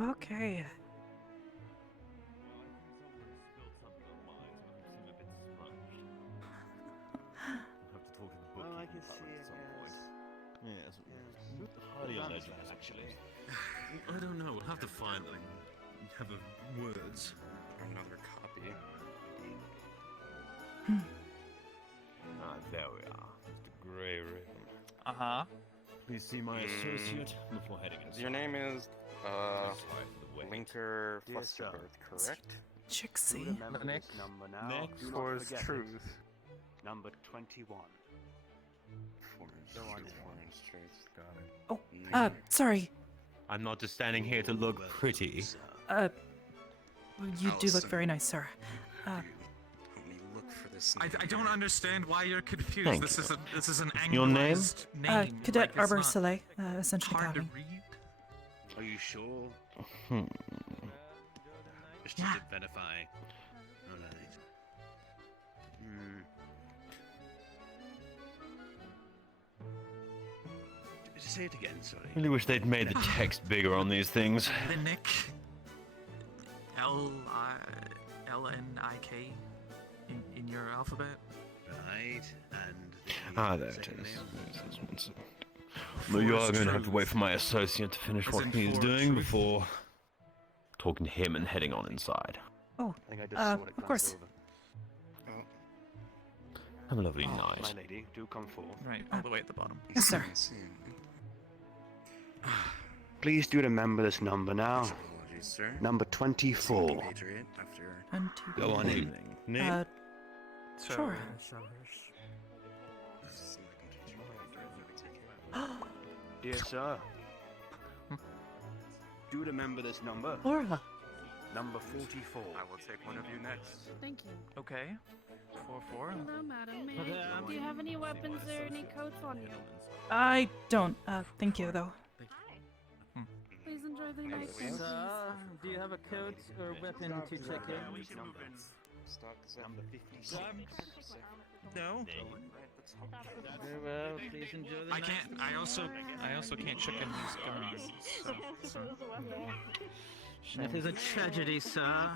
Okay. Oh, I can see it, yes. Yes. Hardly a legend, actually. I don't know. We'll have to find have words. Another copy. There we are. Mr. Grey Raven. Uh-huh. Please see my associate before heading inside. Your name is, Sorry for the wait. Linker Dear sir. Flusterbird, correct? Do Chixie. remember Nick. this number now. Nick Do not For his forget it. truth. Number 21. Go on in. Oh, sorry. I'm not just standing here to look pretty. You do look very nice, sir. Let me look for this. I don't understand why you're confused. Thank This is an Your name? anglicized name. Cadet like, it's Arbor not Soleil, Ascension hard to Academy. read. Are you sure? Just to verify. Alright. Say it again, sorry. Really wish they'd made the text bigger on these things. The Nick. L-N-I-K in your alphabet. Right, and There it second is. name? But you are Forest going to have to Truth. wait for my associate to finish As what in he's for doing truth? before talking to him and heading on inside. Oh, I think I just saw it of glance course. over. Have a lovely My night. lady, do come forth. Right, all the way at the bottom. Yes, sir. Please do remember this number now. Apologies, sir. Number 24. Patriot after. And Go on in. Evening. Name? Sure. Dear sir. Do remember this number. Laura. Number 44. I will take one of you next. Thank you. Okay. 4-4. Hello, madam. Do you have any weapons or any coats on you? I don't. Thank you, though. Please enjoy the night. Do you have a coat or weapon to check in? Number 56. No. Very well, please enjoy the I night. can't. I also can't check in these guns. That is a tragedy, sir.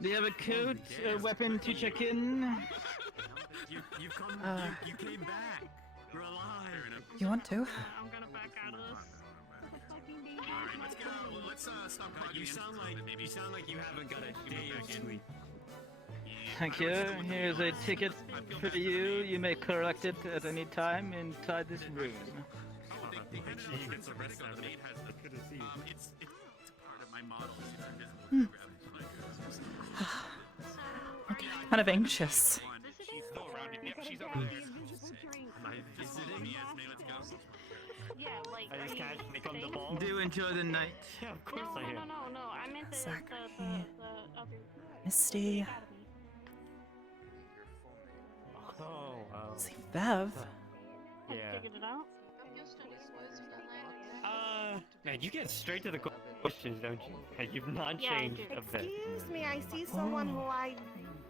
Do you have a coat or weapon to check in? You came back. You're alive. You want to? I'm gonna back out of this. Alright, let's go. Let's stop talking. You sound like you haven't got a day of sleep. Thank you. Here's a ticket for you. You may collect it at any time inside this room. They mentioned you get arrested on the maid has the it's part of my model. Kind of anxious. She's still around. Yeah, she's over there. Am I visiting? Yes, may let's go. Yeah, like. I just casually come to ball. Do enjoy the night. Yeah, of course I am. No. I meant the Zachary. other. Misty. Oh, wow. See, Bev. Yeah. Yeah. Figured it out. Man, you get straight to the questions, don't you? And you've not Yeah, I changed do. a bit. Excuse me, I see someone who I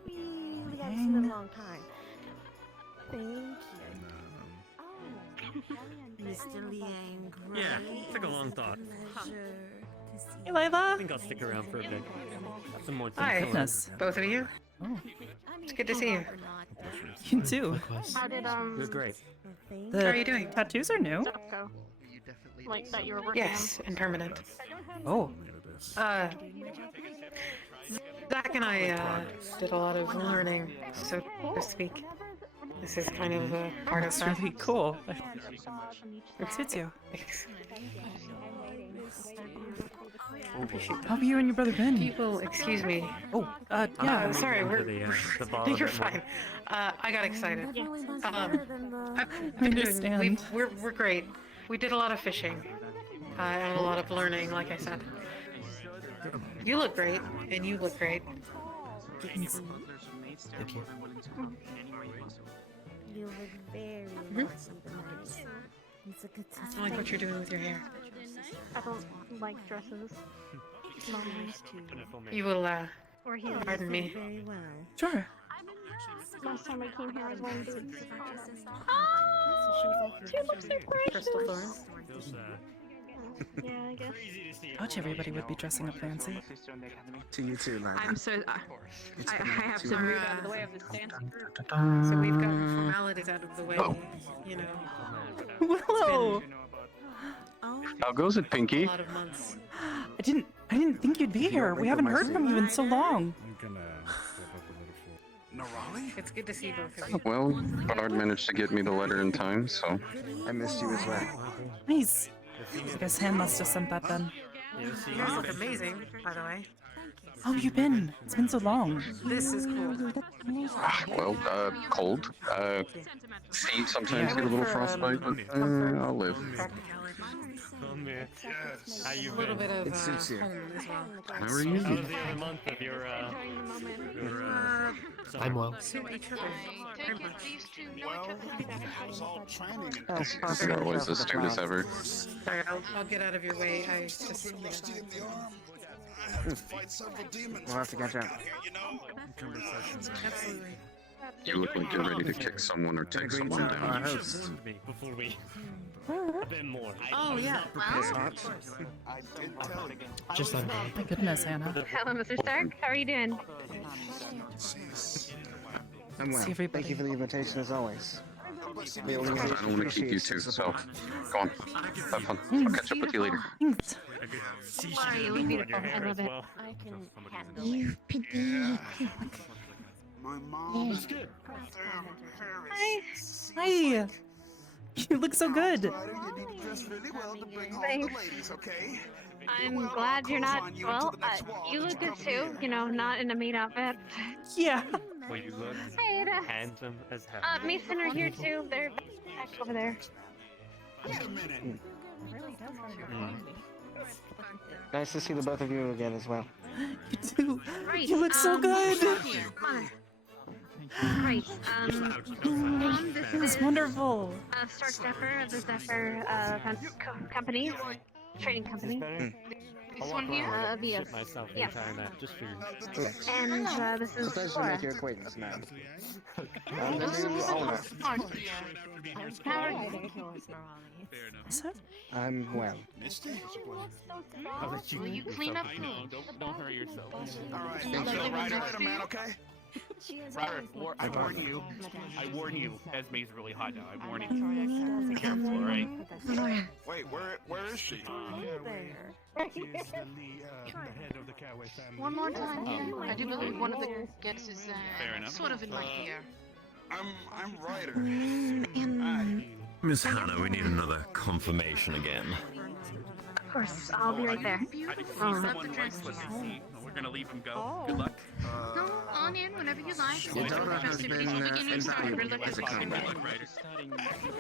really haven't seen in a long time. Thank you. Oh, Mr. Liang, Yeah, took a long thought. Hey, I Layla. think I'll stick around for a bit. Some more Hi, things. Goodness. both of you. Oh, It's good to see you. you too. How did You're great. The How are you doing? tattoos are new. stuff go? Like that you were working Yes, and permanent. Oh, Uh, Zach and I did a lot of learning, so to speak. This is kind of a part of that's that. really cool. It It suits you. I appreciate that. How have you and your brother been? People, excuse me. Oh, yeah. Sorry, Into we're. the ball a You're bit more. fine. I got excited. I We, understand. we're great. We did a lot of fishing. And a lot of learning, like I said. You look great, and you look great. You look very nice. It's a good I like what you're doing with your hair. I don't like dresses. You will, Or heels. pardon me. Very well. Sure. Last time I came here, I was wearing boots. She looks so Crystal precious. thorns. Yeah, I guess. Thought everybody would be dressing up fancy. To you too, man. I'm so. I have to move out of the way of this fancy group. So we've gotten formalities out of the way, you know. Willow! How goes it, A Pinky? lot of months. I didn't think you'd be here. We haven't heard from you in so long. It's good to see both of you. Well, Bernard managed to get me the letter in time, so. I missed you as well. Nice. I guess Han must have sent that then. You guys look amazing, by the way. How have you been? It's been so long. This is cool. Well, cold. Feet sometimes get a little frostbite, but I'll live. Come here. How you A little been? bit of It suits you. home as well. How are you? How was the other month of your I'm well. Suit each other. Very much. As always, as astute as ever. Sorry, I'll get out of your way. I just. We'll have to catch up. Absolutely. You look like you're ready to kick someone or take someone Our down. host. before we a bit more. Oh yeah. Miss Hart. Just on My goodness, Hannah. Hello, Mr. Stark. How are you doing? I'm well. See everybody. Thank you for the invitation as always. We always I don't want to keep appreciate you two, your so support. go on. Have fun. I'll catch up with you later. Thanks. Sorry, you look beautiful. I love it. You piggy. It's good. Hi. Hi. You look so good. Thanks. I'm glad you're not. Well, you look good too. You know, not in a maid outfit. Yeah. Well, you look Hey, Ada. handsome as hell. Mason are here too. They're back over there. Nice to see the both of you again as well. You too. Right. You look so good. Come on. Right. This It was is wonderful. Stark Zephyr of the Zephyr company, trading company. This one here, Shit VS. myself Yes. anytime that just for you. And this It's a is pleasure to Flora. make your acquaintance, ma'am. I'm the new owner. So, I'm well. I'll let you Will you clean up, please? Don't hurry yourself. I warn you. I warn you. Esme's really hot now. I warn you. Be careful, alright? Wait, where is she? One more time. I do believe one of the guests is Fair enough. sort of in my ear. I'm Ryder. Miss Hannah, we need another confirmation again. Of course, I'll be right there. We're gonna leave him go. Good luck. Go on in whenever you like. Your daughter has been invaluable as a combat.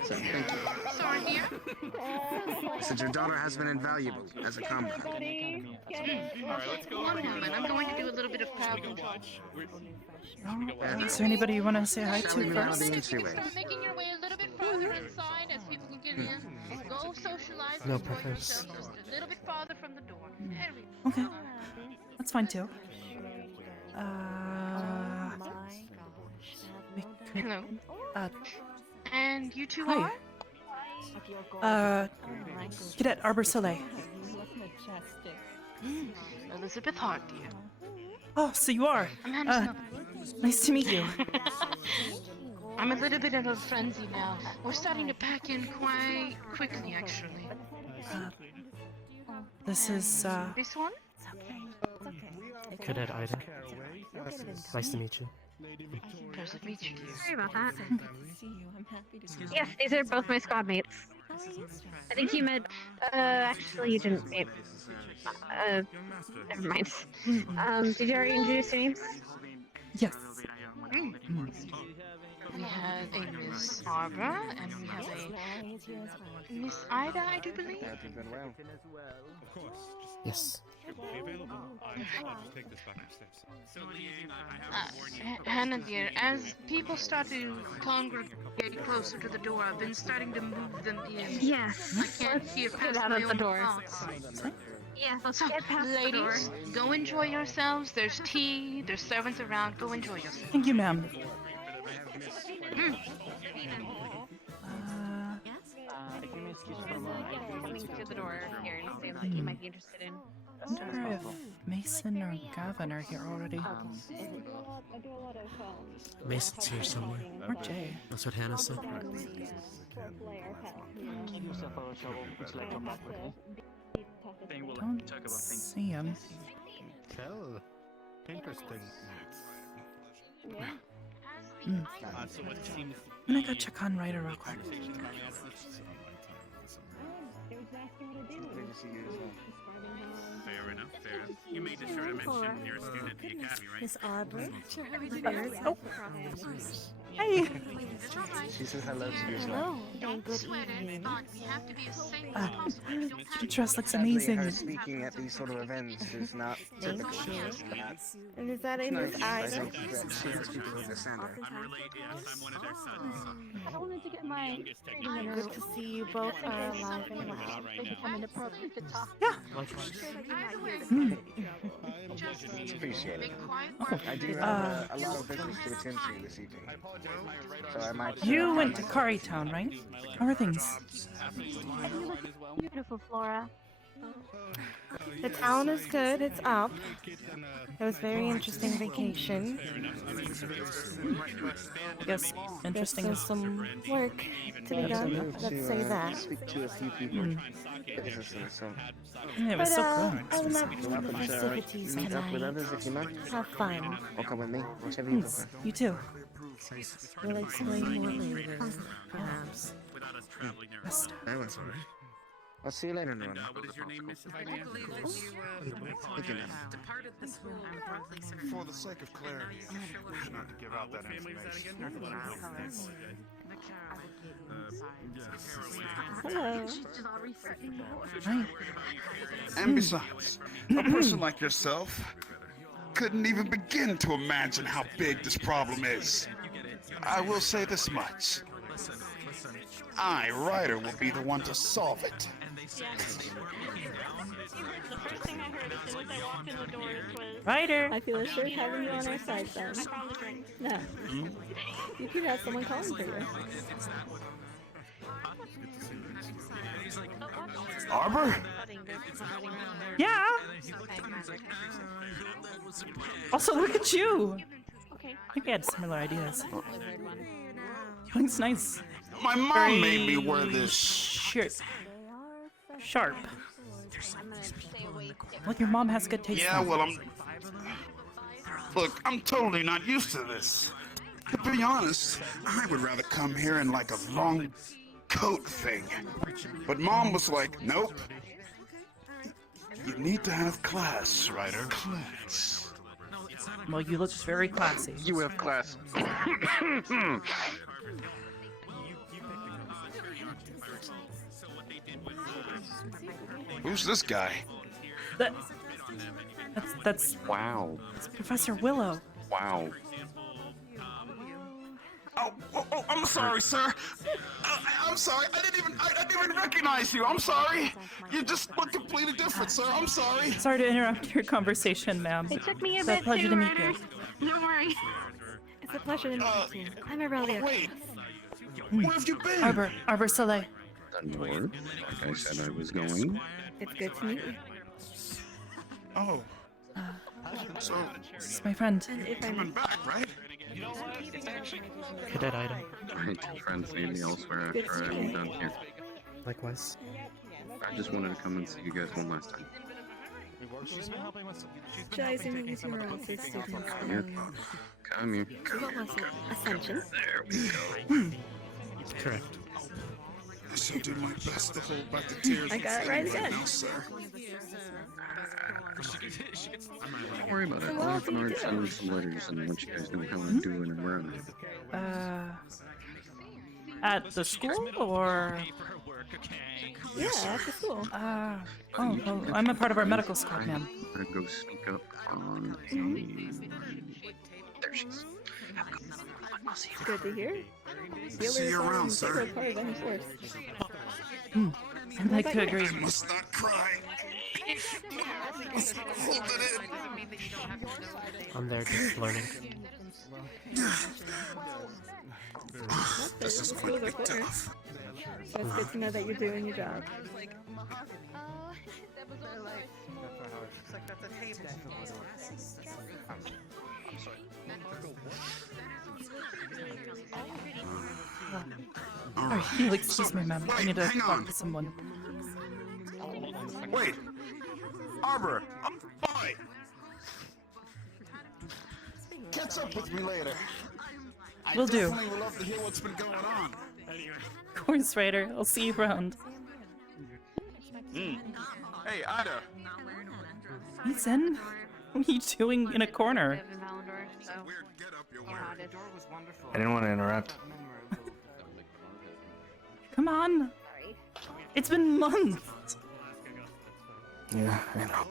So, thank you. Sorry, dear. I said your daughter has been invaluable as a combat. Alright, let's go. One moment. I'm going to do a little bit of crowd control. is there anybody you want to say hi Shall we to move out of the first? entryway? Start making your way a little bit further inside as people can get in. Go socialize. No enjoy preference. yourself just a little bit farther from the door. There we go. Okay. That's fine too. We could, Hello. uh, And you two hi. are? Cadet Arbor Soleil. Elizabeth Hart, dear. Oh, so you are. I'm Hannah Nice to meet you. I'm a little bit of a frenzy now. We're starting to pack in quite quickly, actually. This is, This one? Cadet Ida. Nice to meet you. Pleasure to meet you, dear. Sorry about that. Yes, these are both my squad mates. I think you met. Actually, you didn't meet. Never mind. Did you already introduce your names? yes. We have a Miss Arbor, and we have a Miss Ida, I do believe. Yes. Hannah dear, as people start to congregate closer to the door, I've been starting to move them in. Yes. I can't hear past my own thoughts. Yeah, let's get past ladies, go enjoy yourselves. There's tea, there's servants around. Go enjoy yourselves. Thank you, ma'am. coming through the door here and seems like you might be interested in. I wonder if Mason or Gavin are here already. Mason's here somewhere. Or Jay. That's what Hannah said. Don't see him. Hell, interesting. So what seems I'm gonna go check on Ryder real quick. Fair enough, fair enough. You made sure to mention you're a student at the academy, right? Miss Arbor. Oh. Hey! She says hello to you as well. Hello, and Don't good sweat it, evening. but we have to be as safe as possible. We don't have Your dress looks Sadly, amazing. her speaking at these sort of events is not Thank typical. you. Perhaps. And is that a No, Miss I Ida? think that she is speaking with Cassandra. I'm related, yes, I'm one of their sons. I wanted to get my Good to see you both are alive and well. Yeah. It's appreciated. big quiet I do have a lot of business to attend to this evening. So I might... You went to Kari Town, right? How are things? Beautiful Flora. The town is good, it's up. It was a very interesting vacation. Yes, interesting. There's some work to be done, let's say that. Speak to a few people. Businesses, so... Yeah, it But was so other than that, You're welcome to festivities meet up with tonight. others if you like. Have fun. Or come with me, whichever you prefer. You too. We'll explain more later, perhaps. Without us traveling there. Best. That was alright. I'll see you later, Nora. What is your name, Miss Sylvania? Departed the school. For the sake of clarity, not to give out that Family was that information. again? Hello. Hi. And besides, a person like yourself couldn't even begin to imagine how big this problem is. I will say this much. I, Ryder, will be the one to solve it. Ryder! I feel assured having you on our side then. No. You could have someone calling for you. Arbor? Yeah! Also, look at you! I think we had similar ideas. Looks nice. My mom made me wear this. Sharp. Look, your mom has good taste. Yeah, though. well, Look, I'm totally not used to this. To be honest, I would rather come here in like a long coat thing. But Mom was like, nope. You need to have class, Ryder. Class. Well, you look very classy. You have class. Who's this guy? That's Wow. Professor Willow. Wow. Oh, I'm sorry, sir. I'm sorry. I didn't even recognize you. I'm sorry. You just look completely different, sir. I'm sorry. Sorry to interrupt your conversation, ma'am. It took me a It's a bit pleasure too, to meet Ryder. you. Don't worry. It's a pleasure to meet you. I'm Aurelia. Wait. Where have you been? Arbor Soleil. The north, like I said I was going. It's good to meet you. Oh. So, This is my friend. coming back, right? Cadet Ida. My two friends need me elsewhere after I'm done here. Likewise. I just wanted to come and see you guys one last time. Jizing is your office students. Come here. What was it? Ascension? There we go. Correct. I shall do my best to hold back the tears. I got it right again. Now, sir. Don't worry about it. I'll have Bernard send me some letters and let you guys know how I'm doing and where I'm at. At the school or? Yeah, after school. Oh, I'm a part of our medical squad, ma'am. I'm gonna go sneak up on. There she is. Good to hear. See you around, sir. Part of any force. I'd like to agree. I must not cry. I must hold it in. I'm there just learning. This is going to be tough. So it's good to know that you're doing your job. Alright, you'll excuse me, ma'am. I need to hang talk on. to someone. Wait! Arbor! Boy! Catch up with me later. Will do. I definitely would love to hear what's been going on. Of course, Ryder. I'll see you around. Hey, Ida. Ethan, what are you doing in a corner? I didn't want to interrupt. Come on. It's been months. Yeah, I know.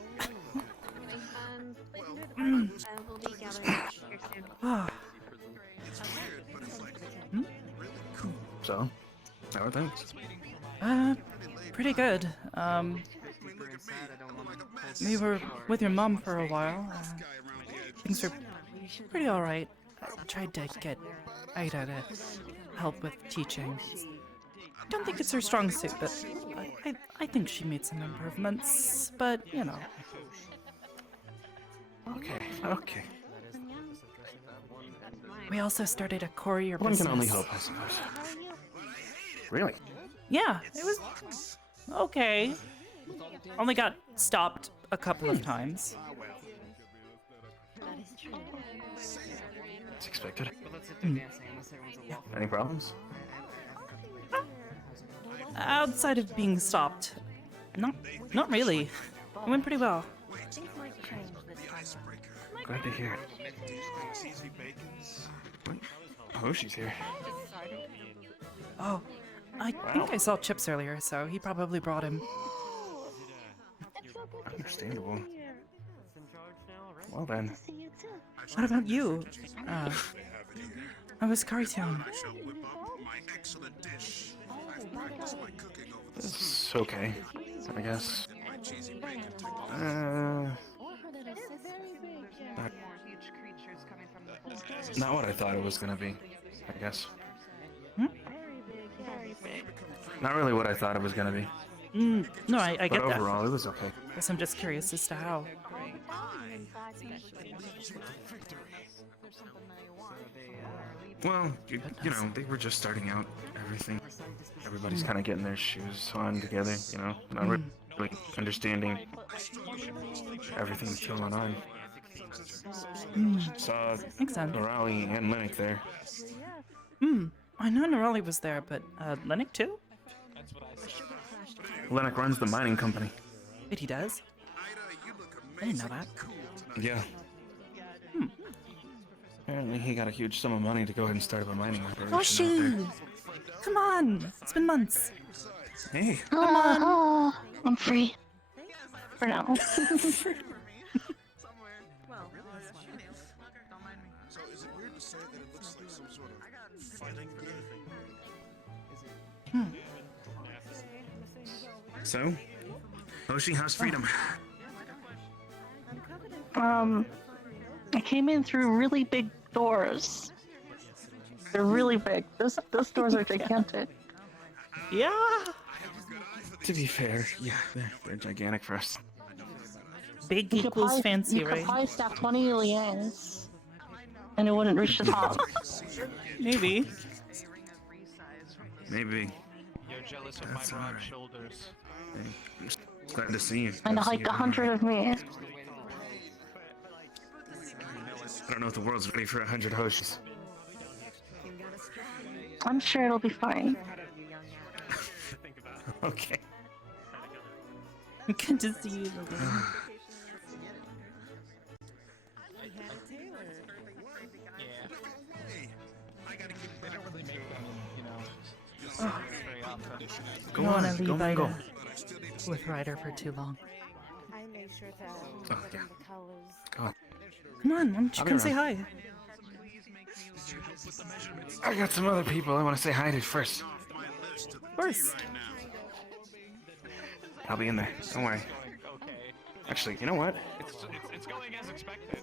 Ah. So, how are things? Pretty good. We were with your mom for a while. Things were pretty alright. I tried to get Ida to help with teaching. I don't think it's her strong suit, but I think she made some improvements. But, you know. Okay. We also started a courier One business. can only hope, I suppose. Really? Yeah, it was okay. Only got stopped a couple of times. It's expected. Mm. Any problems? Outside of being stopped, not really. It went pretty well. Glad to hear it. Oh, she's here. Oh, I think I saw Chips earlier, so he probably brought him. Understandable. Well then. What about you? How was Currytown? It's okay, I guess. Not what I thought it was gonna be, I guess. Not really what I thought it was gonna be. No, I get But that. overall, it was okay. Guess I'm just curious as to how. Well, you know, they were just starting out. Everybody's kind of getting their shoes on together, you know, not really understanding everything that's going on. Saw Makes sense. Norali and Linux there. I know Norali was there, but Lennox too? Lennox runs the mining company. Wait, he does? I didn't know that. Yeah. Apparently he got a huge sum of money to go ahead and start up a mining operation out there. Come on! It's been months. Hey. Come on! I'm free. For now. So is it weird to say that it looks like some sort of fighting game? So, Hoshi, how's freedom? I came in through really big doors. They're really big. Those doors are gigantic. Yeah. To be fair, yeah, they're gigantic for us. Big You could equals probably- fancy, you could right? probably stack 20 liangs, and it wouldn't reach the top. Maybe. Maybe. You're jealous of That's my broad alright. shoulders. Hey, I'm just glad to see you. And Glad to see like you doing 100 of me. alright. I don't know if the world's ready for 100 Hoshis. I'm sure it'll be fine. Okay. Good to see you, Lily. Go I don't on, want to go leave on, go. Ida with Ryder for too long. I made sure to Oh, yeah. the colors. Go on. Come on, why don't you I'll be come say around. hi? I got some other people I want to say hi to first. Of course. I'll be in there. Don't worry. Actually, you know what? It's going as expected.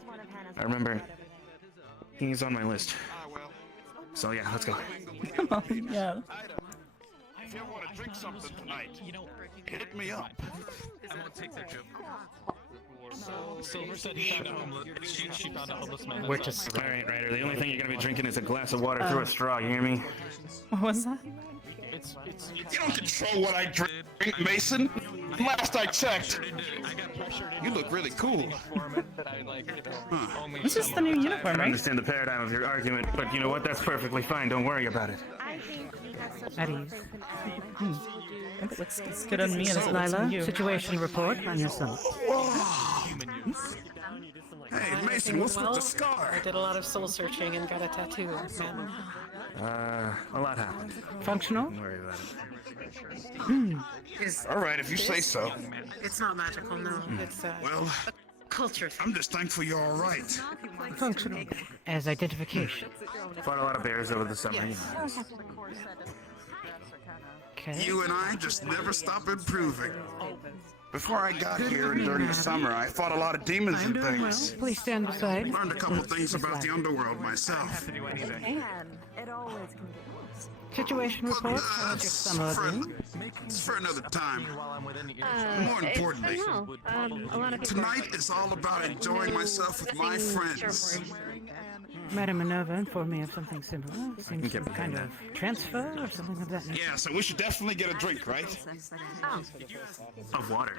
I remember he's on my list. So yeah, let's go. Come on, yeah. if you ever want to drink something tonight, hit me up. I won't take that joke. Silver said she found a homeless man. We're just alright, Ryder. The only thing you're gonna be drinking is a glass of water through a straw. You hear me? What was that? You don't control what I drink, Mason. Last I checked, you look really cool. This is the new I uniform, don't right? understand the paradigm of your argument, but you know what? That's perfectly fine. Don't worry about it. At ease. It looks good on me and it looks on you. Situation report on yourself. Hey, Mason, what's with the scar? I did a lot of soul searching and got a tattoo, man. A lot happened. Functional? Don't worry about it. All right, if you say so. It's not magical, no. It's Well, culture. I'm just thankful you're all right. Functional. As identification. Fought a lot of bears over the summer. You know. Okay. You and I just never stop improving. Before I got here and during the summer, I fought a lot of demons and things. Please stand aside. Learned a couple things about the underworld myself. Situation report. Some of them. It's for another time. More importantly, tonight is all about enjoying myself with my friends. Madam Minerva informed me of something similar. Seems some kind of transfer or something of that nature. Yeah, so we should definitely get a drink, right? Of water.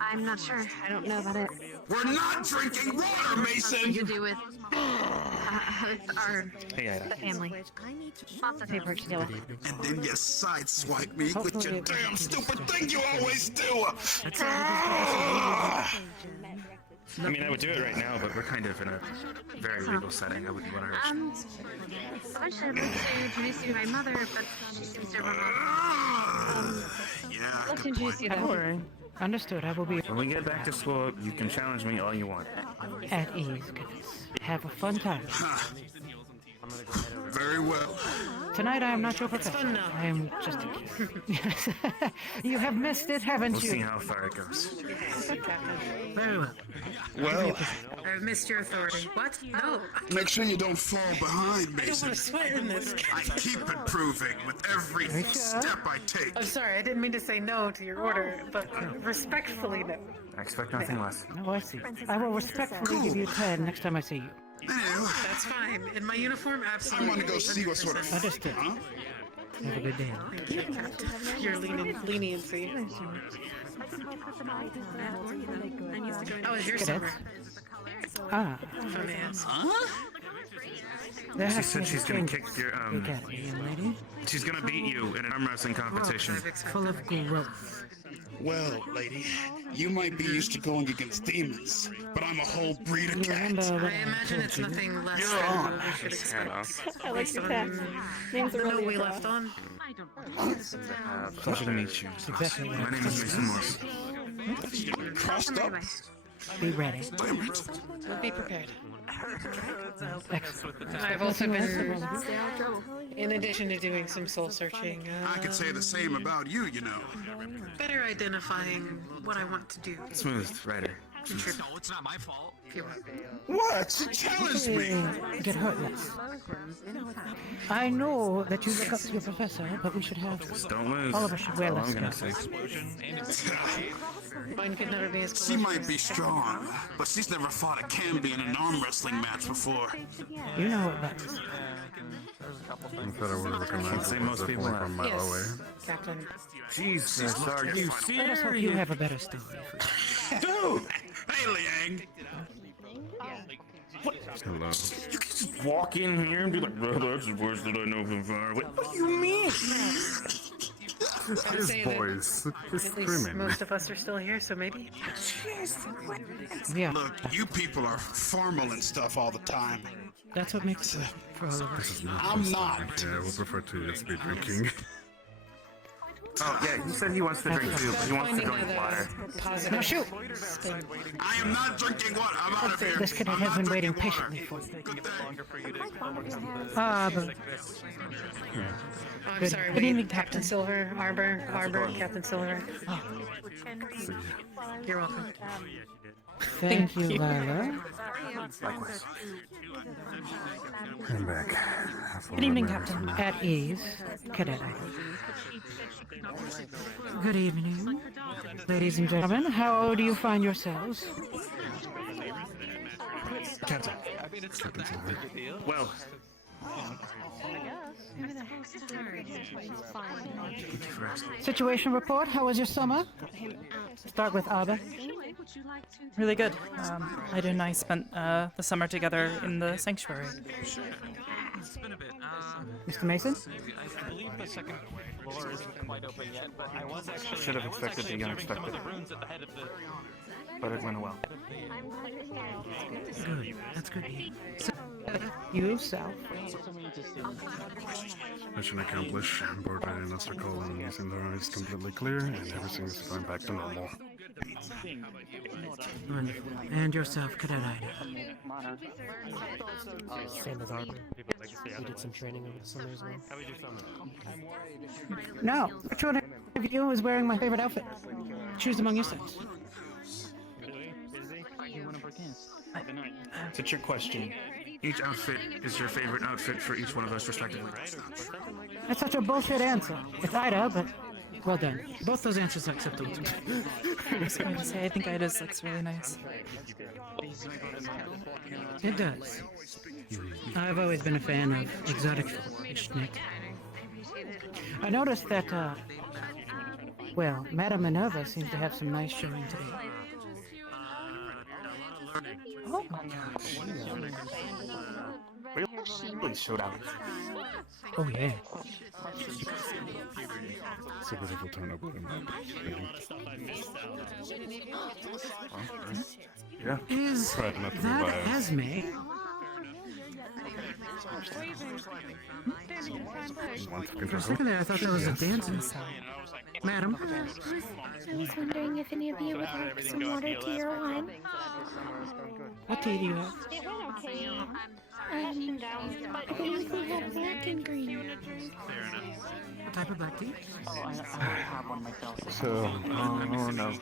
I'm not sure. I don't know about it. We're not drinking water, Mason! To do with our family. Lots of paperwork to deal with. And then you sideswipe me with your damn stupid thing you always do! I mean, I would do it right now, but we're kind of in a very legal setting. I wouldn't want to hurt you. Eventually I'd like to introduce you to my mother, but she seems to run off. Yeah. Let's introduce you Don't though. worry. Understood. I will be When we get back to school, you can challenge me all you want. at ease. Goodness. Have a fun time. Very well. Tonight I am not your professor. I am just a kid. You have missed it, haven't We'll you? see how far it goes. Very well. Well, I've missed your authority. What? No. make sure you don't fall behind, I don't Mason. want to swear in this. I keep improving with every step I take. I'm sorry, I didn't mean to say no to your order, but respectfully no. I expect nothing less. Oh, I see. I will respectfully give you 10 next time I see you. That's fine. In my uniform, absolutely. I want to go see what sort of... Understood. Huh? Have a good day. Your leniency. How was your summer? Ah. If I may ask. There She has said been she's gonna kick your, Look at me, young lady. she's gonna beat you in an arm wrestling competition. Full of growth. Well, lady, you might be used to going against demons, but I'm a whole breed of cat. I imagine it's nothing less You're than on. what we should expect. I like your cat. Name's The note really we rough. left on. Pleasure to meet you. Exactly. My name is Mason Morse. Crossed up. Be ready. We'll be prepared. Excellent. I've also been, in addition to doing some soul searching, I could say the same about you, you know. better identifying what I want to do. Smooth, Ryder. Contribute. No, it's not my fault. What? You challenged me! Get hurt less. I know that you look up to your professor, but we should have... Just don't lose. All of us should wear That's all I'm less gonna gloves. say. Mine could never be as She might be strong, but she's never fought a Camby in an arm wrestling match before. You know what that is. I'd say most people have. Yes, Captain. Jesus, are you Let us serious? hope you have a better story. Dude! Hey, Liang! Hello. You can just walk in here and be like, well, that's the worst that I know from far away. What do you mean? His voice. At least most of us are still here, so maybe. Yeah. Look, you people are formal and stuff all the time. That's what makes it for all of us. I'm not. Yeah, we'll prefer to just be drinking. Oh, yeah, he said he wants to drink too, but he wants to drink water. No, shoot! I am not drinking water. I'm out of here. This kid has been waiting patiently for you. But... Oh, I'm Good- sorry, good wait, evening, Captain Silver, Arbor, Captain Silver. Oh. You're welcome. Thank you, Lila. Likewise. I'm back. Good evening, Captain. At ease, Cadet. Good evening, ladies and gentlemen. How do you find yourselves? Captain. Well, Situation report. How was your summer? Start with Arbor. Really good. Ida and I spent the summer together in the sanctuary. Mr. Mason? I believe the second floor isn't quite open yet, but I was actually... Should have expected the unexpected. But it went well. Good. That's good. So, you, Sal? Mission accomplished. Board and Lester Colin using their eyes completely clear, and everything is going back to normal. Wonderful. And yourself, Cadet Ida? Same as Arbor. We did some training over the summer as well. How was your summer? Now, which one of you is wearing my favorite outfit? Choose among yourselves. It's a trick question. Each outfit is your favorite outfit for each one of us, respectively. That's such a bullshit answer. It's Ida, but well done. Both those answers are acceptable to me. I was going to say, I think Ida's looks really nice. It does. I've always been a fan of exotic Schnick. I noticed that, well, Madame Minerva seems to have some nice showing today. Oh my gosh. Really showed out. Oh yeah. So this will turn up with him. Yeah. Is Tried not to be that biased. Esme? For a second there, I thought that was a dancing song. Madam? I was wondering if any of you would like some water to your wine. What tea do you have? We usually have black and green. What type of black tea? So, Oh no.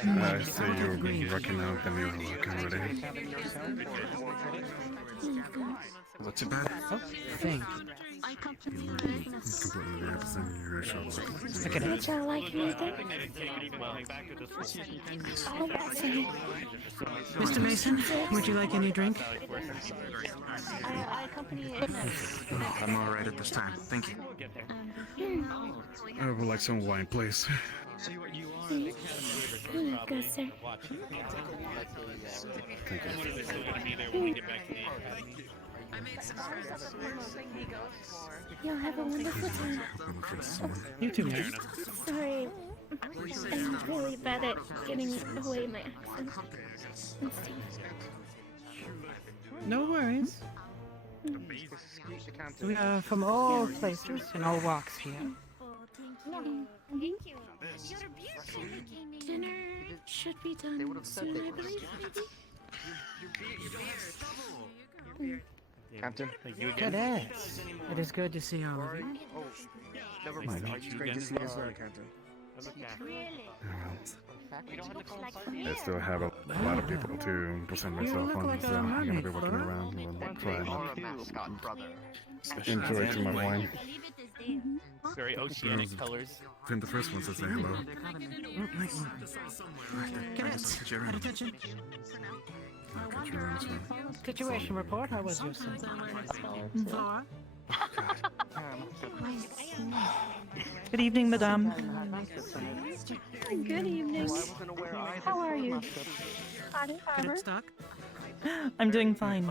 I see you've been rocking out the new look already. Was it too bad? Oh, thank you. Completely the opposite of your usual look. Look at it. Would y'all like anything? Oh, that's it. Mr. Mason, would you like any drink? I'm alright at this time. Thank you. I would like some wine, please. Go, sir. You'll have a wonderful time. You too, man. Sorry, I'm really bad at getting away my accent. And stuff. No worries. We are from all places and all walks here. Thank you. Dinner should be done soon, I believe. Captain? Cadets, it is good to see all of you. It's great to see you as well, Captain. I still have a lot of people to present myself on, so I'm gonna be walking around and trying to enjoy to my wine. Very oceanic colors. I think the first one says say hello. Cadets, at attention. I'll catch you around as well. Situation report, how was your son? Good evening, Madame. Good evening. How are you? Cadet Stock? I'm doing fine.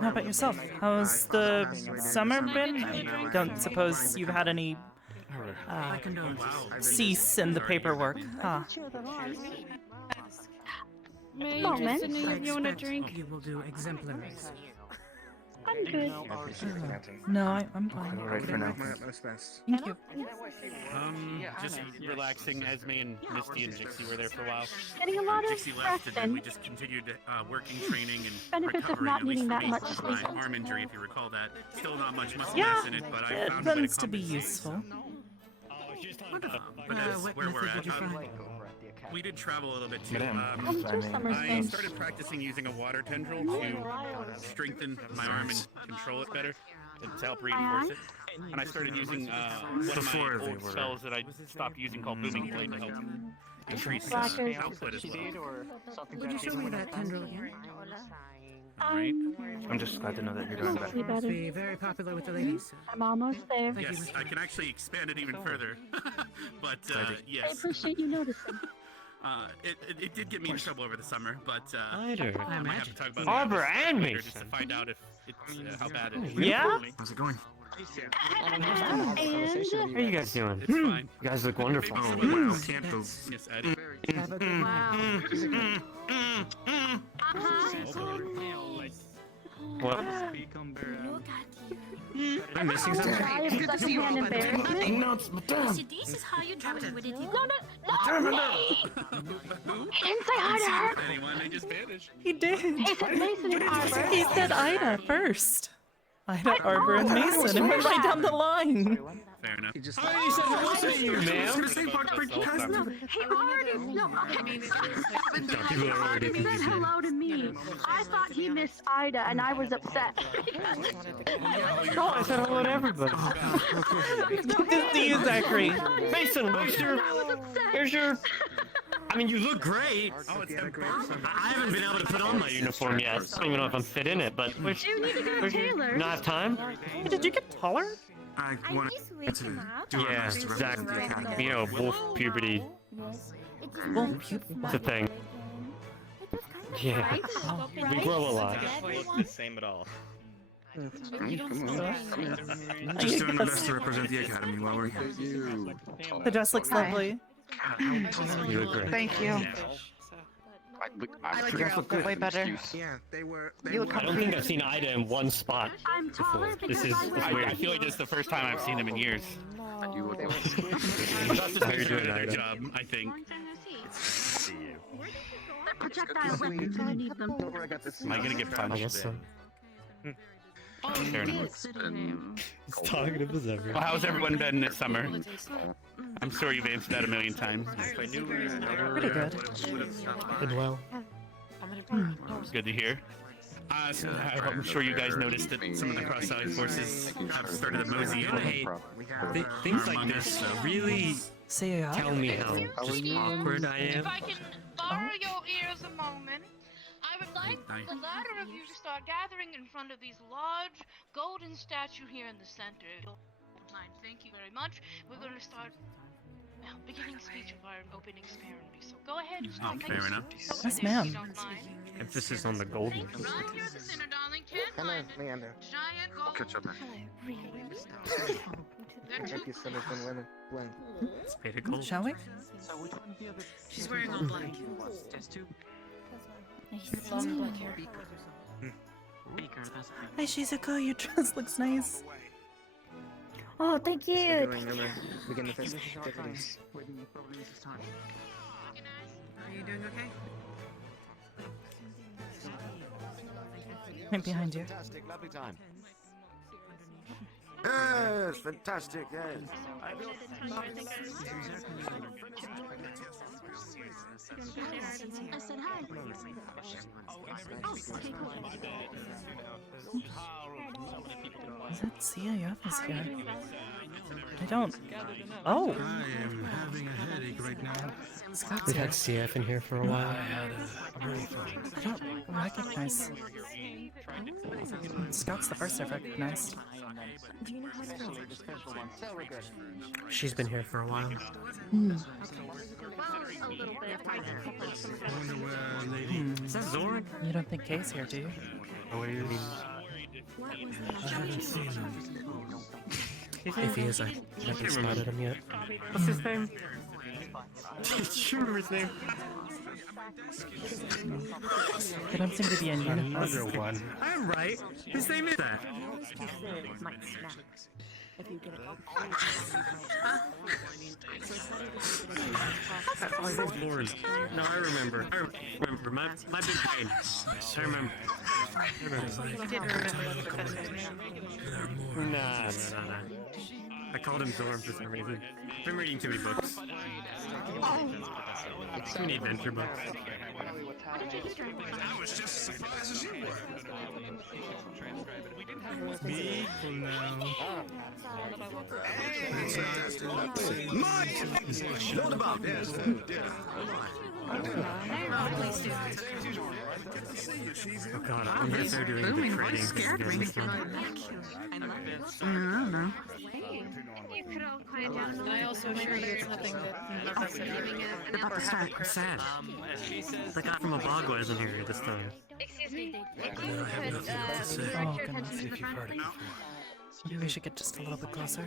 How about yourself? How's the summer been? I don't suppose you've had any cease in the paperwork, huh? Moment. I expect you will do exemplary. I'm good. No, I'm fine. All right for now. Thank you. Just relaxing. Esme and Misty and Jixie were there for a while. Getting a lot of Dixie left, and then rest we in. just continued working, training, and Benefits of recovering. not At least needing for that me, much from sleep. my arm injury, if you recall that. Still not much muscle Yeah, mass in it, but I it found a bit tends of to be compensation. useful. But that's where we're at. We did travel a little bit too. I started practicing using a water tendril to strengthen my arm and control it better, and to help reinforce it. And I started using one of my old spells that I stopped using called Booming Blade to help increase output as well. Would you show me that tendril again? Alright. I'm just glad to know that you're doing better. Must be very popular with the ladies. I'm almost there. Yes, I can actually expand it even further. But I yes. appreciate you noticing. It did get me in trouble over the summer, but Lighter. I might have to talk about Arbor that and later Mason. just to find out if it's how bad it is. Yeah? How's it going? And How are you guys doing? It's fine. You guys look wonderful. Oh, wow, can't go. Yes, Eddie. What? I'm missing something. I have secondhand embarrassment. This is how you do it with it. No! He didn't say hi to her. Anyone, they just vanished. He did. He said Mason and Arbor. He said Ida first. Ida, Arbor, and Mason, and went right down the line. Fair enough. He said hello to you, ma'am. No, he already. No, okay. He already said hello to me. I thought he missed Ida, and I was upset. No, I said hello to everybody. Good to you, Zachary. Mason, here's your. I mean, you look great. Oh, it's him. I haven't been able to put on my uniform yet. I don't even know if I'm fit in it, but You need to go to Taylor. not have time. Hey, did you get taller? I wanted to do our Yeah, best to represent the exactly. academy. You know, wolf puberty. Well, puberty. It's a thing. Yeah. We grow a lot. the same at all. Just doing the best to represent the academy while we're here. The dress looks lovely. You look great. Thank you. I like your outfit way better. Yeah, they were. You look I don't think I've seen Ida in one spot I'm before. taller This because is I weird. I feel like this is the first time I've seen them in years. You look How you doing, Good Ida? job, I think. See you. projectile weapons when you need them. Am I gonna get punched? I guess so. Fair enough. As talkative as ever. Well, how's everyone been this summer? I'm sure you've answered that a million times. Pretty good. Been well. Good to hear. I'm sure you guys noticed that some of the cross-allied forces have started to mosey in. Hey, things like this really Say yeah. tell me how just awkward I am. If I can borrow your ears a moment, I would like the latter of you to start gathering in front of these large golden statue here in the center. Thank you very much. We're going to start beginning speech of our opening ceremony. So go ahead and start. Fair enough. Yes, ma'am. Emphasis on the golden. Around here at the center, darling, can't find it. Giant gold. Catch up. It's made of gold. Shall we? She's wearing all black. Long black hair. Hey, Shizuko, your dress looks nice. Oh, thank you. Are you doing okay? Right behind you. Fantastic, lovely time. Yes, fantastic, yes. I said hi. Is that CIF here? I don't. Oh! I am having a headache right now. Scott's We've here. had CF in here for a while. I don't recognize. Scott's the first I've recognized. She's been here for a while. Is that Zoran? You don't think Kay's here, do you? I haven't seen him. If he is, I haven't spotted him yet. What's his name? Do you remember his name? They don't seem to be in unison. Another one. I'm right. His name is that. Oh, his name's Lauren. No, I remember. I remember. My big brain. I remember. You didn't remember what the professor's name. Nah. I called him Zorm for some reason. I've been reading too many books. Too many adventure books. I was just as surprised as you were. People now. Mike! What about this? Oh god, I wonder if they're doing booming the voice trading. scared me. I don't know. You could all quiet down. I also assure you it's nothing that none of us are doing. I'm sad. The guy from Abagua isn't here this time. Excuse me. If No, you I have could nothing to say. direct Oh, your goodness. attention to the front, please. Maybe we should get just a little bit closer.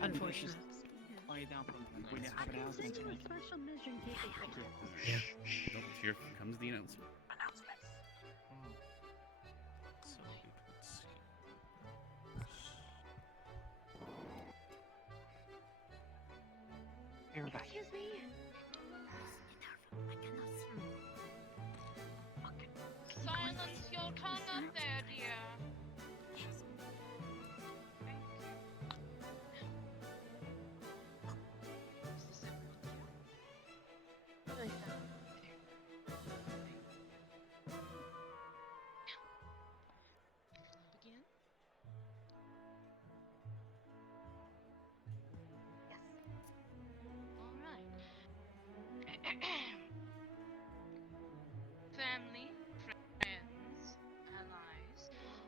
Unfortunate. Yeah. Nope, here comes the announcement. Excuse me. Silence your tongue up there, dear. Begin. All right. Family, friends, allies,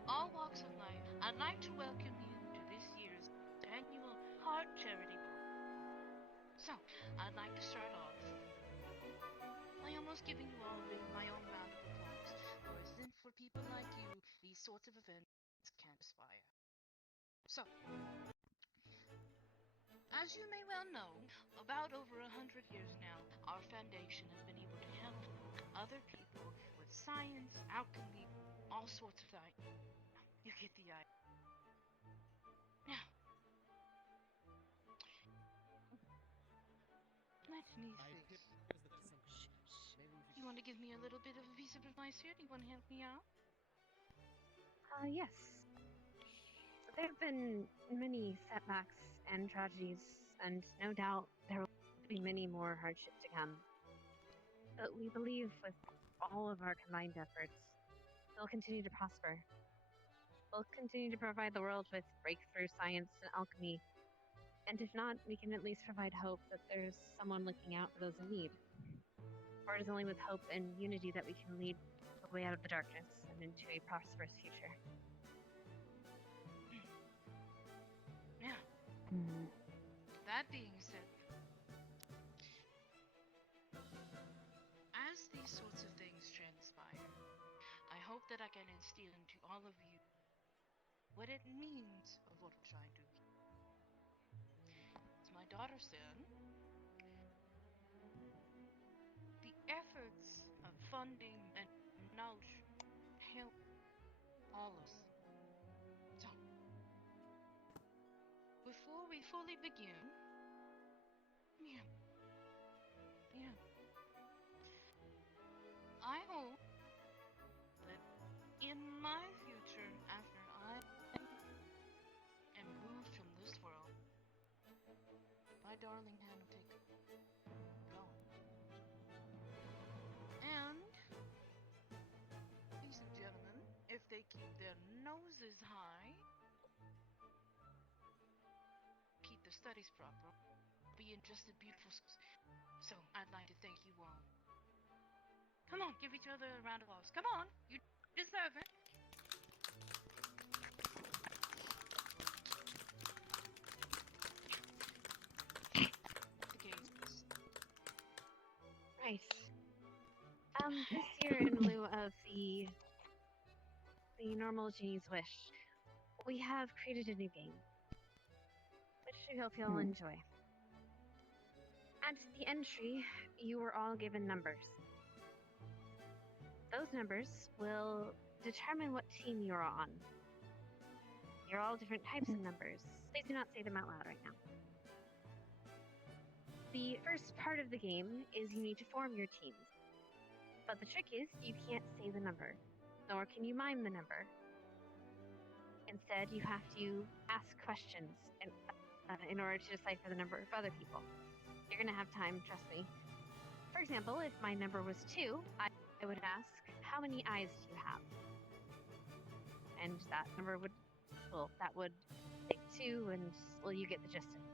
all walks of life, I'd like to welcome you to this year's annual Hart Charity Ball. So, I'd like to start off by almost giving you all my own round of applause, for isn't for people like you, these sorts of events can't aspire. So, as you may well know, about over 100 years now, our foundation has been able to help other people with science, alchemy, all sorts of things. You get the idea. Now, let me see. You want to give me a little bit of a piece of advice here? Do you want to help me out? Yes. There have been many setbacks and tragedies, and no doubt there will be many more hardships to come. But we believe with all of our combined efforts, we'll continue to prosper. We'll continue to provide the world with breakthrough science and alchemy. And if not, we can at least provide hope that there's someone looking out for those in need. For it is only with hope and unity that we can lead the way out of the darkness and into a prosperous future. Yeah. That being said, as these sorts of things transpire, I hope that I can instill into all of you what it means of what we're trying to do. As my daughter said, the efforts of funding and knowledge help all of us. So, before we fully begin, I hope that in my future, after I am moved from this world, my darling hand will take going. And, ladies and gentlemen, if they keep their noses high, keep their studies proper, be in just a beautiful so I'd like to thank you all. Come on, give each other a round of applause. Come on, you deserve it. Right. This year, in lieu of the normal genie's wish, we have created a new game, which we hope you'll enjoy. At the entry, you were all given numbers. Those numbers will determine what team you're on. You're all different types of numbers. Please do not say them out loud right now. The first part of the game is you need to form your teams. But the trick is, you can't say the number, nor can you mime the number. Instead, you have to ask questions in order to decipher the number of other people. You're going to have time, trust me. For example, if my number was 2, I would ask, how many eyes do you have? And that number would, well, that would take 2, and, well, you get the gist of it.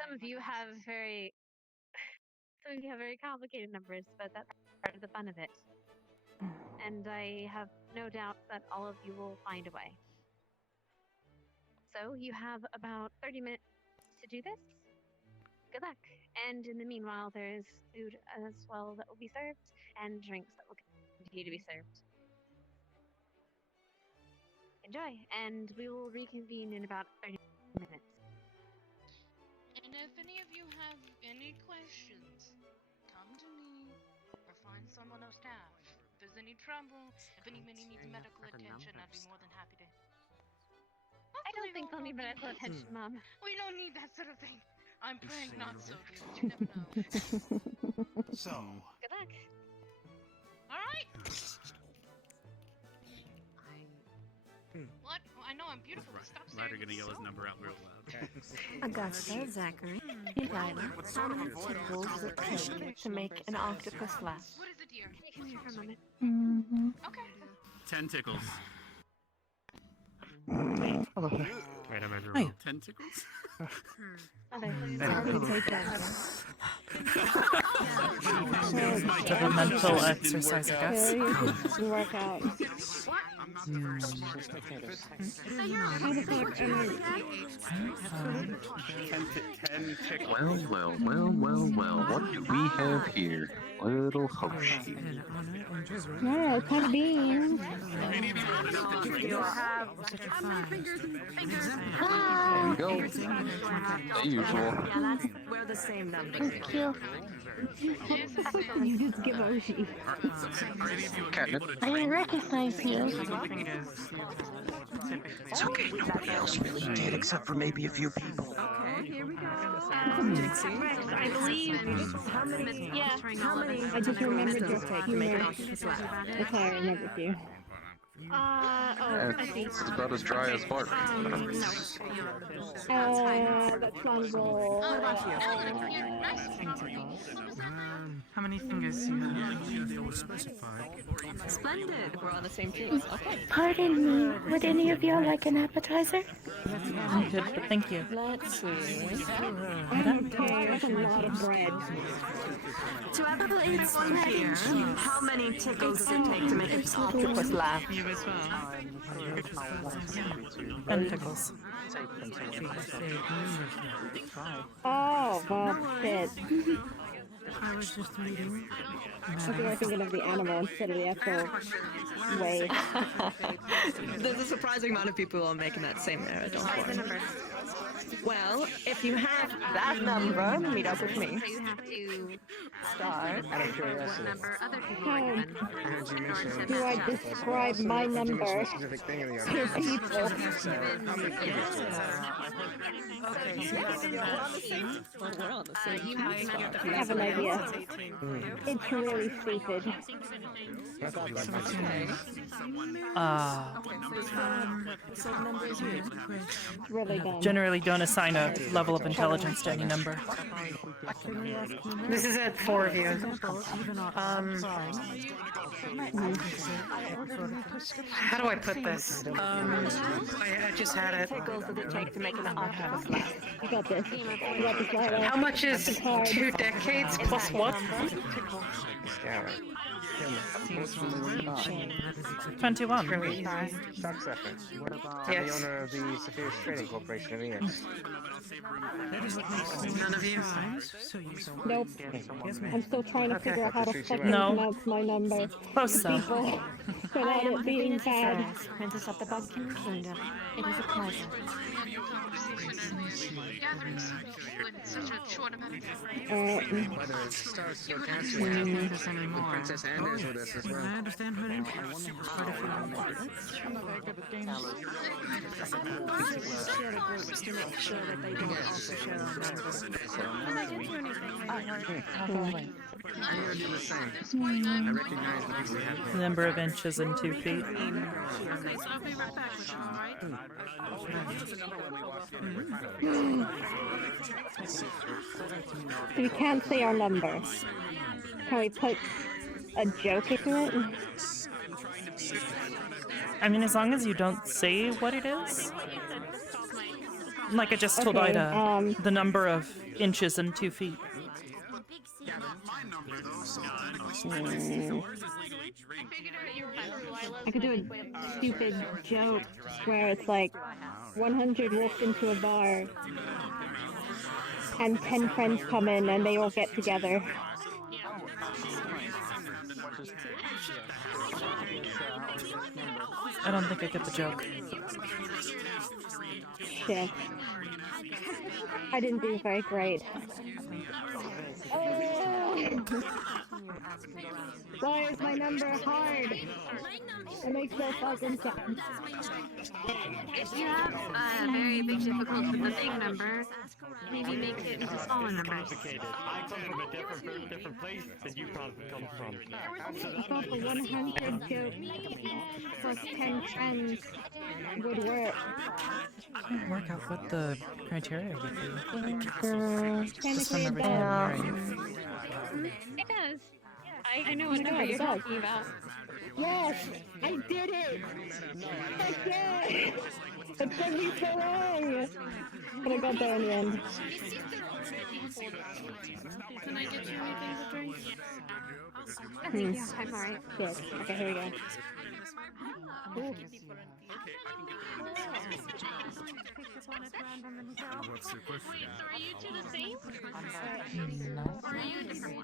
Some of you have very complicated numbers, but that's part of the fun of it. And I have no doubt that all of you will find a way. So you have about 30 minutes to do this. Good luck. And in the meanwhile, there's food as well that will be served, and drinks that will continue to be served. Enjoy, and we will reconvene in about 30 minutes. And if any of you have any questions, come to me or find someone on staff. If there's any trouble, if anybody needs medical attention, I'd be more than happy to. I don't think I'll need medical attention, Mom. We don't need that sort of thing. I'm praying not so, dude, but you never know. So. Good luck. Alright! What? Oh, I know I'm beautiful, but stop staring. Ryder gonna yell his number out real loud. Augusta, Zachary, Lila, how many tickles does it take to make an octopus laugh? What is it, dear? Can you come here for a moment? Mm-hmm. Okay. 10 tickles. Wait, I measure Hey. 10 tickles? Take a mental exercise, I guess. Work out. Well, what do we have here? Little Hoshi. Yeah, it's kind of beans. There you go. The usual. We're the same number. Thank you. You just give Hoshi. Catnip. I didn't recognize you. It's okay, nobody else really did, except for maybe a few people. Okay, here we go. I believe. How many? Yeah, how many? I just remembered your take. You made it. That's how I remembered you. I think. It's about as dry as bark. That's not a roll. How many fingers do you have? Splendid. We're on the same team. Okay. Pardon me, would any of y'all like an appetizer? I'm good, but thank you. Let's see. Okay, that's a lot of bread. To whoever is here, how many tickles does it take to make an octopus laugh? You as well. 10 tickles. Oh, well, shit. I was just reading. I think we're thinking of the animal instead of the actual way. There's a surprising amount of people who are making that same error, don't worry. Well, if you have that number, meet up with me. So you have to Start. what number other people are given. in order to Do I match up. describe my number specific thing in the to people? We're on the same You have to match up I have an idea. It's really stupid. Really dumb. Generally don't assign a level of intelligence to any number. This is at 4 of you. How do I put this? I just had it. Tickles does it take to make an octopus laugh? You got this. You got this right. How much is 2 decades plus what? Yeah, right. 21. Really high. I'm the owner of the Superior Trading Corporation of EX. None of you? Nope. I'm still trying to figure out how to fucking No. pronounce my number. Close to though. people without it being bad. Princess of the Buckingham Kingdom. It was a pleasure. Gathering so many people in such a short amount of time. Whether it starts with answering the Princess Anders with us as well. I understand her interests. Quite a few I'm not very good with games. Share the groups to make sure that they don't also share on members. Can I get you anything? I'm gonna do the same. I recognize the people we have here. Number of inches in 2 feet. Okay, so I'll be right back with you, alright? We can't say our number. Can we put a joke into it? I mean, as long as you don't say what it is. Like I just told Okay, Ida, the number of inches in 2 feet. I could do a stupid joke where it's like 100 walked into a bar and 10 friends come in and they all get together. I don't think I get the joke. Shit. I didn't do very great. Why is my number hard? It makes no fucking sense. If you have very big difficulty with the big number, maybe make it into smaller numbers. I come from a different place than you probably come from. I thought the 100 joke plus 10 friends would work. I didn't work out what the criteria would be. Just from Technically it everything I'm does. hearing. It does. I know what number you're talking about. Yes! I did it! Heck yeah! It took me so long! But I got there in the end. Can I get you anything to drink? Yeah, I'm alright. Good. Okay, here we go. Ooh. What's your question? Wait, so are you two the same? No. Or are you different?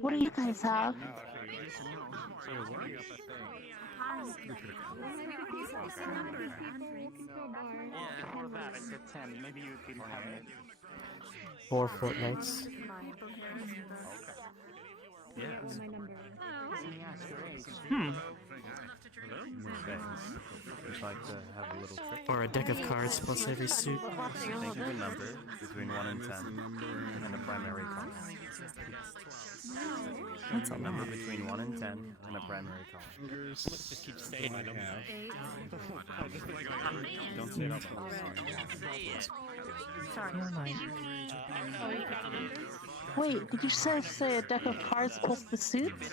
What do you guys have? For that, I said 10. Maybe you people have it. 4 fortnights. Yes. Would like to have a little trick? Or a deck of cards plus every suit. Think of a number between 1 and 10, and a primary column. That's a number lot. between 1 and 10, and a primary column. Let's just keep saying my number. Don't say it out loud. Wait, did you say a deck of cards plus the suits?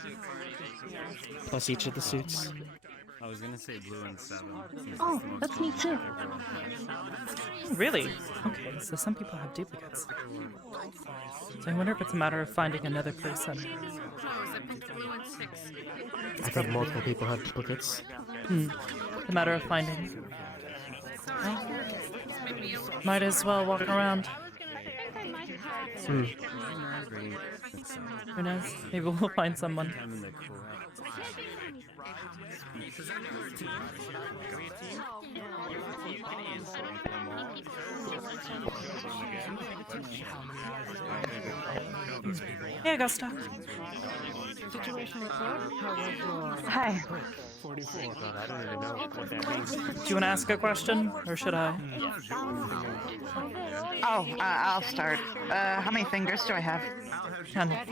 Plus each of the suits. I was gonna say blue and 7. Oh, that's me too. Really? Okay, so some people have duplicates. So I wonder if it's a matter of finding another person. I think multiple people have duplicates. A matter of finding. Well, might as well walk around. Who knows? Maybe we'll find someone. Hey, Augusta. Situation report? Hi. 44. God, I don't even know what that means. Do you want to ask a question, or should I? Oh, I'll start. How many fingers do I have? 10. Hey,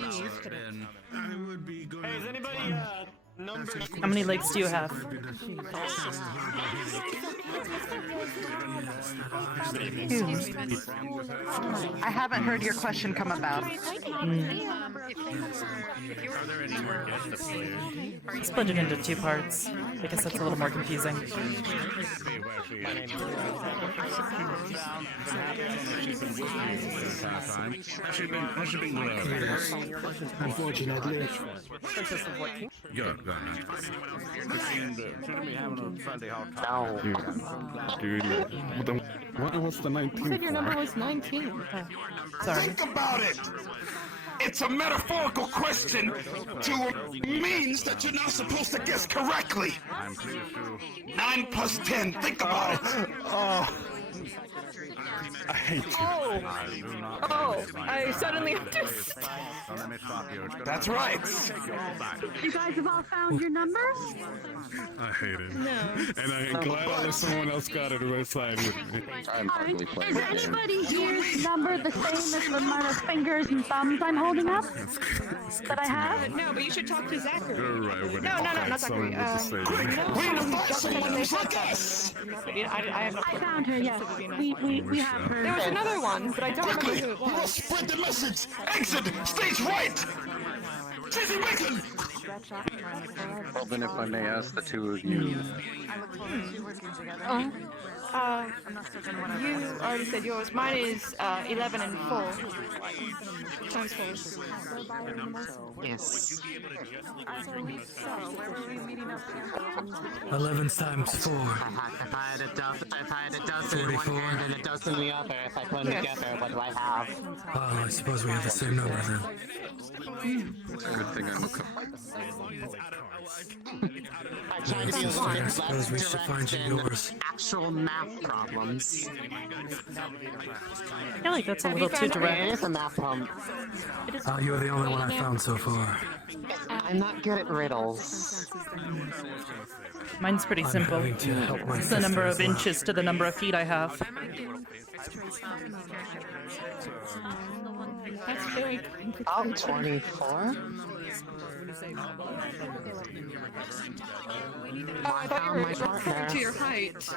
is anybody, How many legs do you have? I haven't heard your question come about. Split it into 2 parts. I guess that's a little more confusing. Unfortunately. Dude, what's the 19th? You said your number was 19. Sorry. Think about it! It's a metaphorical question to means that you're not supposed to guess correctly. 9 plus 10. Think about it. Oh. I hate you. I suddenly understand. That's right. You guys have all found your numbers? I hate it. No. And I'm glad that someone else got it right side with me. Is anybody here's number the same as the amount of fingers and thumbs I'm holding up? That I have? No, but you should talk to Zachary. You're right, when No, not someone Zachary. with the same. I found her, yes. We have her. There was another one, but I don't remember who it We must was. spread the message. Exit stage right. Jesse Mason. Well, then if I may ask the two of you. You already said yours. Mine is 11 and 4. Times 4. Yes. 11 times 4. If I had a dozen in one hand and a dozen in the other, if I put them together, what do I have? Well, I suppose we have the same number then. It's a good thing I'm a I try to be a I little bit suppose less we should direct find you than yours. actual math problems. I feel like that's a little too It direct. is a math problem. You're the only one I found so far. I'm not good at riddles. Mine's pretty simple. having to help my It's the number of sister as well. inches to the number of feet I have. That's very Oh, 24? I thought you were referring to your height.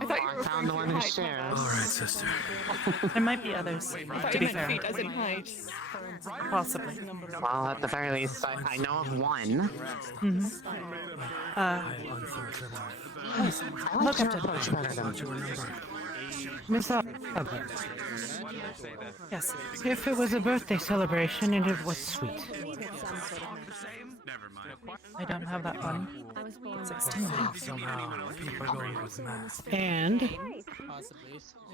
I thought you were found the one who shares. All right, sister. There might be others, I thought to you be meant fair. feet as in height. Possibly. Well, at the very least, I know of one. Look up to Much better than Miss Arbor, Yes. if it was a birthday celebration and it was sweet, I don't have that one. 16. Somehow, people are going with math. and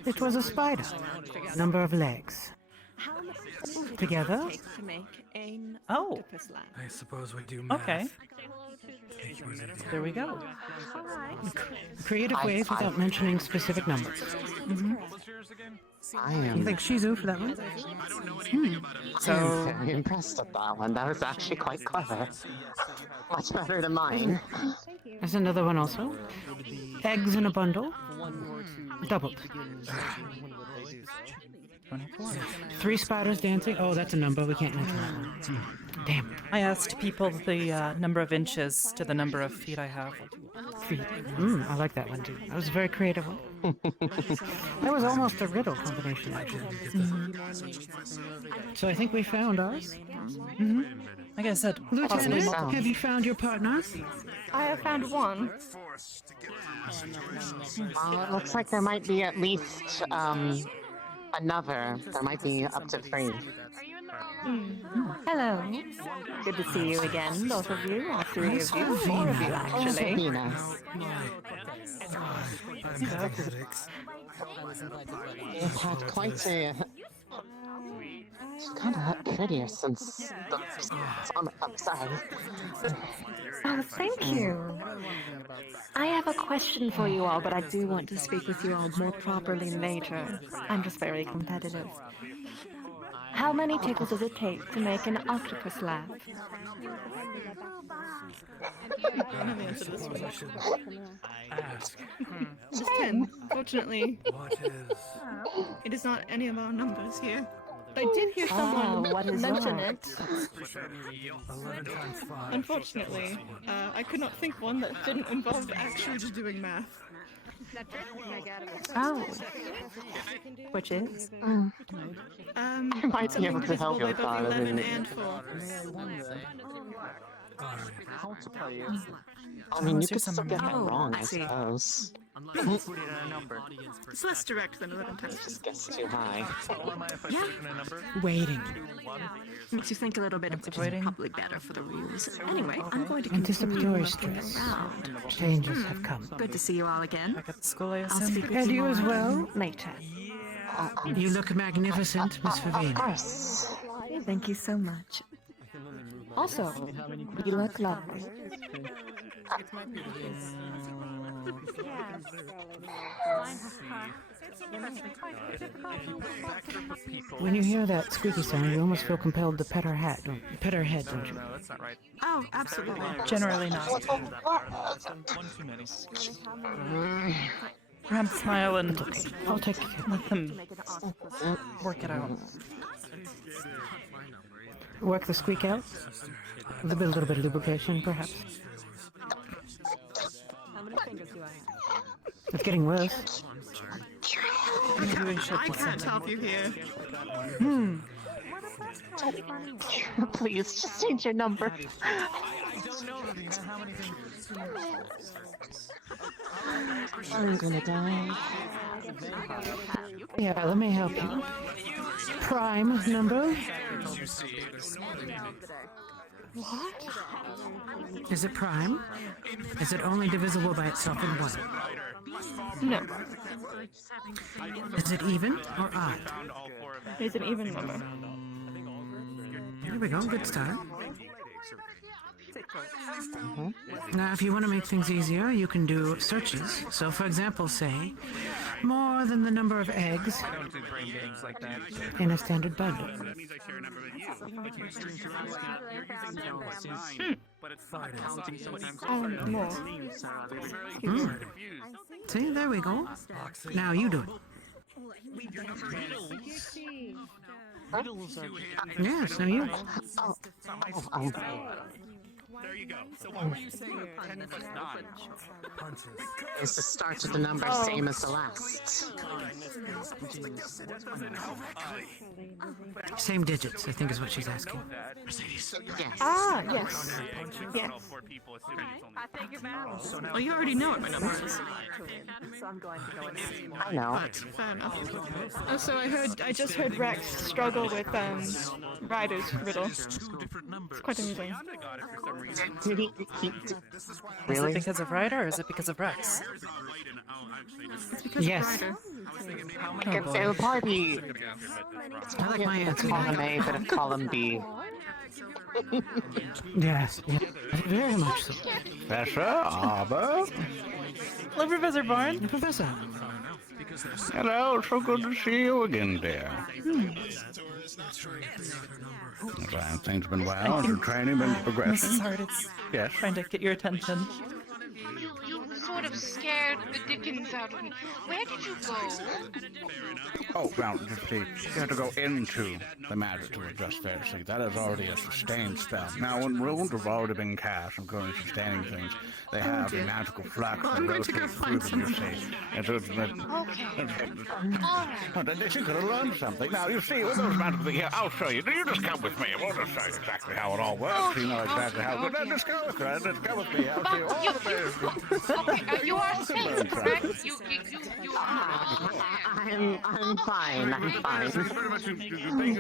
it was a spider, number of legs. Together? Oh. I suppose we do math. Okay. There we go. Creative ways without mentioning specific numbers. I You am think Shizu for that one? So, very impressed at that one. That was actually quite clever. Much better than mine. There's another one also. Eggs in a bundle. Doubled. 24. 3 spiders dancing. Oh, that's a number. We can't mention that one. Damn. I asked people the number of inches to the number of feet I have. Feet. I like that one too. That was a very creative one. That was almost a riddle combination, actually. So I think we found ours. Like I said, Lieutenant, found. have you found your partners? I have found one. Well, it looks like there might be at least another. There might be up to 3. Hello. Good to see you again, both of you, all 3 of you, 4 of you actually. Venus. You've had quite a... She's kind of prettier since the sun outside. Oh, thank you. I have a question for you all, but I do want to speak with you all more properly later. I'm just very competitive. How many tickles does it take to make an octopus laugh? Ask. Just 10. Fortunately, What is... it is not any of our numbers here. I did hear someone what is mention that? it. 11 times 5. Unfortunately, I could not think one that didn't involve actually just doing math. Oh. Which is? I might be able to help by you both with 11 that. and 4. I mean, you could still get that wrong, I I see. suppose. It's less direct than 11 times. Just gets too high. Yeah. Waiting. Makes you think a little bit, which is probably better for the rules. Anyway, I'm going to Anticipatory continue stress. around. Changes have come. Good to see you all again. Back at the school, I I'll assume. speak with And you more as well? later. You look magnificent, Miss Of Favina. course. Thank you so much. Also, you look lovely. When you hear that squeaky sound, you almost feel compelled to pet her hat, pet her head, don't you? No, that's not right. Oh, absolutely. Generally not. One too many. Perhaps smile and I'll take let them work it out. Work the squeak out. A little bit of lubrication, perhaps. It's getting worse. Maybe we should I can't help you here. Please, just change your number. I'm gonna die. Yeah, let me help you. Prime number. What? Is it prime? Is it only divisible by itself in one? No. Is it even or odd? It's an even number. Here we go, good start. Now, if you want to make things easier, you can do searches. So, for example, say, more than the number of eggs I don't do brain games like that. in a standard bundle. That means I share a number with you. But you're using 9, but it's not counting sometimes. More. See, there we go. Now you do it. Yes, now you. There you go. So what were you saying? 10 plus 9. It's the start of the number, same as the last. Same digits, I think is what she's asking. Yes. Ah, yes. Yes. Well, you already know what my number is. I know. Fair enough. Also, I just heard Rex struggle with Ryder's riddle. It's quite amusing. Did he Is really? it because of Ryder or is it because of Rex? It's because Yes. of Ryder. It's a party. I like my answer. Column A, but of column B. Yes, very much so. Professor Arbor? Hello, Professor Barn. Professor. Hello, so good to see you again, dear. Things have been well. Has your training been progressing? Mrs. Hart, it's Yes. trying to get your attention. You sort of scared the dickens out of me. Where did you go? Oh, well, you see, you have to go into the matter to adjust there. See, that is already a sustained spell. Now, when runes have already been cast, including sustaining things, they have a magical flux that rotates through them, you see. And so it's... She could have learned something. Now, you see, with those magical things here, I'll show you. You just come with me. We'll just show you exactly how it all works. You know exactly how it goes. Just go with me. Just go with me. I'll show you all the ways. Okay, you are safe, correct? You I'm fine. I'm fine. Pretty much, you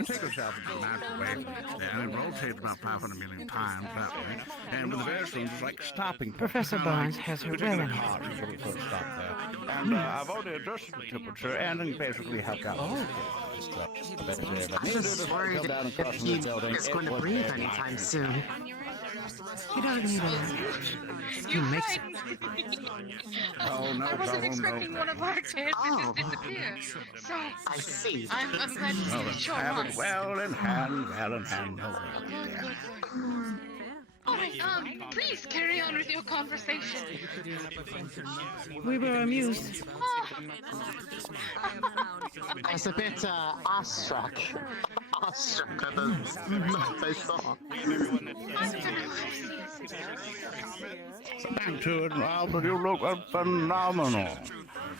take yourself into the magical wave, and it rotates about 500 million times that way. And with the various things, it's like stopping. Professor Barnes has her well in hard to get it to stop there. And I've already adjusted the temperature and then basically helped out. I'm just worried if he is going to breathe anytime soon. He doesn't need a He makes it. Oh, no, I wasn't expecting one of our chairs to just disappear. So, I see. I'm glad to see that you're Have on. it well in hand, well in hand. Alright, please carry on with your conversation. We were amused. I was a bit awestruck. Awestruck at the sights I saw. Back to it, Albert, you look phenomenal.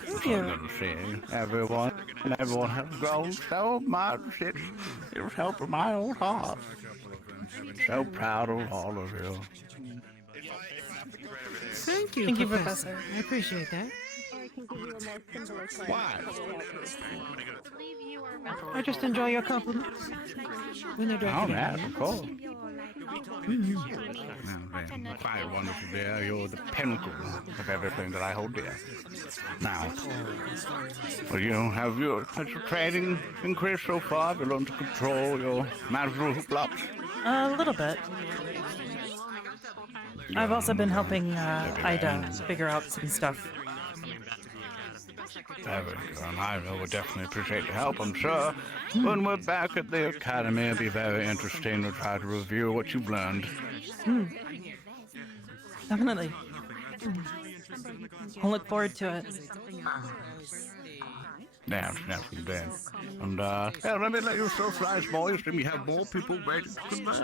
Thank you. Good to see everyone has grown so much. It's helped my old heart. So proud of all of you. Thank you, Thank you, Professor. Professor. I appreciate that. Why? I just enjoy your compliments when they're Oh, directed at yes, me. of course. Quite wonderful, dear. You're the pinnacle of everything that I hold dear. Now, well, you have your training increased so far? Have you learned to control your magical hooplops? A little bit. I've also been helping Ida figure out some stuff. I would definitely appreciate your help, I'm sure. When we're back at the academy, it'll be very interesting to try to review what you've learned. Definitely. I'll look forward to it. Yeah, then. And, yeah, let me let you socialize, boys, and we have more people ready to converse.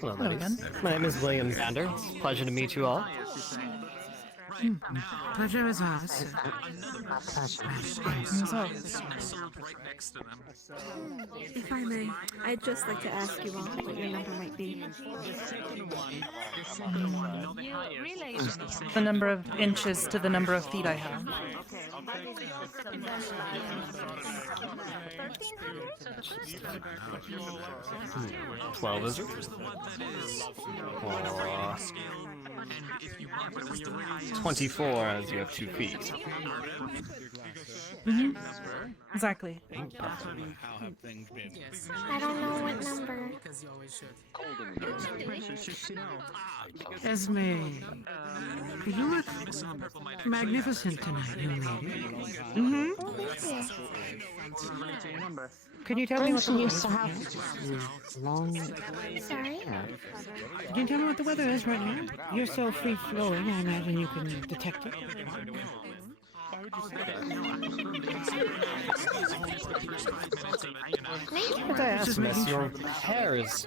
Hello, ladies. My name is William Zander. It's a pleasure to meet you all. Pleasure is ours. If I may, I'd just like to ask you all what your number might be. The number of inches to the number of feet I have. 12, is it? 24, as you have 2 feet. Exactly. I don't know what number. Esme, you look magnificent tonight, young lady. Can you tell me what the used to have long Sorry? Can you tell me what the weather is right now? You're so free-flowing, I imagine you can detect it. Could I ask, miss, your hair is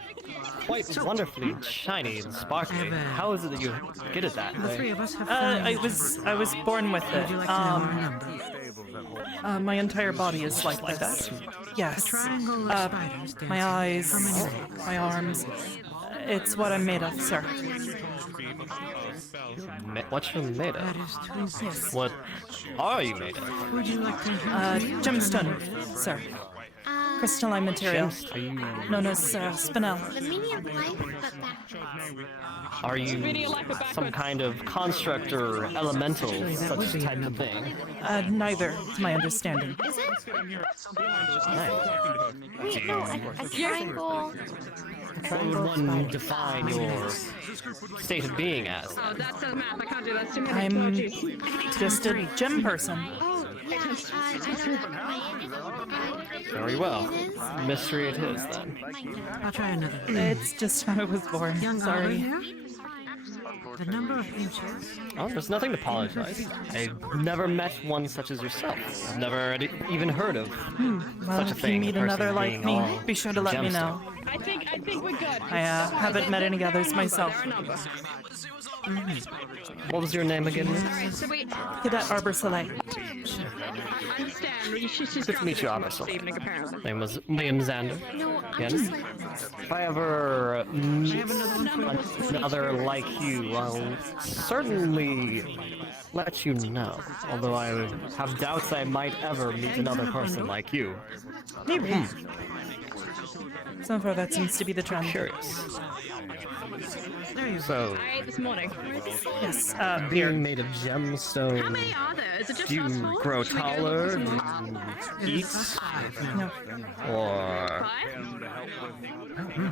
quite wonderfully shiny and sparkly. How is it that you get it that The way? three of us have I was born with it. Would you like to know our number? My entire body is like that. Yes. A triangle of spiders dancing. My eyes, How many? my arms. It's what I'm made of, sir. What you're made That of? is twins. Yes. What are you made of? Would you like to Gemstone, sir. Crystalline material. Known as spinel. The meaning of life, but backwards. Are you some kind of construct or elemental, such type of thing? Neither, to my understanding. Is it? Nice. Wait, no, a triangle. What would one define your state of being as? Oh, that's a math. I can't do that. It's too many I'm emojis. just a gem person. Oh, yeah. Very well. Mystery it is, then. I'll try another. It's just how I was born. Young Sorry. Arbor here? The number of inches. Oh, there's nothing to apologize. I've never met one such as yourself. I've never even heard of Well, such a if thing. you meet a person another like being me, all be sure to let me know. I think we're good. I haven't met any others myself. What was your name again? Alright, so wait. Cadet Arbor Soleil. I understand. She's Good to meet you, Arbor. evening, apparently. Name was William Zander. No, I'm Again. just like If I ever meet another like you, I'll certainly let you know. Although I have doubts I might ever meet another person like you. Maybe. So far, that seems to be the trend. Curious. I So, ate this morning. Yes, being made of gemstone, How many are there? Is it just do us you four? grow Should we go taller for some and eat? No. Or...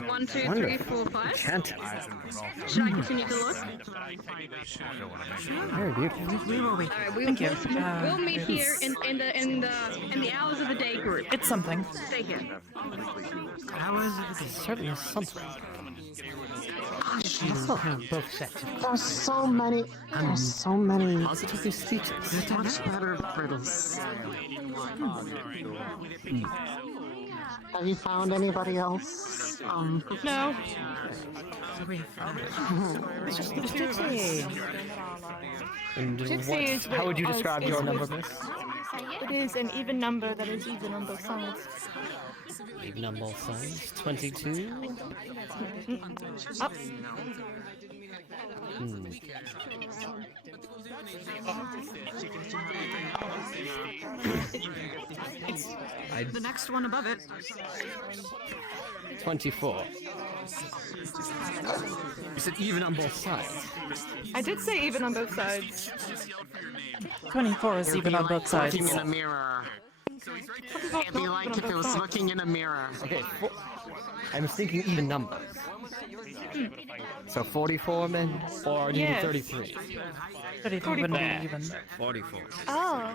1, 2, 3, Wonderful. 4, 5. Enchanting. Should I continue to look? Very beautiful. Alright, Thank you. We'll meet here in the hours of the day group. It's something. Stay here. Hours of the day. Certainly something. Both sets. There's so many. There's so many. Positively speechless. Much better critters. Have you found anybody else? No. And Trixie is how would you the- describe your number, miss? It is an even number that is even on both sides. Even on both sides. 22. Up. The next one above it. 24. You said even on both sides. I did say even on both sides. 24 is even on both sides. Looking in a mirror. It'd be like if it was looking in a mirror. Okay, I'm thinking even numbers. So 44 men, or do you need 33? 33 wouldn't be even. 44. Oh.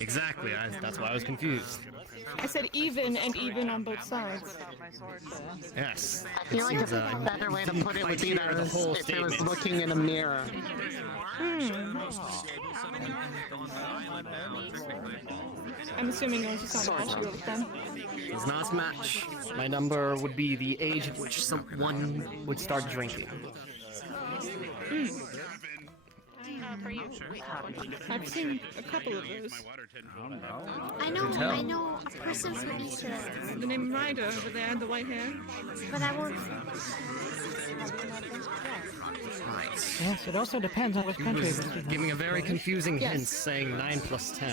Exactly, that's why I was confused. I said even and even on both sides. Yes. I feel like a better way to put it would be that if it was looking in a mirror. I'm assuming yours is not a match then. It's not a match. My number would be the age at which someone would start drinking. I've seen a couple of those. I know a person from each of them. The name Ryder over there, and the white hair. But I won't. Yes, it also depends on which He country. was giving a very confusing hint, saying 9 plus 10.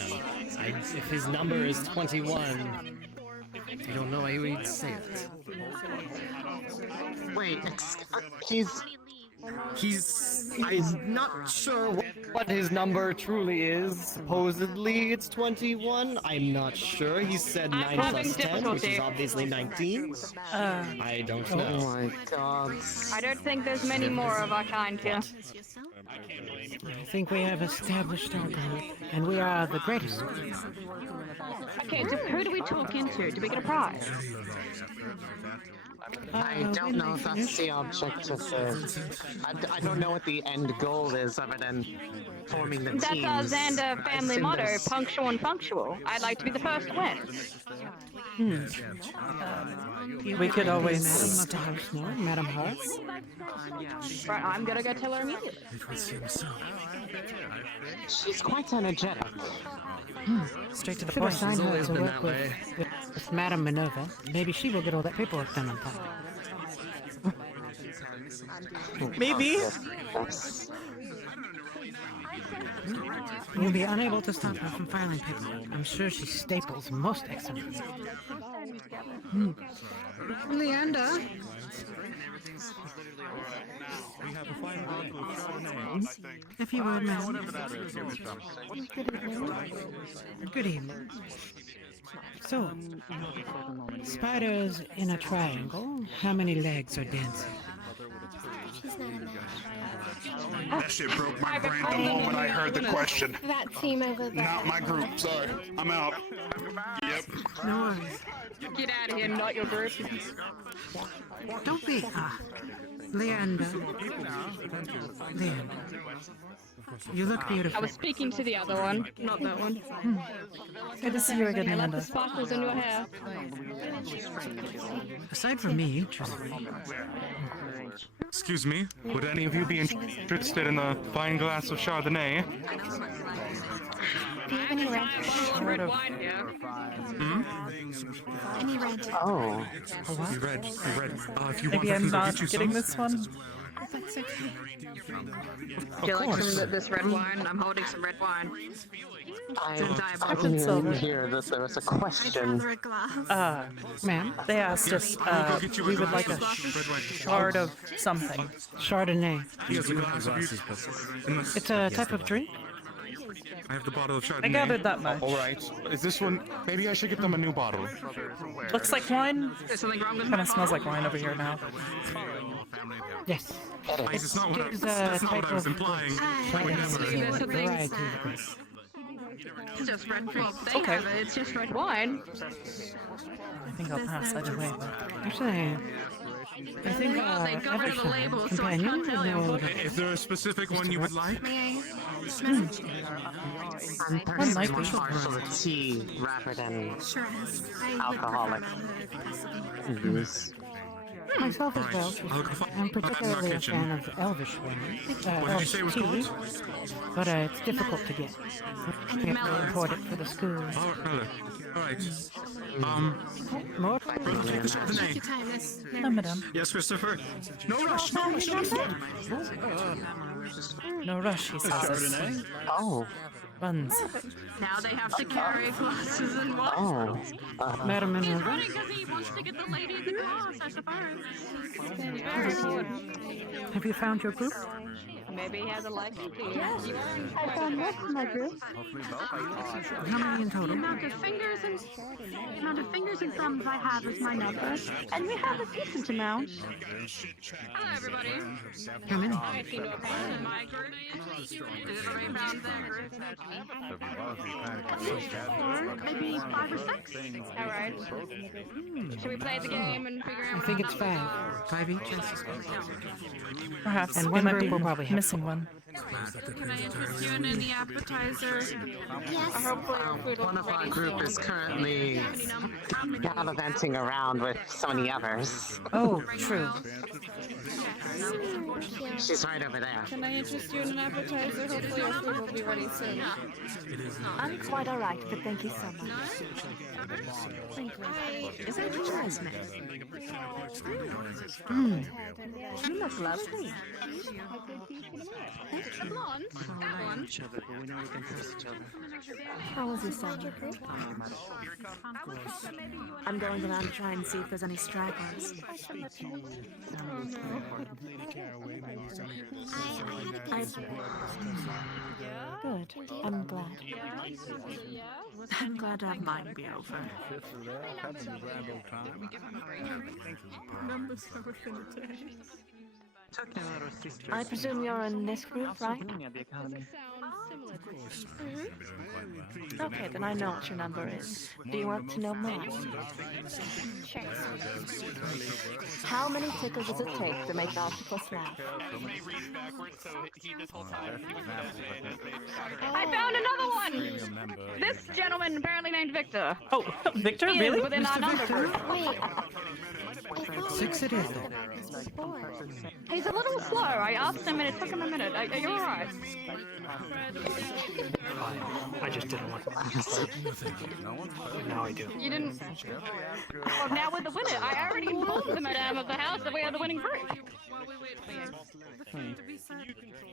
If his number is 21, I don't know how he'd say it. Wait, I'm not sure what his number truly is. Supposedly it's 21. I'm not sure. He said 9 plus 10, which is obviously 19. I don't know. Oh my god. I don't think there's many more of our kind here. I think we have established our group, and we are the greatest. Okay, so who do we talk into? Do we get a prize? I don't know if that's the objective. I don't know what the end goal is other than forming the That's teams. our Xander family I've motto, seen this. punctual and punctual. I'd like to be the first to win. We could always. Madam Hart. Right, I'm gonna go tell her immediately. She's quite energetic. Straight to the Should point. assign her always to been work that with, way. with Madam Minerva. Maybe she will get all that paperwork done on time. Maybe. You'll be unable to stop her from filing paperwork. I'm sure she staples most excellent. Leander. If you would, ma'am. Good evening. So, spiders in a triangle, how many legs are dancing? That shit broke my brain the moment I heard the question. That team over there. Not my group, sorry. I'm out. Yep. No worries. Get out of here, not your group. Don't be, Leander. Leander. You look beautiful. I was speaking to the other one, not that one. Good to see you again, I like Amanda. the sparkles in your hair. Aside from me, Excuse me, would any of you be interested in a fine glass of Chardonnay? Do you have any rent? Red wine here. Any rent? Oh. You read. If you want, Maybe I I'm can go not get you getting some. this one. Do you like some of this red wine? I'm holding some red wine. I Diabolical. didn't Silver. hear that there was a question. Ma'am, they asked us, we would like a shard of something. Chardonnay. Yes, a glass of you. It's a type of drink? I have the bottle of Chardonnay. I gathered that much. All right. Is this one? Maybe I should get them a new bottle. Looks like wine. There's something wrong with Kind of smells like wine over here now. Yes. That's not what I, It's that's a not what type I was of implying. variety. It's just red wine. They Okay. have it. It's just red wine. I think I'll pass either way. Actually, I think Well, they got rid of the label, so I companion can't tell you. will Is there a specific one you would like? May I'm personally might more be. partial to tea rather than I sure is. I would alcoholic prefer that if possible. use. Myself as well. I'm particularly a fan of Elvish wine. What did you say it was tea, called? but it's difficult to get. We have to import it for the school. Oh, really? Alright. More? No, madame. Yes, Christopher? No rush! No rush, he says. Oh. Runs. Now they have to carry glasses and wine. Oh. Madam He's Minerva? running because he wants to get the lady in the glass, I suppose. Very cute. Have you found your group? Maybe he has a liking to you. Yes, I found most of my group. How many in total? The amount of fingers and thumbs I have is my number, and we have a decent amount. Hello, everybody. Come in. My group. Everybody found their group. Maybe 5 or 6. All right. Should we play the game and figure out? I think it's 5. 5 each? Perhaps And we one might group be will probably have missing one. Can I interest you in any appetizer? Yes. Hopefully our food will One of our be group ready is soon. currently gallivanting around with so many others. Oh, true. She's right over there. Can I interest you in an appetizer? Hopefully our food will be ready soon. I'm quite alright, but thank you so much. Is that Jasmine? You look lovely. Blonde? That one? How was your summer? I'm going around to try and see if there's any stragglers. Good. I'm glad. I'm glad to have mine be over. I presume you're in this group, right? Okay, then I know what your number is. Do you want to know mine? How many tickles does it take to make an octopus laugh? I found another one! This gentleman apparently named Victor. Oh, Victor, He really? is within our number group. 6 it is. He's a little slow. I asked him and it took him a minute. Are you alright? I just didn't want to. Now I do. You didn't... Well, now we're the winner. I already informed the madame of the house that we are the winning group.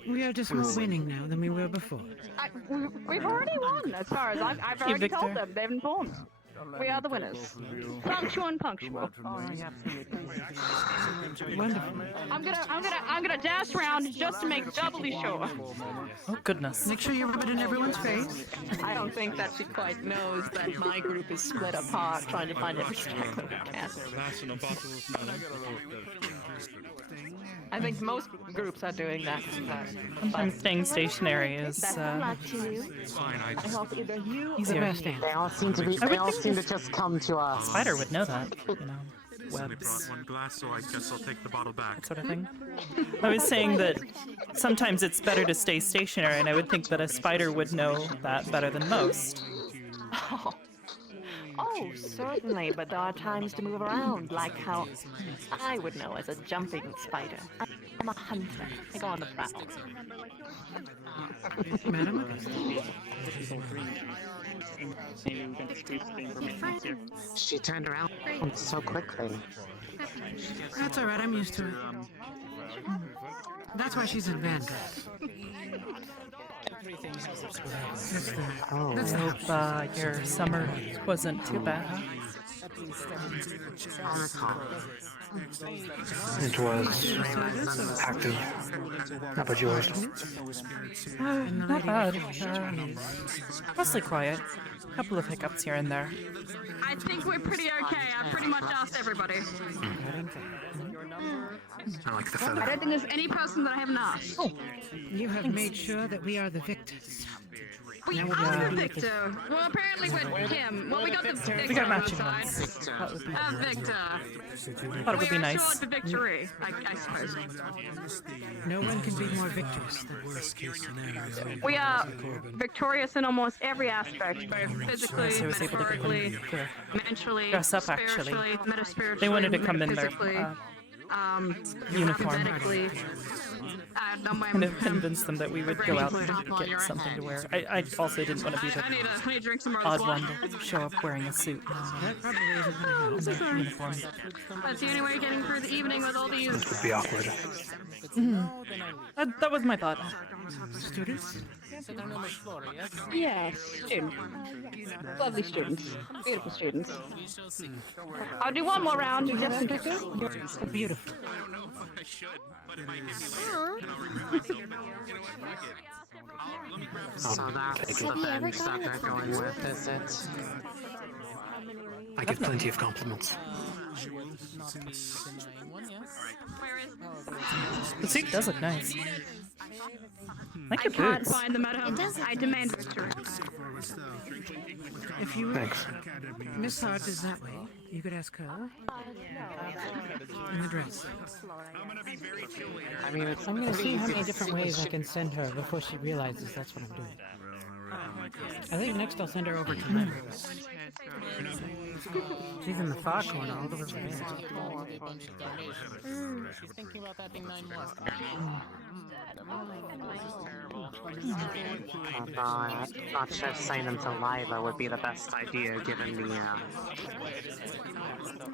We are just more winning now than we were before. We've already won, as far as I've already told them. They've informed. We are the winners. Punctual and punctual. Wonderful. I'm gonna dash around just to make doubly sure. Oh, goodness. Make sure you rub it in everyone's face. I don't think that she quite knows that my group is split apart, trying to find every straggler we can. I think most groups are doing that. Sometimes staying stationary is Best of luck to you. I hope either you easier. or They all seem to be. They all seem to just come to us. Spider would know that, you know. Only Webs, brought one glass, so I guess I'll take the bottle back. that sort of thing. I was saying that sometimes it's better to stay stationary, and I would think that a spider would know that better than most. Oh, certainly, but there are times to move around, like how I would know as a jumping spider. I'm a hunter. I go on the prowl. Madam? She turned around so quickly. That's alright, I'm used to it. That's why she's in band. Oh. I hope your summer wasn't too bad, huh? It was active. How about yours? Not bad. Mostly quiet. A couple of hiccups here and there. I think we're pretty okay. I pretty much asked everybody. I like the I feather. don't think there's any person that I haven't asked. Oh, You have made sure that we are the victors. we Now are the we'll victor. Well, apparently we're him. Well, we got the victor We got on the matching side. ones. That would be Victor. thought it would be We are nice. short to victory, I suppose. No one can be more victorious than Worst case scenario. We are victorious in almost every aspect, both physically, So I was able to get them metaphorically, to mentally, dress up, actually. spiritually, metaspiritually, They wanted to come in there. metaphysically. Uniform. hypothetically, don't mind Kind of convinced them that we would go out and get something to wear. I also didn't want to be the I need to drink some more odd one to show up wearing a suit and their uniform. That's the only way of getting through the evening with all these. This would be awkward. That was my thought. Students? Yes, students. Lovely students. Beautiful students. I'll do one more round just in case. Beautiful. So that's the things that they're going with, is it? I get plenty of compliments. The suit does look nice. I like I your can't boots. find the madam. I demand history. If you Thanks. Miss Hart is that way. You could ask her. In the dress. I mean, it's I'm gonna pretty see how easy many to different see ways I what can send her before she realizes that's what I'm doing. I think next I'll send her over to Lynn. She's in the far corner all the way over there. She's thinking about that being 9 more. Not sure sending them to Lila would be the best idea given the,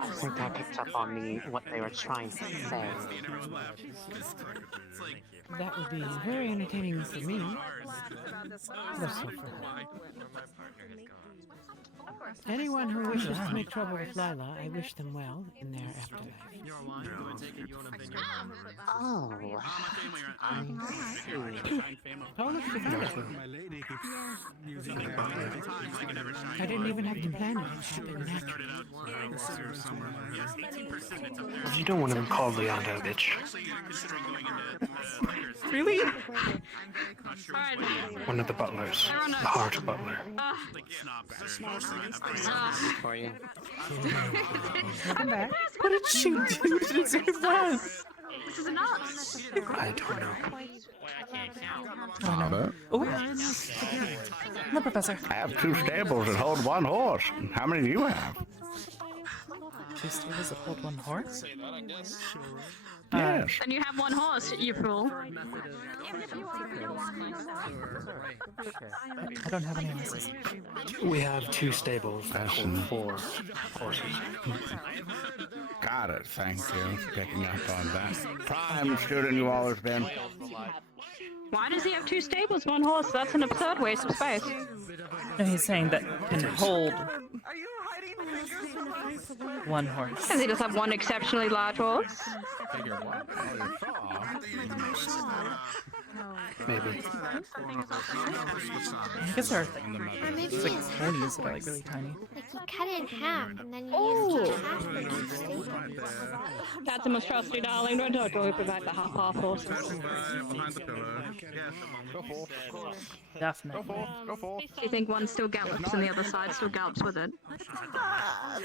I think I picked up on what they were trying to say. That would be very entertaining for me. Less so for her. Anyone who wishes to make trouble with Lila, I wish them well in their afterlife. Oh, Oh, look, she found it. I didn't even have to plan it. It happened naturally. You don't want to be called Leonda, bitch. Really? One of the butlers. The Hart butler. for you. Welcome back. What did you do to deserve that? This is enough. I don't know. Arbor? Oh, the professor. I have 2 stables that hold 1 horse. How many do you have? 2 stables that hold 1 horse? Yes. And you have 1 horse, you fool. I don't have any horses. We have 2 stables that hold 4 horses. Got it. Thank you for picking up on that. Prime student you always been. Why does he have 2 stables, 1 horse? That's an absurd waste of space. No, he's saying that can hold 1 horse. Does he just have 1 exceptionally large horse? Maybe. I guess there are it's like ponies that are like really tiny. Like you cut it in half and then you Oh! use half for each staple. That's a monstrosity, darling. Don't put back the half horses. Definitely. Do you think one still gallops and the other side still gallops with it? I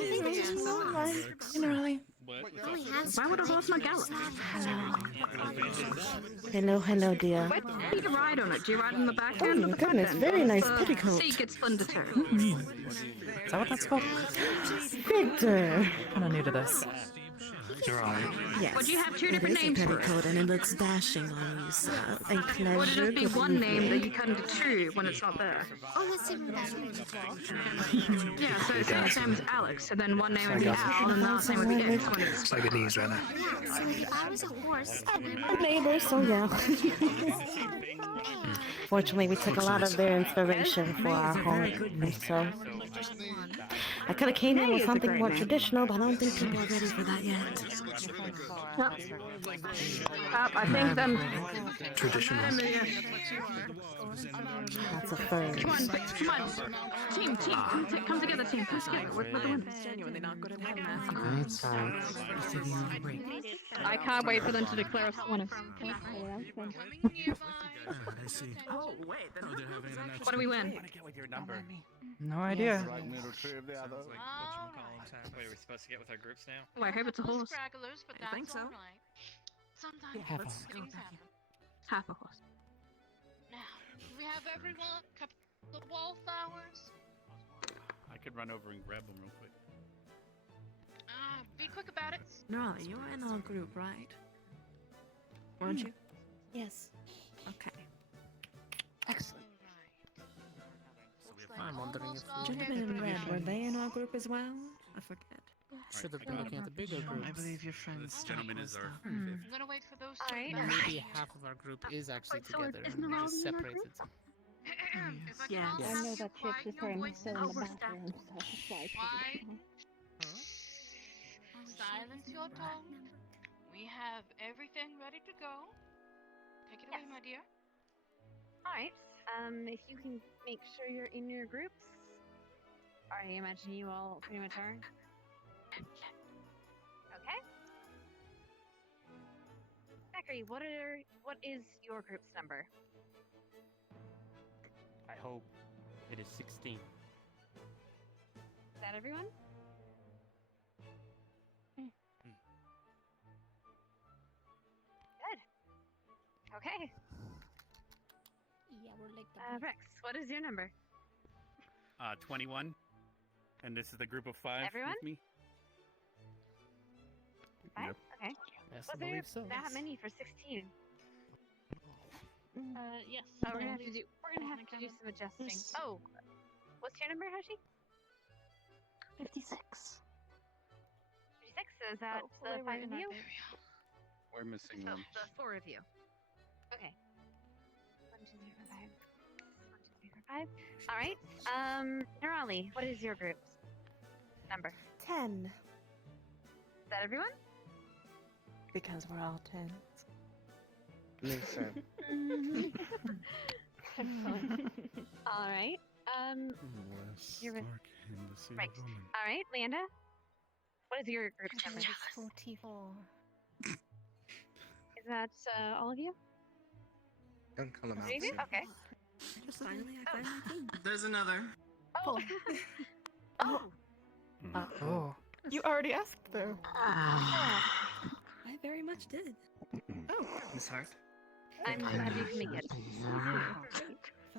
think there's just one. Really? Why would a horse not gallop? Hello, dear. Where do you ride on it? Do you ride on the back Oh end or my the front goodness, end? very nice The petticoat. seat gets thunder too. Is that what that's called? Victor! Kind of new to this. Yes. Would you have 2 it different is names a for it? petticoat and it looks dashing on you, so a Or would pleasure. it just be one name that you cut into 2 when it's not there? Oh, that's even better. Yeah, so it's the same as Alex, and then one name would be Al, and the last name would be X when it's... Siamese, rather. So if I was a horse, Our neighbors, so yeah. Fortunately, we took a lot of their inspiration for our home, so I could have came in with something more traditional, but I don't think people are ready for that yet. I think then... Traditional. That's a third. Come on. Team, come together, team. Come together. We're the winners. Genuinely not good at I can't wait for them to declare us winners. What do we win? No idea. What are we supposed to get with our groups now? Oh, I hope it's a horse. I think so. Sometimes Half a things horse. happen. Half a horse. Now, we have everyone cut the wallflowers. I could run over and grab them real quick. Be quick about it. No, you were in our group, right? Weren't you? Yes. Okay. Excellent. I'm wondering if Gentlemen in red, were they in our group as well? I forget. Should have been looking at the bigger groups. I believe your friend's This gentleman is our I'm gonna wait for those. Alright. Maybe half of our group is actually together and we just separated. Yeah. I know that chick is trying to still in the bathroom, Why? Silence your tongue. We have everything ready to go. Take it away, my dear. Alright. If you can make sure you're in your groups. I imagine you all pretty much are. Okay. Zachary, what is your group's number? I hope it is 16. Is that everyone? Good. Okay. Yeah, we're like Rex, what is your number? 21. And this is the group of 5 Everyone? with me. 5? Yep. Okay. Yes, Was I there believe so. that many for 16? yes. Oh, we're gonna have to do some adjusting. Yes. Oh, what's your number, Hoshi? 56. 56. Is that the 5 of you? We're missing So one. the 4 of you. Okay. 1, 2, 3, 4, 5. 1, 2, 3, 4, 5. All right. Nerali, what is your group's number? 10. Is that everyone? Because we're all 10. Listen. Excellent. All right. You're with... Right. All right, Leanda. What is your group's number? 44. Is that all of you? Don't call him out. Three of you? sir. Okay. Just finally, I find my team. There's another. Oh. Oh. Oh. You already asked, though. I very much did. Oh, Miss Hart. I'm glad you can make it.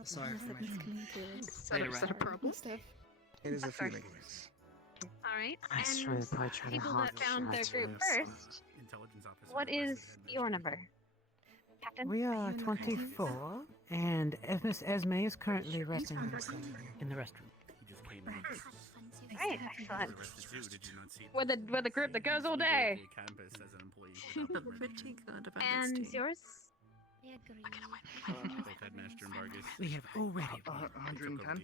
Sorry for my Is that a problem, Steph? It is a Of course. feeling. Yes. All right. I swear And if I try to people hard that found their try to group rescue. first, Intelligence officer. what is your number? Captain? We are 24, and Miss Esme is currently resting in the restroom. He just came in. Right, excellent. Arrested too, did you not see? We're the group that goes all day. Campus as an employee. Pretty good about And this team. yours? Both Headmaster and Vargas. We have already. 110?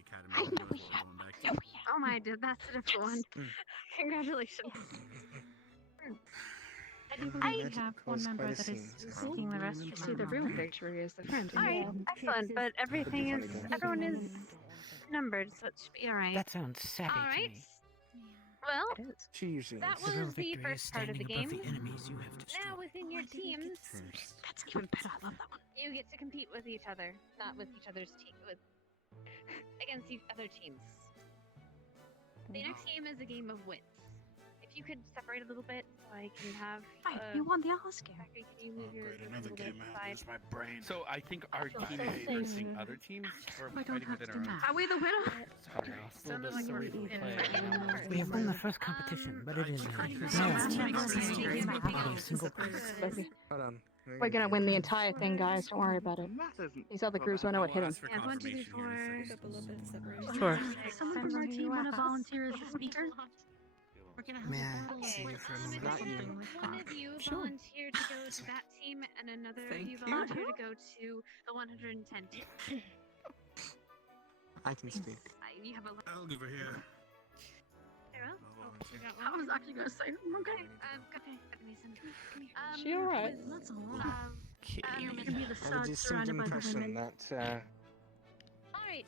Oh my, dude, that's a difficult one. Congratulations. I do believe we have one member that is seeking the rest to see the room victory is the friend. Alright, excellent, but everyone is numbered, so it should be alright. That sounds savvy to Alright. me. Well, She usually that is. The real was the victory is first part of the standing game. above the enemies you have destroyed. Now within your teams, That's even better. I love that one. you get to compete with each other, not with each other's against other teams. The next game is a game of wits. If you could separate a little bit, so I can have. You won the Oscar. Zachary, can you move your Great, group a another little game bit I have aside? is my brain. So I think our team is versing other teams, or I don't fighting have within to our do own. math. Are we the winner? Sorry, Sounded like you were in We have won the first competition, but it is not a single place. Hold on. We're gonna win the entire thing, guys. Don't worry about it. These other groups don't know what hit them. Yeah, 1, 2, 3, 4. Sure. Someone from our team want to volunteer as a speaker? We're gonna May have I see you for a moment? Not you. One of you volunteer to go to that team, and another of you volunteer to go to the 110 team. I can speak. You have a. I'll give her here. Very well. You got I one. was actually gonna say, okay. Okay, Mason. She alright? That's a lot. You're meant to be the I would stud just seem surrounded by the impression women. that Alright.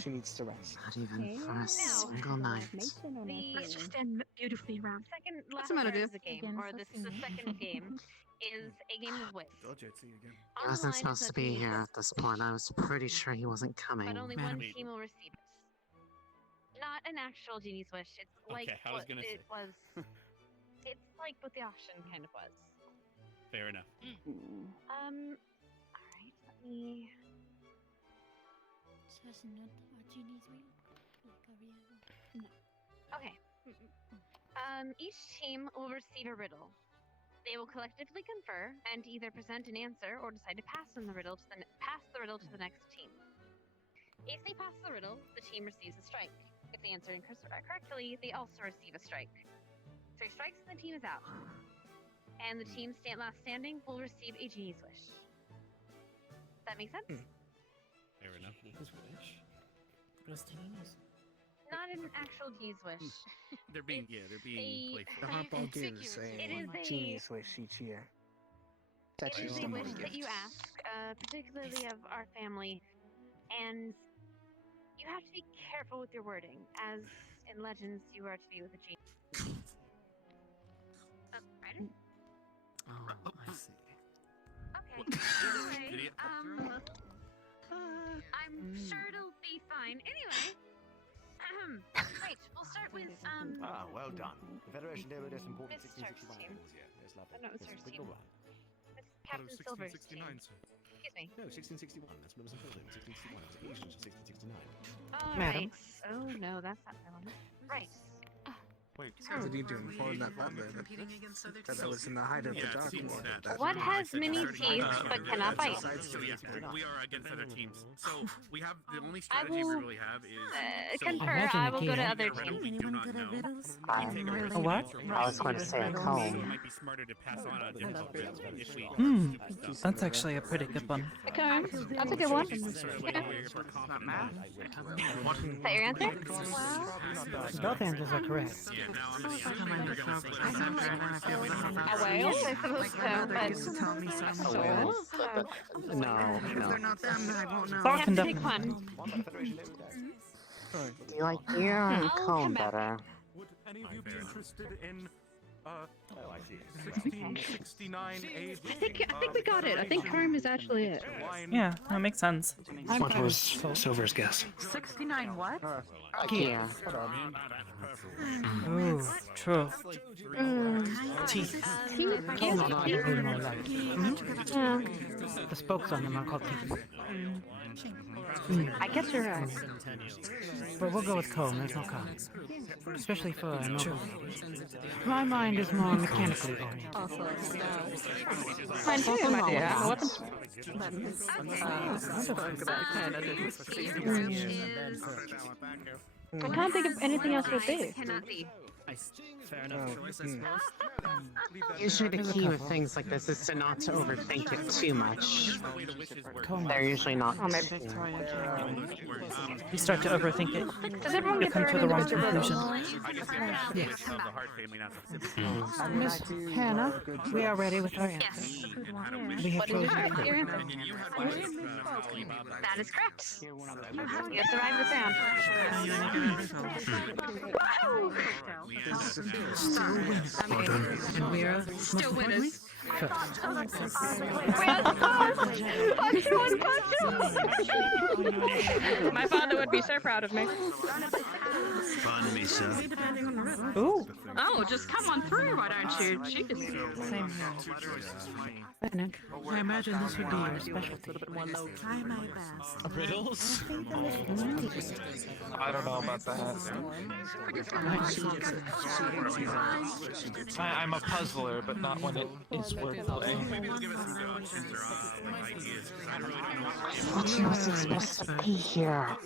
she needs to rest. Not even for a Now, single night. Let's just stand beautifully around. Second What's last the matter, part of dude? the game, or this is the second game, is a game of wits. see you again. He wasn't supposed to be here at this point. I was pretty sure he wasn't coming. But only Madam. one team will receive it. Not an actual genie's wish. It's like Okay, I was what gonna it say. was. It's like what the auction kind of was. Fair enough. Alright, let me. So it's not a genie's wheel? Like a real one? No. Okay. Each team will receive a riddle. They will collectively confer and either present an answer or decide to pass the riddle to the next team. If they pass the riddle, the team receives a strike. If they answer correctly, they also receive a strike. 3 strikes and the team is out. And the team last standing will receive a genie's wish. That make sense? Fair enough. Not an actual genie's wish. They're being playful. The Hardball gives a genius wish each year. It is a wish that you ask, particularly of our family, and you have to be careful with your wording, as in Legends you are to be with a genie. Ryder? Oh, I see. Okay. Anyway, I'm sure it'll be fine. Anyway, right, we'll start with Ah, well done. The Federation Day with us important Miss Stark's 1669. team. Yes, lovely. No, it's Stark's Big team. one. Miss Captain Silver's team. Excuse me. No, 1661. That's what was important. 1661. It was Asian 1669. Alright. Oh no, that's not the one. Right. Wait, What are you doing? Pulling that up there? That was in the height of the document. What has many teeth but cannot bite? So yeah, we are against other teams. So we have the only strategy we really have is confer. I will go to other teams. We do not know. A what? I was going to say a It comb. might be smarter to pass on a difficult bit if we That's actually a pretty good one. Okay, that's a good one. Is that your answer? Both answers are correct. Yeah, now I suppose so, but... No. Thought have to pick one. Do you like ear or comb better? Would any of you be interested in 1669 age? I think we got it. I think comb is actually it. Yeah, that makes sense. What was Silver's guess? 69 what? Yeah. Ooh, true. Teeth. The spokes on them are called teeth. I guess you're right. But we'll go with comb, there's no comb. Especially for a noble. My mind is more mechanically oriented. Mine too, my dear. What's... I can't think of anything else with this. Fair enough. Usually the key with things like this is to not to overthink it too much. They're usually not. You start to overthink it. Does everyone You get come their to the wrong individual conclusion. Yes. the Hart family, not Miss Hannah, we are ready with our answer. We have chosen correct. That is correct. You have survived this round. And we are Still winners. My father would be so proud of me. Pardon me, sir. Ooh. Oh, just come on through, why don't you? Same here. I imagine this would be your specialty. Try my best. Riddles? I don't know about that. I'm a puzzler, but not when it is wordplay. Maybe they'll give us some options or ideas. I really don't know. He wasn't supposed to be here.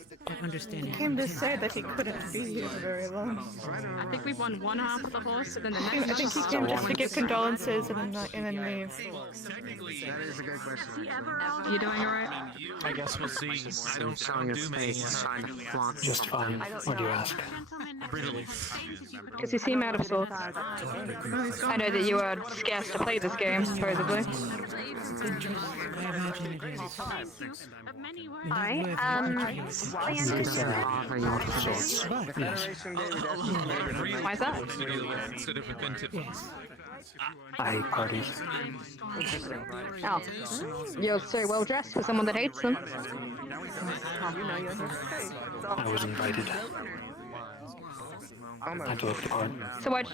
Understanding. Kim just said that he couldn't be here very long. I think we've won one half of the horse, and then the I next think he came just to give condolences and then leave. That is a good question. You doing alright? I guess we'll see. I don't showing his face trying to flaunt. Just fine. What do you ask? Because you seem out of sorts. I know that you are scarce to play this game, supposedly. Why's that? I party. Oh. You're so well dressed for someone that hates them. I was invited. I do applaud. So what?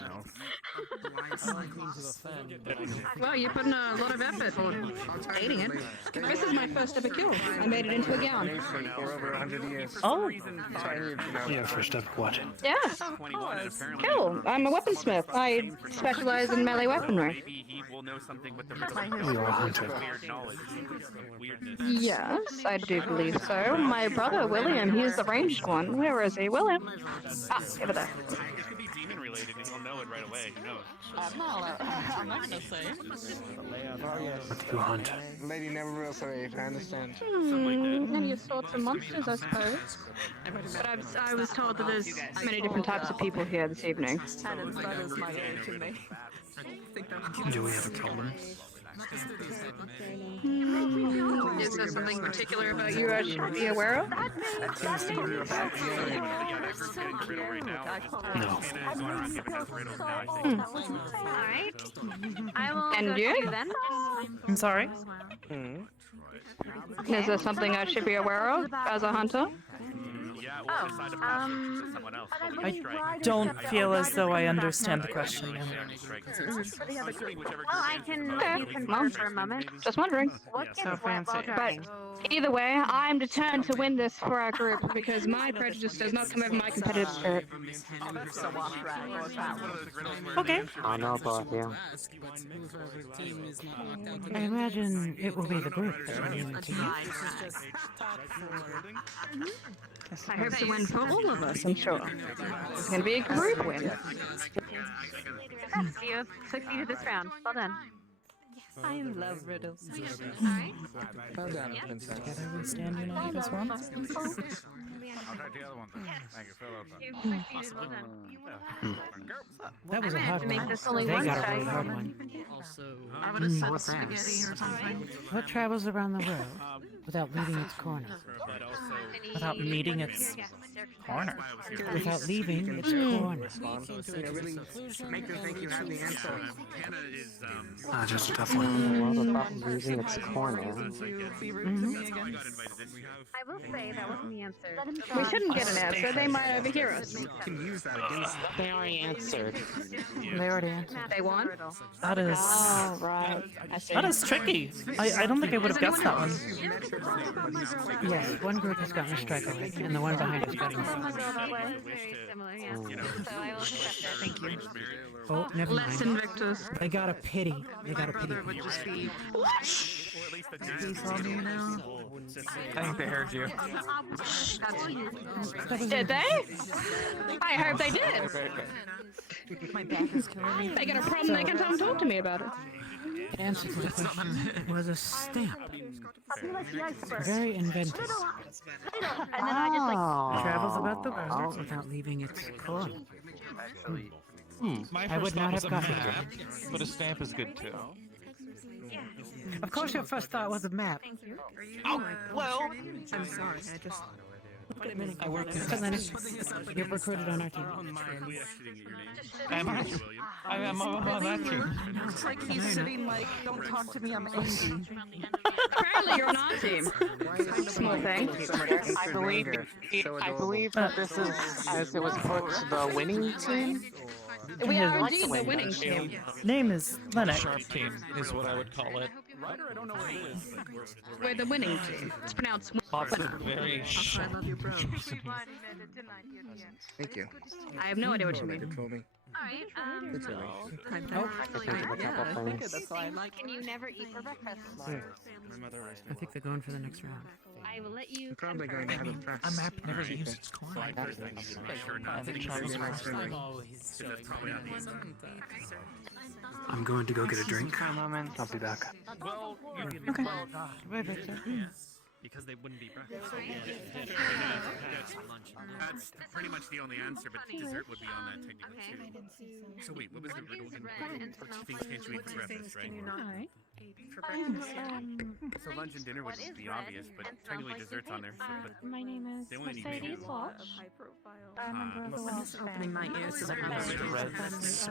Well, you put in a lot of effort for dating it. This is my first ever kill. I made it into a gown. Oh. Your first ever what? Yes. Kill. I'm a weaponsmith. I specialize in melee weaponry. You're a hunter. Yes, I do believe so. My brother, William, he's the ranged one. Where is he? William? Ah, over there. It could be demon related and he'll know it right away. Who knows? I'm not gonna say. What do you hunt? Lady never real sorry, I understand. Many assaults and monsters, I suppose. But I was told that there's many different types of people here this evening. Do we ever kill them? Is there something particular about you I should be aware of? No. Alright. And you? I'm sorry? Is there something I should be aware of as a hunter? I don't feel as though I understand the question. Well, I can move for a moment. Just wondering. So fancy. But either way, I'm determined to win this for our group because my prejudice does not come over my competitive spirit. Okay. I know about you. I imagine it will be the group that we're going to get. I hope to win for all of us, I'm sure. It's going to be a group win. You succeeded this round. Well done. I love riddles. Well done, princess. Together we stand united as one. I'll try the other one. Thank you. Fill up. That was a hard one. Make this only They one got a side. really hard one. I would have said spaghetti or something. What travels around the world without leaving its corner? Without meeting its corner. Without leaving its corner. Make them think you have the answer. Just a tough one. Without losing its corner. I will say that wasn't the answer. We shouldn't get an answer. They might overhear us. Can use that against them. They already answered. They already answered. They won? That is... Oh, right. That is tricky. I don't think I would have guessed that one. Yes, one group has gotten a strike already, and the one behind us got it. Thank you. Oh, never Less mind. invictus. They got a pity. They got a pity. Would just be... I think they heard you. Did they? I hope they did. My back is killing me. They got a problem, they can come talk to me about it. The answer to the question was a stamp. Very inventive. Travels about the world without leaving its corner. I would not have gotten it. But a stamp is good too. Of course your first thought was a map. Oh, well. I'm sorry, I just... I work You're recruited on our team. I'm on that team. Looks like he's sitting like, don't talk to me, I'm angry. Apparently you're on our team. Small thing. I believe that this is, as it was put, the winning team. We are indeed the winning team. Name is Lennox. Sharp team is what I would call it. We're the winning team. It's pronounced Lots of very sharp. Thank you. I have no idea what you mean. Told me. Alright, It's Can you never eat for breakfast? I think they're going for the next round. I will let you probably going to have a press. A map never uses its corner. I'm going to go get a drink. I'll be back. Okay. Right, Victor. Because they wouldn't be breakfast. That's pretty much the only answer, but dessert would be on that technically too. So wait, what was the riddle again? What things can't you eat for breakfast, right? So lunch and dinner would be obvious, but technically dessert's on there. So, but My name is they only need Mercedes two. Walsh. I'm a member of the I'm Walsh just opening my family. ears to the house.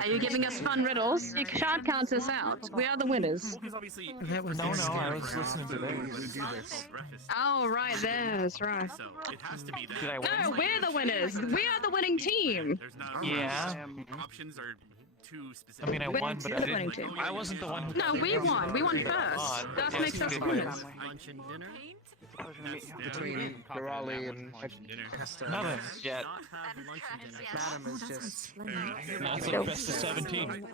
Are you giving us fun riddles? You can't count us out. We are the winners. That was No, I was listening to theirs. Oh, right, that's right. So it has to be that. Did I win? No, we're the winners. We are the winning team. There's not Yeah. options are too specific. I mean, I We're won, but I the winning didn't. team. I wasn't the one who. No, we won. We won first. That makes us winners. Lunch and dinner. Between Raleigh and Nothing yet. Madam is just. That's like best of 17.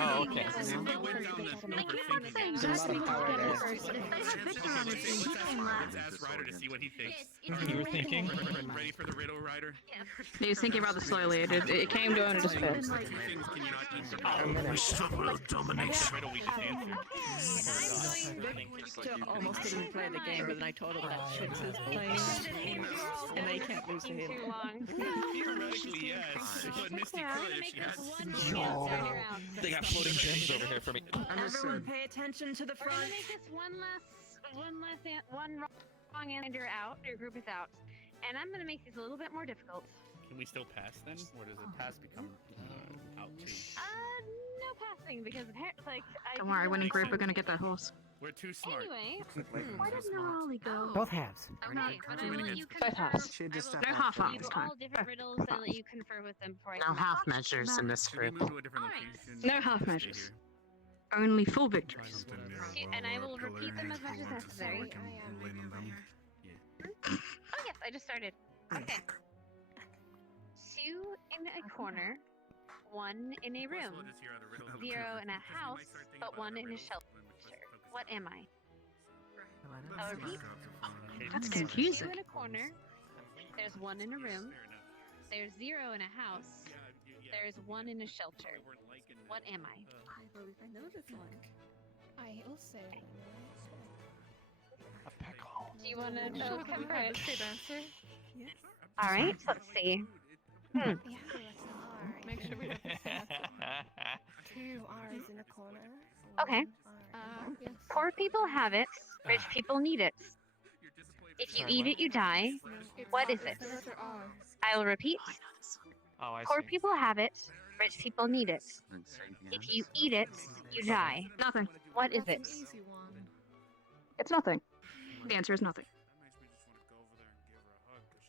Oh, okay. Let's ask Ryder to see what he thinks. You were thinking? Ready for the riddle, Ryder? He was thinking rather slowly. It came to him and it just fit. Two things can you not eat? Domination. Riddle we just answered. Victor almost didn't play the game, but then I told him that Chips is playing, and they can't lose to him. Theoretically, yes. But Misty could if she has. They got floating gems over here for me. Everyone pay attention to the We're gonna front. make this one wrong answer out. Your group is out, and I'm gonna make this a little bit more difficult. Can we still pass then? Or does a pass become out too? No passing because like I. Don't worry, winning group, we're gonna get that horse. We're too smart. Anyway, where does Nerali go? Both halves. Okay, but I will let you Both confer. halves. No half I will halves, give time. all different riddles and let you confer with them before I. No half measures in this group. Move to a different location. No half measures. Only full victories. And I will repeat them as much as necessary. Oh yes, I just started. Okay. 2 in a corner, 1 in a room, 0 in a house, but 1 in a shelter. What am I? I'll repeat. That's There's confusing. 2 in a corner. There's 1 in a room. There's 0 in a house. There's 1 in a shelter. What am I? I believe I know this one. I also. A pickle. Do you want to know? Yes. All right. Let's see. We have to write an R. Make sure we have the same answer. 2 R's in a corner. Okay. Yes. Poor people have it. Rich people need it. If you eat it, you die. What is it? The letter R. I will repeat. Oh, I Poor see. people have it. Rich people need it. If you eat it, you die. Nothing. What is it? That's an easy one. It's nothing. The answer is nothing.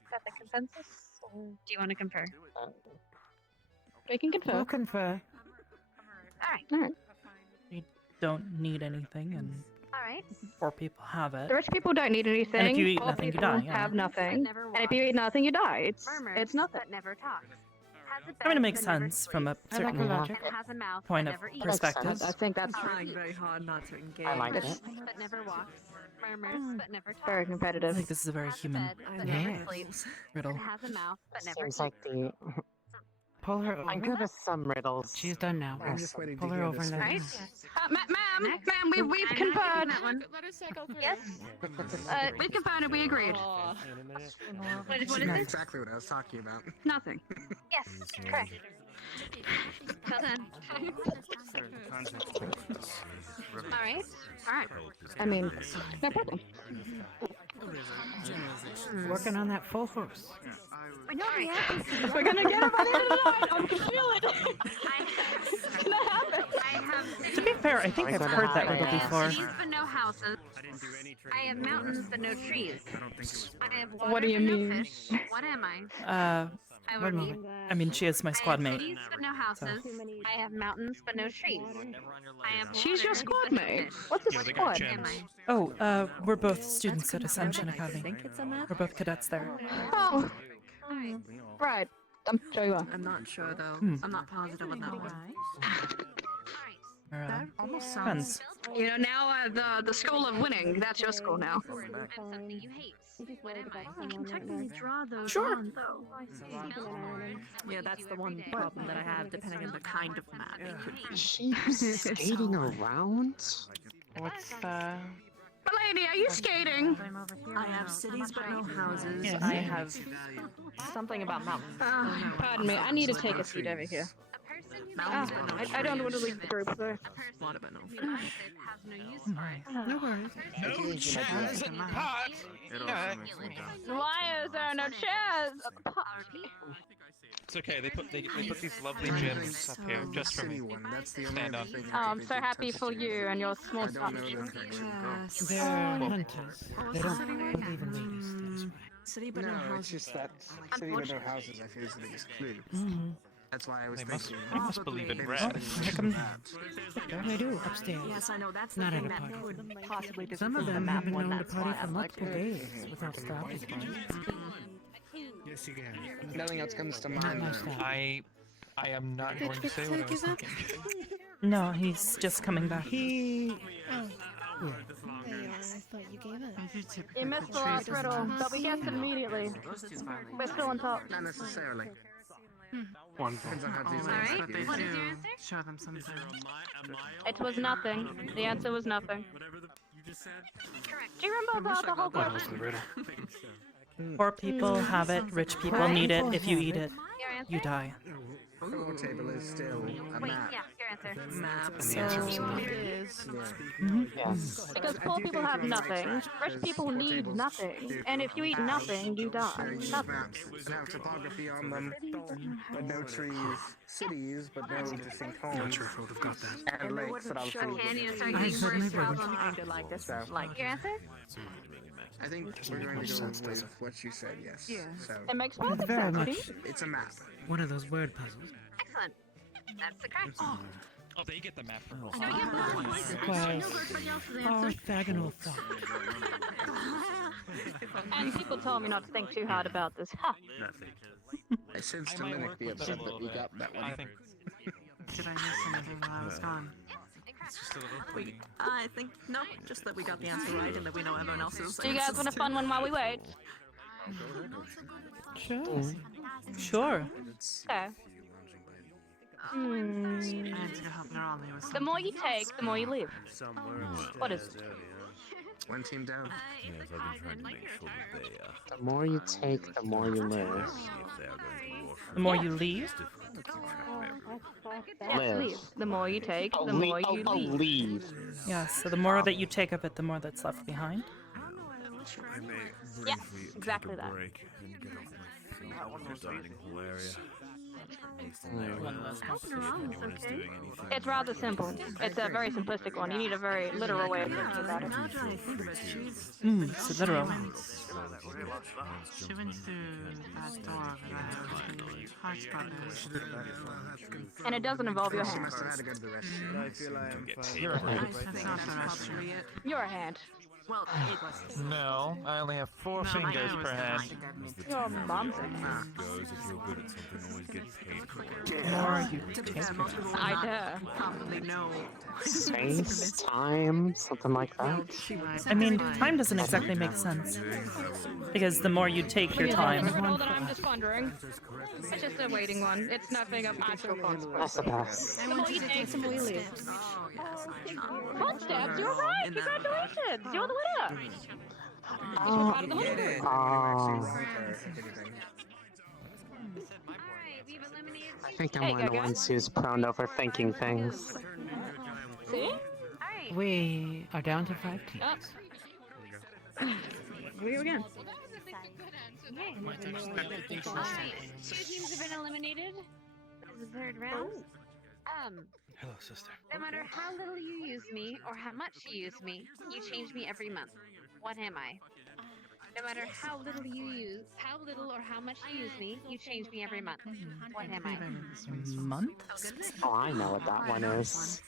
Is that the consensus? Or do you want to confer? We can confer. We'll confer. All right. You don't need anything, and All right. poor people have it. The rich people don't need anything. And if you eat Poor nothing, you people die, yeah. have nothing. But never And if you eat nothing, you die. Murmurs, It's nothing. but never talks. Has a I mean, it bed, makes but never sense from a sleeps. I like certain the logic. And has a mouth, point but of never eats. perspective. I think that's Trying very hard not to engage. I like Sleeps, it. but never walks. Murmurs, but never talks. very I competitive. think this is a very Has a human bed, but never Yes. sleeps. riddle. And has a mouth, but never Seems eats. like the. Pull her over. I'm good at some riddles. She's done now. I'm just waiting Pull to her hear over this and one. let Ma'am, we've I'm conferred. that one. Let us cycle through. Yes. We've conferred and we agreed. What is That's this? exactly what I was talking about. Nothing. Yes. Correct. Well done. All right. All right. I mean, no problem. Working on that full horse. We know the answer. We're gonna get it by the end of the night. I can feel it. It's gonna happen. I have To be fair, I think I've heard that riddle before. cities but no houses. I have mountains but no trees. I have water What do you but no mean? fish. What am I? I One will moment. I mean, she is my squad I have mate. cities but no houses. I have mountains but no trees. I have She's your water, squad but no mate. fish. What's a Yeah, they got squad? Am gems. I? Oh, we're both students at Ascension Academy. We're both cadets there. Oh, Alright. right. I'm sure you are. I'm not sure though. Hmm. I'm not positive on that one. Or, Almost depends. You know, now the school of winning. That's your school now. I'm something you hate. What am I? You can technically draw those Sure. on though. Yeah, that's the one problem that I have, depending on the kind of map it could be. She's skating around? What's Milady, are you skating? I have cities but no houses. Yes. I have something about mountains. Pardon me. I need to take a seat over here. A person you Mountains but no I don't want to leave the group. So. A person Water but no who fish. likes it has no use for it. No worries. No chairs in the pot. Ridiculous. Why is there no chairs? I'll repeat. It's okay. They put these lovely gems up here just for me. Stand on. Oh, I'm so happy for you and your small stuff. They're hunters. They don't believe in ladies. City but no, no it's houses. just that city but no houses, I feel, is the biggest clue. That's why I was thinking. They must believe in maybe red. something They do upstairs. Yes, I know. That's Not the at thing a that party. could possibly Some of defeat the them map have been one. known to That's party why for I'm like, multiple days without stopping. Yes, you can. Nothing else comes to Not mind. my though. style. I am not going to say what I was thinking. No, he's just coming back. He... Oh, I thought you gave up. You missed the last riddle, but we guessed it immediately. We're still on top. Not necessarily. One Depends on how deep Alright, it is. what is your answer? Show them something. It was nothing. The answer was nothing. Do you remember the whole question? Poor people have it, rich people need it. If you eat it, Your answer? you die. The pool table is still a Wait, map. yeah, your answer. Map. And the answer was it is. Yes. Because poor people have nothing, rich people need nothing, and if you eat nothing, you die. Huge Nothing. maps that have topography on them, but no trees. Cities, but no distinct homes. Not sure if I would have got that. And lakes that I'll Show see. any of I the certainly problem kind of like this. Like Your answer? I think we're going to go with what you said, yes. Yeah. So It makes perfect Very sense. much. See? it's a map. One of those word puzzles. Excellent. That's the correct. Oh, they get the map. Requires orthogonal thought. And people told me not to think too hard about this. Ha! I sensed Dominic be upset that we got that one. Did I miss anything while I was gone? I think no, just that we got the answer right and that we know everyone else's. Do you guys want a fun one while we wait? Sure. Sure. Okay. The more you take, the more you leave. What is it? One team down. Yes, I've been trying to make sure that they The more you take, the more you live. The more you leave? Yes, Live. leave. The more you take, Oh, the more oh, you oh, leave. leave. Yeah, so the more that you take of it, the more that's left behind. Yes, exactly that. It's rather simple. It's a very simplistic one. You need a very literal way of thinking about it. So literal. She went through that door Hart's brothers. And it doesn't involve your She hand. must have had to go to the restroom. I feel I am That's not the restroom. Your hand. Well, it was. No, I only have 4 fingers per hand. Your mom's hand. The more you take of it. I dare. Probably no. Space, time, something like that. I mean, time doesn't exactly make sense. Because the more you take your time. Riddle that I'm just wondering. It's just a waiting one. It's nothing of actual consequence. That's the best. The more you take, the more you leave. Footsteps, you're right! Congratulations! You're the winner! You were part of the winner. I think I'm one of the ones who's prone to overthinking things. See? We are down to 5 teams. We go again. Alright, 2 teams have been eliminated. This is the 3rd round. Hello, sister. No matter how little you use me or how much you use me, you change me every month. What am I? No matter how little you use, how little or how much you use me, you change me every month. What am I? Month? Oh, I know what that one is.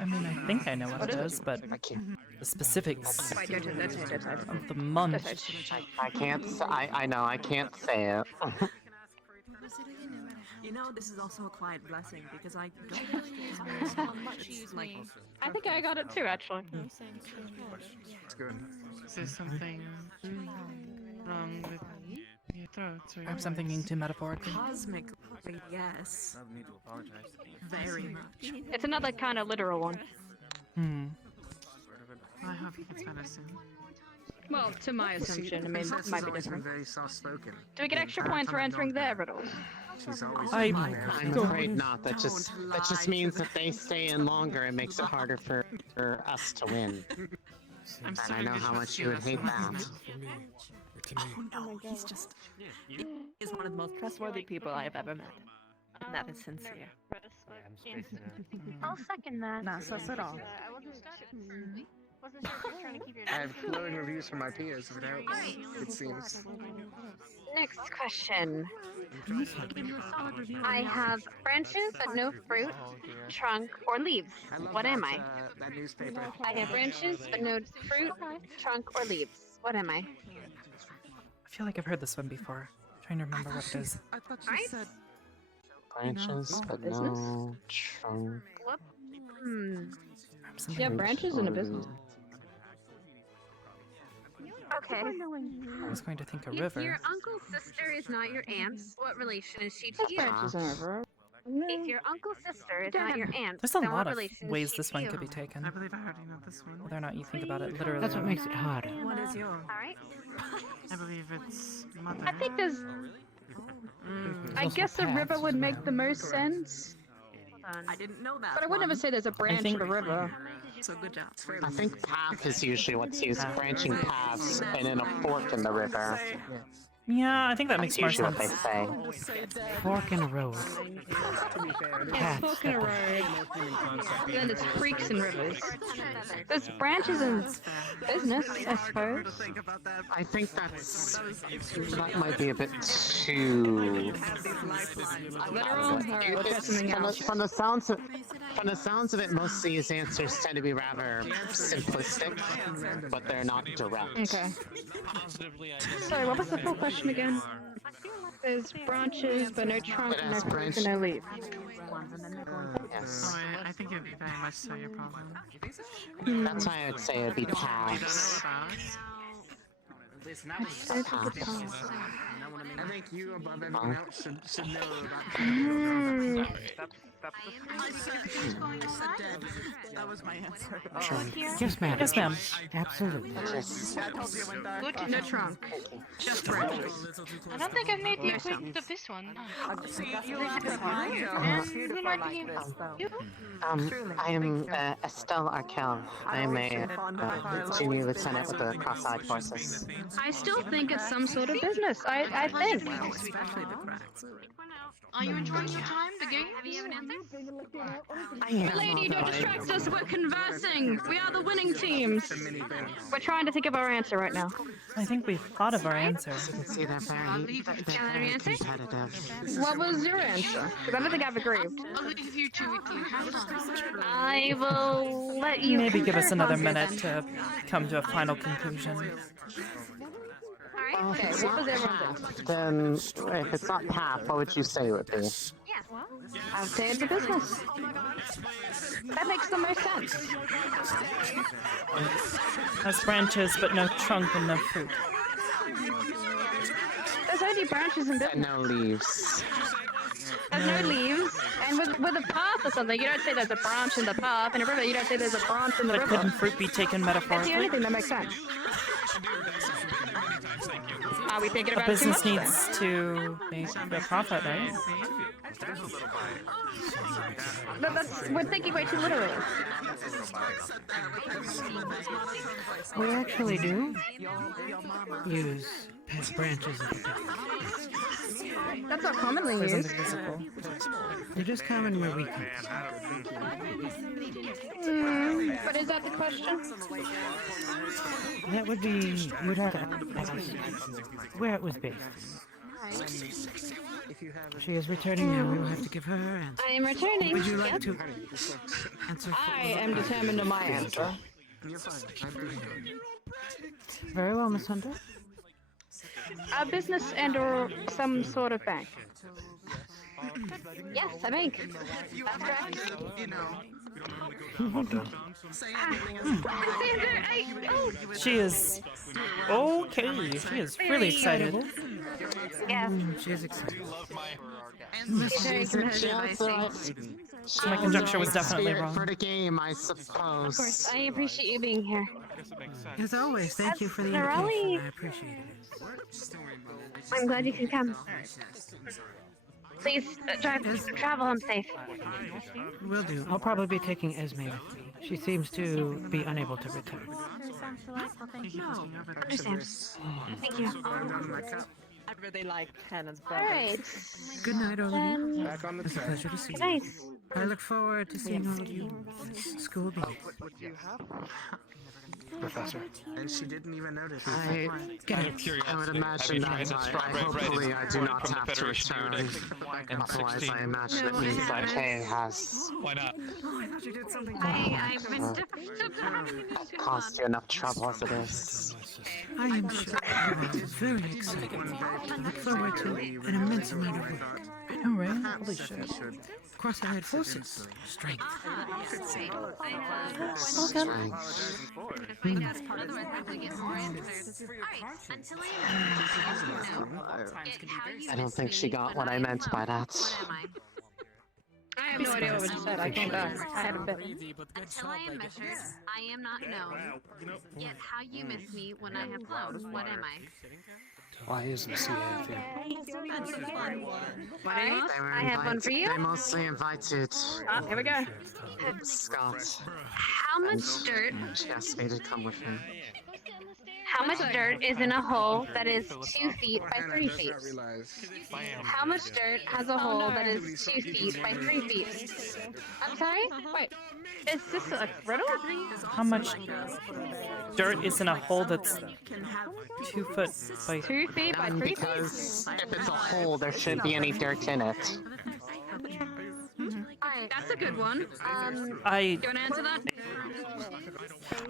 I mean, I think I know what it is, but the specifics of the month. I can't. I know. I can't say it. You know, this is also a quiet blessing because I don't have to use very small. It's like, I think I got it too, actually. It's good. is there something wrong with your throat? Perhaps I'm thinking too metaphorically. Cosmic, yes. Very much. It's another kind of literal one. I hope he gets better soon. Well, to my assumption, I mean, it might be different. Very soft-spoken. Do we get extra points for answering their riddles? She's always I'm afraid not. That just means that they stay in longer and makes it harder for us to win. And I know how much you would hate that. Oh no, he's just. He's one of the most trustworthy people I have ever met. And that is sincere. I'll second that. Not sus at all. I wasn't sure if you were trying to keep your I have glowing reviews from my peers, it helps, it seems. Next question. I have branches but no fruit, trunk, or leaves. What am I? That newspaper. I have branches but no fruit, trunk, or leaves. What am I? I feel like I've heard this one before. I'm trying to remember what it is. I thought you said Branches, but no trunk. What? Yeah, branches in a business. Okay. I was going to think a If river. your uncle's sister is not your aunt's, what relation is she to There's you? branches in a river. If your uncle's sister is not your aunt, There's a then lot what of relation is ways she this to one you? could be taken. I believe I already know this one. Whether or not you think about it literally. That's what makes it hard. What is yours? Alright. I believe it's mother. I think there's. I guess a river would make the most sense. I didn't know that. But I would never say there's a branch think- of a river. So good job. I think path is usually what's used, branching paths, and then a fork in the river. Yeah, I think that makes more That's usually sense. what they say. Fork in a road. Paths. Fork in a road. Then there's creeks and rivers. There's branches in business, I suppose. I think that might be a bit too. Literal? Alright, let's try something else. From the sounds of it, most of these answers tend to be rather simplistic, but they're not direct. Okay. Sorry, what was the full question again? There's branches, but no trunk, It no has fruit, and no leaf. Yes. I think it'd be very much so your problem. That's why I would say it'd be paths. Listen, I think you above everyone else should know about that was my answer. Yes, ma'am. Yes, ma'am. Absolutely. Good, no trunk. Just branches. I don't think I've made the acquaintance of this one. Who might be you? I am Estelle Arkel. I am a junior lieutenant with the Cross-Eyed Forces. I still think it's some sort of business. I think. Are you enjoying your time, the game? Lady, don't distract us. We're conversing. We are the winning teams. We're trying to think of our answer right now. I think we've thought of our answer. See, they're very competitive. What was your answer? Because I don't think I've agreed. I'll leave you two with you. Have fun. I will let you. Maybe give us confer another upon minute this. to come to a final conclusion. Okay, what was everyone's answer? Then, if it's not path, what would you say it would be? I would say it's a business. That makes the most sense. Has branches but no trunk and no fruit. There's only branches and business. And no leaves. There's no leaves. And with a path or something, you don't say there's a branch in the path. In a river, you don't say there's a branch in the But river. couldn't fruit be taken That's the metaphorically? only thing that makes sense. Are we thinking A about it too business much? needs to make a profit, right? We're thinking way too literally. We actually do use branches. That's not commonly Isn't used. it visible? They're just common where we come. But is that the question? That would be. You'd have to ask where it was based. She is returning now. We will have to give her her answer. I am returning. Would you like Yep. to answer? I am determined on my answer. Very well, Miss Hunter. A business and or some sort of bank. Yes, a bank. That's correct. She is okay. She is really excited. Yes. She is excited. My conjecture was definitely Spirit wrong. for the game, I Of course, suppose. I appreciate you being here. As always, thank you for the Thoroughly. invitation. I appreciate it. I'm glad you can come. Please travel him safe. Will do. I'll probably be taking Esme with me. She seems to be unable to return. Understands. Thank you. I really like Hannah's All brother. right. Good night, all of you. Back on the It's a pleasure to see Good you. night. I look forward to seeing all of you as school begins. What do you have? Professor. And she didn't even notice. I would imagine that hopefully I do not have to return. Otherwise, I imagine it means that Kay has Why not? I've been caused you enough trouble as it is. I am sure you are very excited. I look forward to an immense amount of work. I know, right? Holy shit. Cross-allied forces. Strength. I don't think she got what I meant by that. I have no idea what was said. I came back. I had a bit. Until I am measured, I am not known. Yet how you miss me when I have flown, what am I? Why isn't CA here? I have one for you. They mostly invited Here we go. Scott. How much dirt? She asked me to come with her. How much dirt is in a hole that is 2 feet by 3 feet? How much dirt has a hole that is 2 feet by 3 feet? I'm sorry? Wait, is this a riddle? How much dirt is in a hole that's 2 foot by 2 feet by 3 feet? Because if it's a hole, there shouldn't be any dirt in it. That's a good one. You wanna answer that?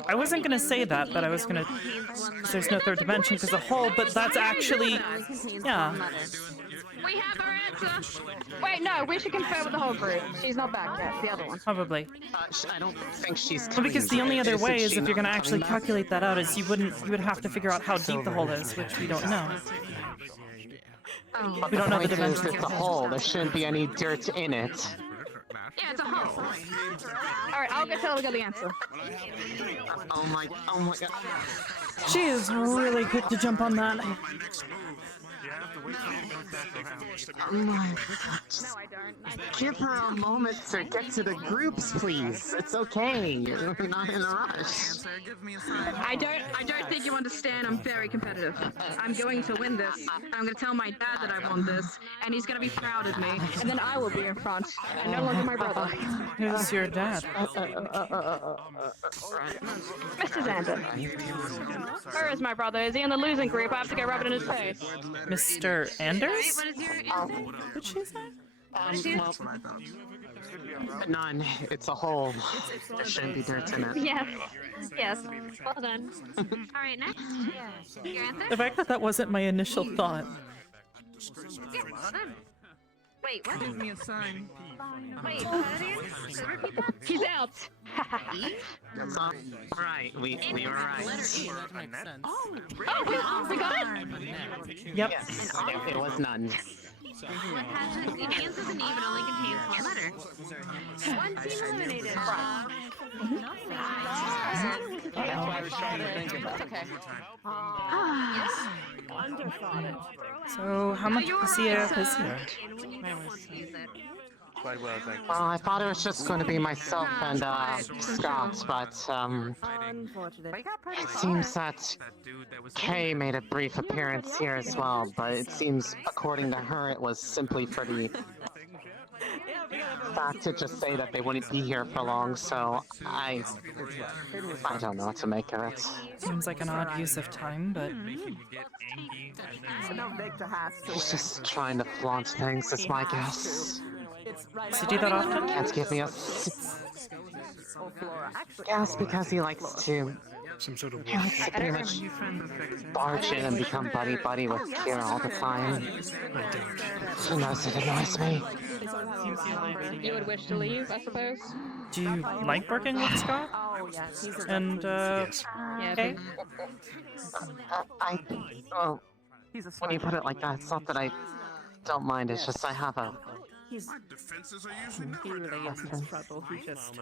I wasn't gonna say that, but I was gonna. There's no third dimension because a hole, but that's actually. Yeah. We have our answer. Wait, no, we should confer with the whole group. She's not back yet. The other one. Probably. I don't think she's Well, because the only other way is if you're gonna not actually coming back? calculate that out, is you would have to figure out how deep the hole is, which we don't know. But We don't know the point is, dimensions. it's a hole. There shouldn't be any dirt in it. Yeah, it's a hole. Alright, I'll go tell her the answer. Oh my god. She is really quick to jump on that. Oh my god. Just give her a moment to get to the groups, please. It's okay. You're not in a rush. I don't think you understand. I'm very competitive. I'm going to win this. I'm going to tell my dad that I won this, and he's going to be proud of me. And then I will be in front, and no longer my brother. Who's your dad? Mr. Xander. Where is my brother? Is he in the losing group? I have to go rub it in his face. Mr. Anders? What is your answer? What'd she say? Well, none. It's a hole. There shouldn't be dirt in it. Yes. Yes. Well done. Alright, next. Your answer? The fact that that wasn't my initial thought. Yeah, well done. Wait, what? Give me a sign. Wait, what again? He's out. That's all right. We were right. Oh, we got it? Yep. Yes, it was none. It begins with an E but only contains one letter. One team eliminated. That's why I was trying to think about it. Okay. So, how much CAF is here? Quite well, thank you. Well, I thought it was just going to be myself and Scott, but it seems that Kay made a brief appearance here as well, but it seems, according to her, it was simply for the fact to just say that they wouldn't be here for long, so I don't know what to make of it. Seems like an odd use of time, but He's just trying to flaunt things, is my guess. does he do that often? Can't give me a... Yes, because he likes to... Some sort of He likes to pretty much barge in and become buddy-buddy with Kira all the time. She knows it annoys me. You would wish to leave, I suppose? Do you like working with Scott? And, Yeah, okay? Well, when you put it like that, it's not that I don't mind, it's just I have a... My defenses are usually He covered really now. is in trouble. He just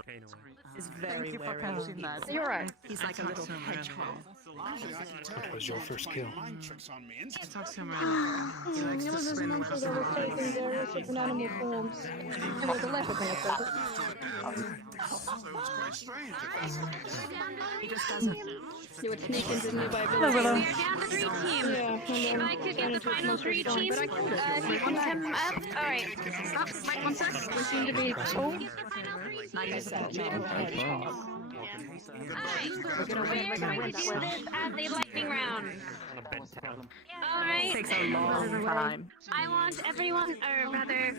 is very wary. You're right. He's like a little hedgehog. What was your first kill? Talk to him. It was this monster that was taking various different animal forms. It was a leopard in He just doesn't. You would sneak into nearby Hello, villages. Willow. We are down to 3 teams. If I could get the final 3 teams, if you can come up. Alright. Oh, wait, one sec. We seem to be full. Nice. Alright. We are going to do this as a lightning round. Alright. Takes a long time. I want everyone, or rather.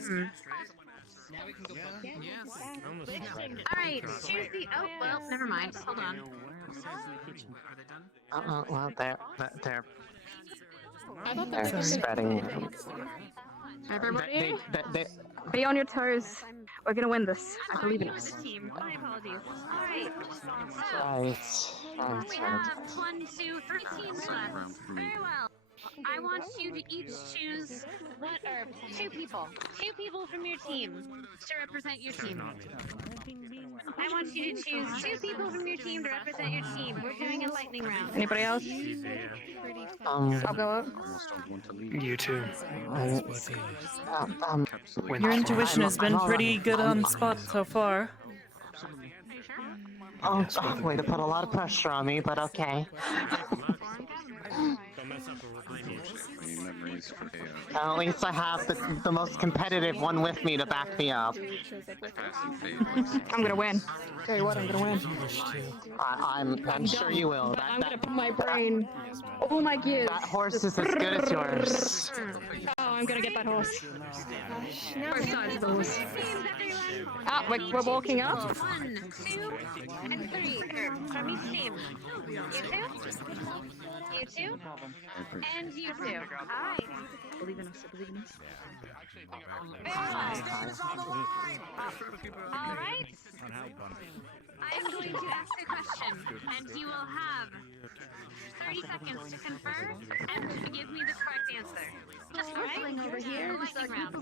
Alright, choose the. Oh, well, never mind. Hold on. Well, they're I thought they're that was spreading. Everybody, They, be on your toes. We're gonna win this. I believe in us. Team. My apologies. Alright. right. We have 1, 2, 3 teams left. Very well. I want you to each choose what or 2 people. 2 people from your team to represent your team. I want you to choose 2 people from your team to represent your team. We're doing a lightning round. Anybody else? I'll go up. You too. Your intuition has been pretty good on spot so far. Oh, way to put a lot of pressure on me, but okay. At least I have the most competitive one with me to back me up. I'm gonna win. Tell you what, I'm gonna win. I'm sure you will. I'm gonna put my brain, all my gears. That horse is as good as yours. Oh, I'm gonna get that horse. Both sides of the horse. Ah, we're walking up. 1, 2, and 3. From each team. You 2? You 2? And you 2. Alright. Believe in us. Believe in us. Alright. I'm going to ask a question, and you will have 30 seconds to confirm and to give me the correct answer. Just whistling over here. Lightning round.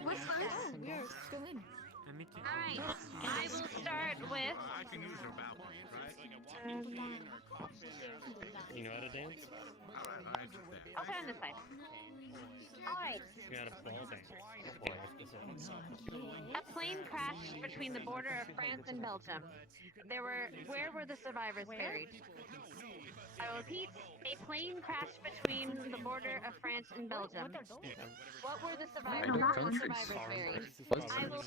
Alright, I will start with. You know how to dance? I'll put on this side. Alright. You got a ball dance. A plane crashed between the border of France and Belgium. Where were the survivors buried? I will repeat. A plane crashed between the border of France and Belgium. What were the survivors buried? I will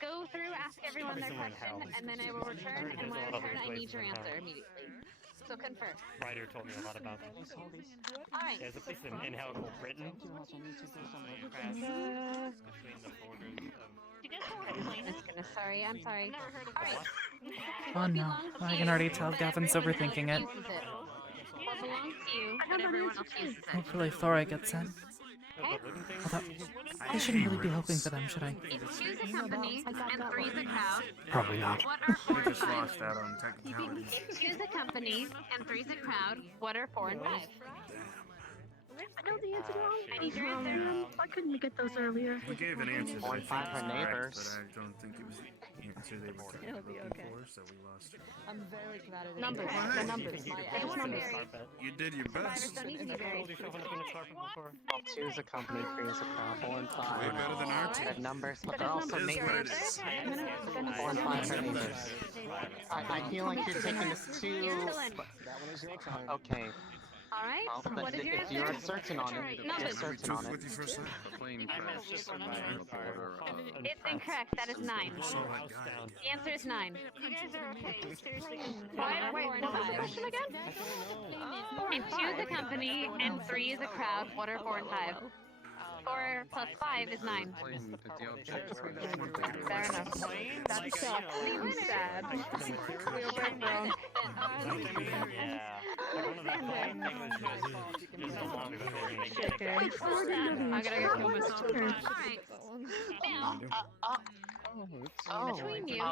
go through, ask everyone their question, and then I will return, and when I return, I need your answer immediately. So confirm. Ryder told me a lot about that. Alright. There's a place in Hannibal, Britain. Sorry, I'm sorry. Alright. Oh no, I can already tell Gavin's overthinking it. What belongs to you, but everyone else uses it. Hopefully Thora gets in. Although, I shouldn't really be hoping for them, should I? It's 2's a company, and 3's a crowd. Probably not. What are 4 and Just 5? lost out on technicalities. 2's a company, and 3's a crowd. What are 4 and 5? I know the answer to all. I need your answer. Why couldn't you get those earlier? We gave an answer that I think 5 was are correct, neighbors. but I don't think it was the answer they were looking for, so we lost. I'm very glad it Numbers. Well, The numbers. They want to bury. You did your best. Don't need to be buried. 2 is a company, 3 is a crowd, 4 and 5. Way better than our team. They're numbers, but they're also neighbors. 4 and 5 are neighbors. I feel like you're taking this too. Okay. Alright, Well, what is your if answer? you're certain on it, you're Numbers. certain on it. It's incorrect. That is 9. The answer is 9. You guys are okay. Seriously. Why? Wait, what was the question again? If 2 is a company and 3 is a crowd, what are 4 and 5? 4 plus 5 is 9. Fair enough. That sucks. I'm sad. We were both wrong. I gotta go kill myself. Alright. Now, between you,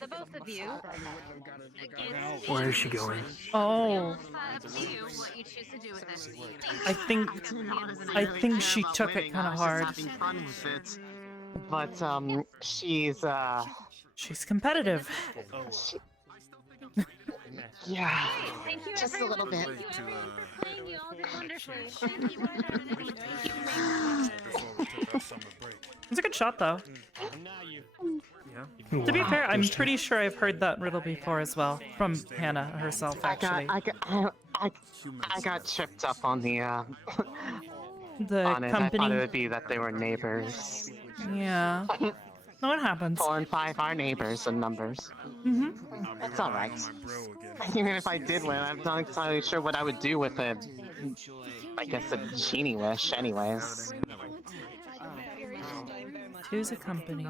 the both of you, against Where is she going? Oh, up to you what you choose to do with this. I think she took it kind of hard. Having fun with it, but she's She's competitive. Yeah. Thank you, Just a little bit. Thank you, all did wonderfully. Thank you, guys. It's a good shot, though. Yeah. To be fair, I'm pretty sure I've heard that riddle before as well from Hannah herself. Actually, I got tripped up on the the on it. I company. thought it would be that they were neighbors. Yeah. No, it happens. 4 and 5 are neighbors in numbers. It's alright. Even if I did win, I'm not entirely sure what I would do with it. I guess a genie wish, anyways. 2's a company,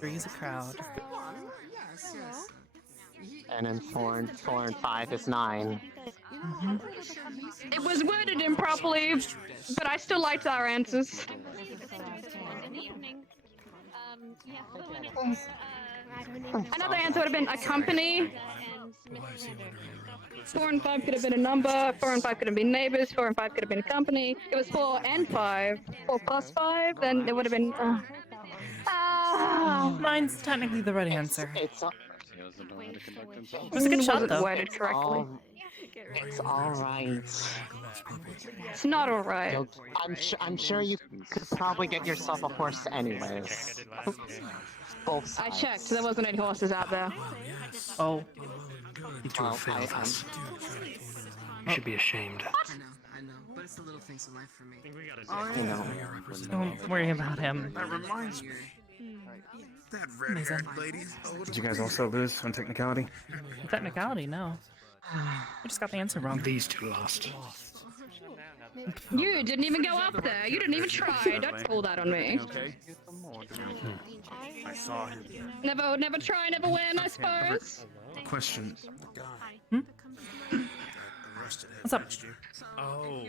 3's a crowd. And then 4 and 5 is 9. It was worded improperly, but I still liked our answers. Another answer would have been a company. 4 and 5 could have been a number. 4 and 5 could have been neighbors. 4 and 5 could have been a company. It was 4 and 5. 4 plus 5, then it would have been. Mine's technically the right answer. It was a good shot, though. Worded correctly. It's alright. It's not alright. I'm sure you could probably get yourself a horse anyways. Both sides. I checked. There wasn't any horses out there. Oh. You two have failed us. You should be ashamed. I know, but it's the little things in life for me. Don't worry about him. That reminds me. That red-haired lady. Did you guys also lose on technicality? Technicality, no. I just got the answer wrong. These two lost. You didn't even go up there. You didn't even try. Don't pull that on me. Okay. I saw him. Never try, never win, I suppose. Question. What's up? Oh,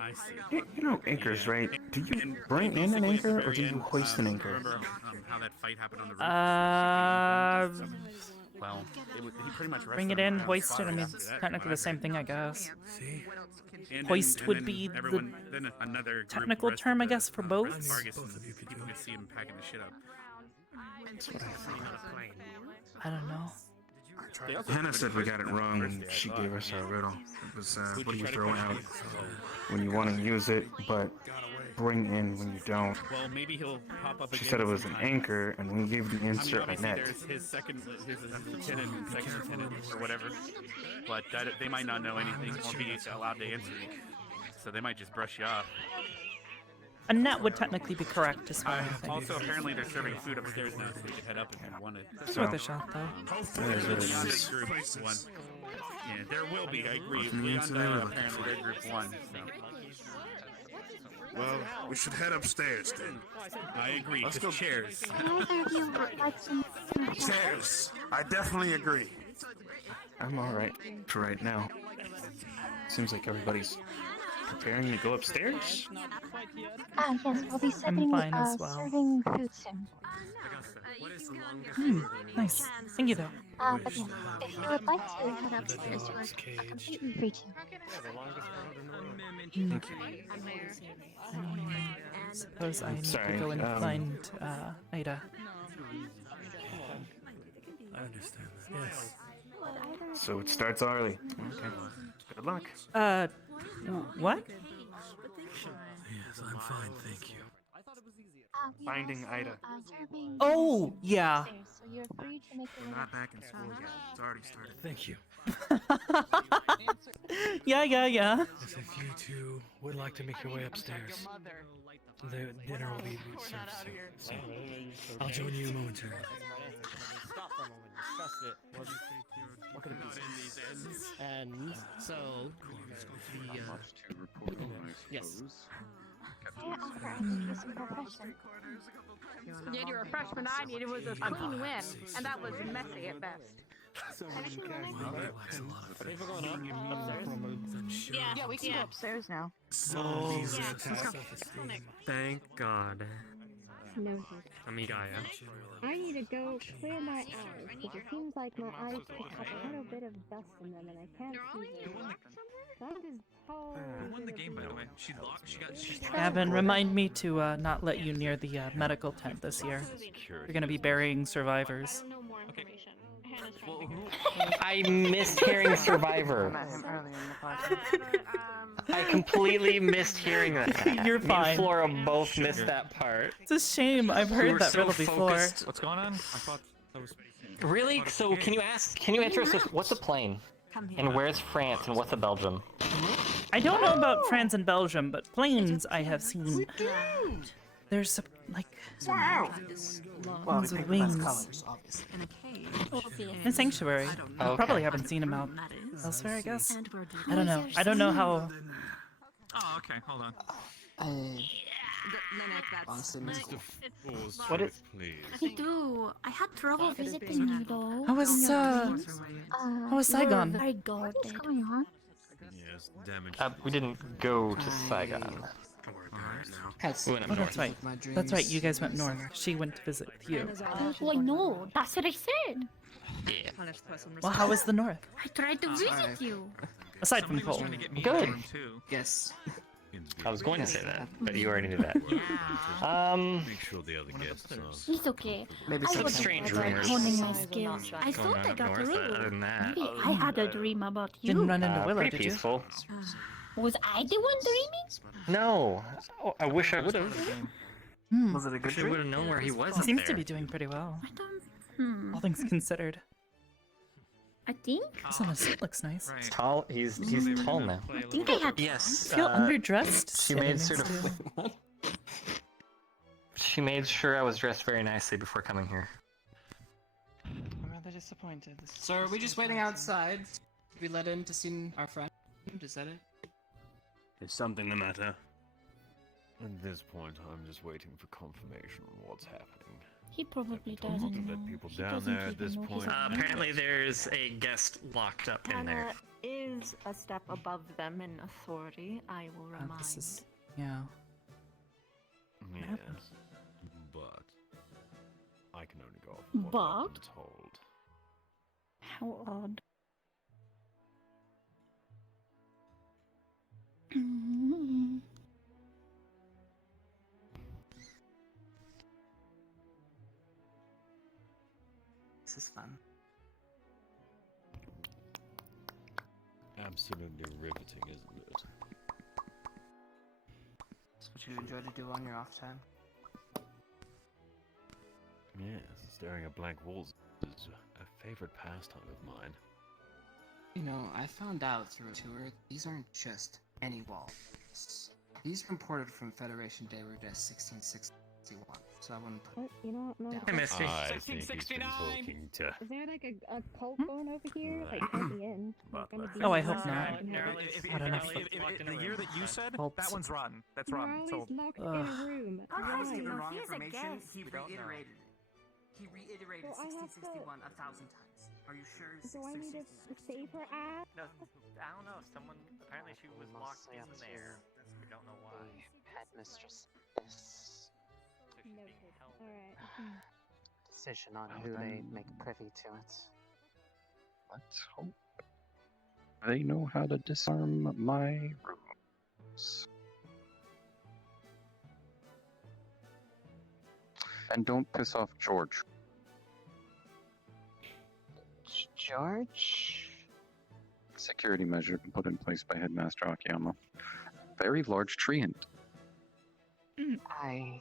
I see. You know anchors, right? Do you bring in an anchor or do you hoist an anchor? Remember how that fight happened on the roof? Well, he pretty much bring it in, hoist it. I mean, it's technically the same thing, I guess. See? Hoist would be the technical term, I guess, for boats. People could see him packing the shit up. I don't know. Hannah said we got it wrong when she gave us our riddle. It was, what do you throw out when you want to use it, but bring in when you don't? Well, maybe he'll pop up again. She said it was an anchor, and we gave the answer a net. There's his lieutenant, second lieutenant, or whatever. But they might not know anything or be allowed to answer it. So they might just brush you off. A net would technically be correct as well. Also, apparently they're serving food upstairs now, so you can head up if you wanted. It's worth a shot, though. Yeah, there will be, I agree. Apparently they're group 1, so. Well, we should head upstairs then. I agree, Let's go. Chairs. Chairs! I definitely agree. I'm alright for right now. Seems like everybody's preparing to go upstairs? Yes, we'll be serving, fine as well. serving food soon. Nice. Thank you, though. But yeah, if you would like to head upstairs, you are completely free to. Thank you. Suppose I need to go and find Ida. I understand that. Yes. So it starts early. Okay. Good luck. What? Yes, I'm fine, thank you. Finding Ida. Oh, yeah. So you're free to make We're not back in school yet. It's already started. Thank you. Yeah. Yes, if you two would like to make your way upstairs, the dinner will be served soon. So I'll join you momentarily. Stop for a moment. Discuss it. What could it be? And so yes. May I offer any use of refreshment? Yeah, you're a freshman. I needed was a clean win, and that was messy at best. Yeah, we can go upstairs now. Oh, thank God. Noted. Amigaya. I need to go clear my eyes, because it seems like my eyes pick up a little bit of dust in them, and I can't see very well. So I'm just Who won the game, by the way? She lost. She's Gavin, remind me to not let you near the medical tent this year. You're gonna be burying survivors. Okay. I missed hearing Survivor. I completely missed hearing that. You're Me fine. and Flora both missed that part. It's a shame. I've We heard were that so riddle before. focused. What's going on? I thought that was. Really? So can you answer us this? What's a plane? And where's France and what's a Belgium? I don't know about France and Belgium, but planes I have seen. There's some, like ones with wings. In Sanctuary. I probably haven't seen them out elsewhere, I guess. I don't know. I don't know how. Oh, okay. Hold on. What is? I do. I had trouble visiting you though. How was Saigon? I got What's going on? Yes, damage. We didn't go to Saigon. We went up Oh, north. that's right. That's right. You guys went north. She went to visit with you. Well, no, that's what I said. Yeah. Well, how was the north? I tried to visit you. Aside from cold. Good. Yes. I was going to say that, but you already knew that. Make sure the other guests know. It's okay. Maybe I some was strange better at rumors. honing my skills. I Going thought I on got north, through. other than that. Maybe I had a dream about you. Didn't run into Willow, Pretty did you? peaceful. Was I the one dreaming? No. Oh, I wish I would have. Was it a good I would have known where he was He up seems there. to be doing pretty well. Hmm. All things considered. I think. This on a suit looks nice. He's tall. He's tall now. I think I had. Yes. I feel underdressed. She made sitting sort next of. She made sure I was dressed very nicely before coming here. I'm rather disappointed. So are we just waiting outside to be let in to see our friend? Is that it? Is something the matter? At this point, I'm just waiting for confirmation on what's happening. He probably Told doesn't to know. let people He down doesn't there at even this know he's point. alive. Apparently, there's a guest locked up in there. Hannah is a step above them in authority, I will remind. This is, yeah. Yes, but I can only go off what I've been told. How odd. This is fun. Absolutely riveting, isn't it? That's what you enjoy to do on your off time. Yes, staring at blank walls is a favorite pastime of mine. You know, I found out through a tour, these aren't just any walls. These were imported from Federation Day Rudess 1661, so I wouldn't put You know what? No. down. I think he's been talking to... Is there like a cult going over here? Like at the end? Oh, I hope not. I don't know. The year that you said, that one's rotten. That's We're rotten. always Sold. locked in a room. That's Why? even wrong He has a information. guess. He We don't know. reiterated it. He reiterated Well, I have to- 1661 1,000 times. Are you sure it's Do I need to 1661? save her ass? No, I don't know. Someone apparently she was locked in there. We don't know why. Headmistress. Noted. Alright. Decision on who they make privy to it. Let's hope they know how to disarm my rooms. And don't piss off George. George? Security measure put in place by Headmaster Akiyama. Very large tree in it. I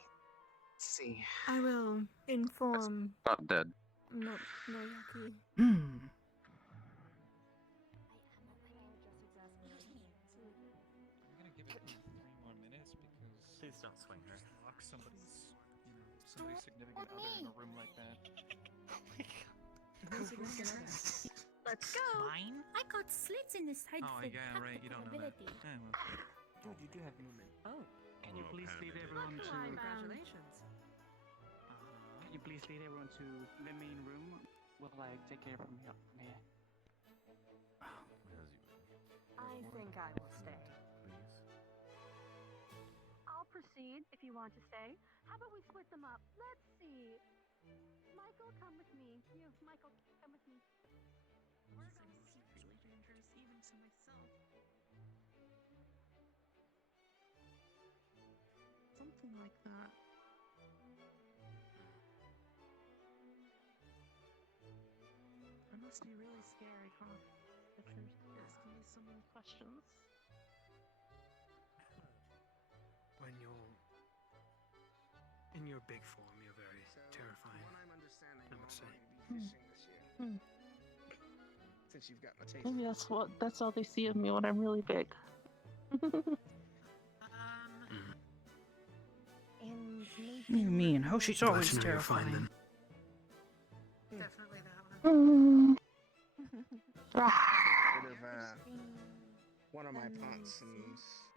see. I will inform Not dead. Noyaki. I'm gonna give it 3 more minutes because Please don't swing her. lock somebody's significant other in a room like that. Let's go. Mine? I got slits in the side Oh, for yeah, right. You don't know that. ability. Yeah, well. Dude, you do have movement. Oh. Can you please lead everyone to... Congratulations. Can you please lead everyone to the main room? Will I take care from here? I think I will stay. I'll proceed if you want to stay. How about we split them up? Let's see. Michael, come with me. You, Michael, come with me. We're going to secretly dangerous even to myself. Something like that. I'm must be really scary, huh? If you're asking me so many questions. When you're in your big form, you're very terrifying. I would say. Since you've got my taste. Maybe that's all they see of me when I'm really big. What do you mean? Hoshi's always Glad to know you're fine, terrifying. then. Definitely that one. Bit of one of my pots and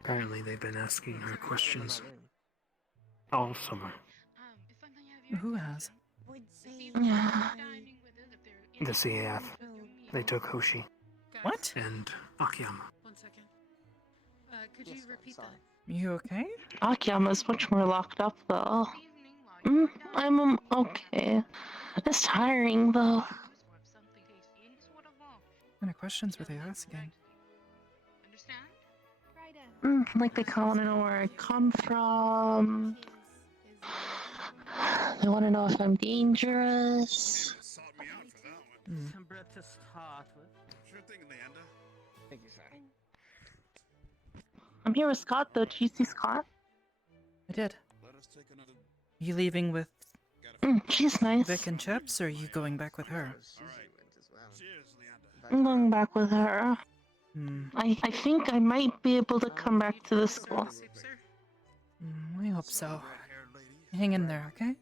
Apparently, they've been asking her questions all summer. Who has? Yeah. The CAF. They took Hoshi. What? And Akiyama. 1 second. Could you repeat that? You okay? Akiyama's much more locked up, though. I'm okay. It's tiring, though. What kind of questions were they asking? Like they kind of want to know where I come from. They want to know if I'm dangerous. some bread to start with. Sure thing, Leander. Thank you, sir. I'm here with Scott, though. Did you see Scott? I did. You leaving with She's nice. Vic and Chips, or are you going back with her? I'm going back with her. Hmm. I think I might be able to come back to the school. I hope so. Hang in there, okay?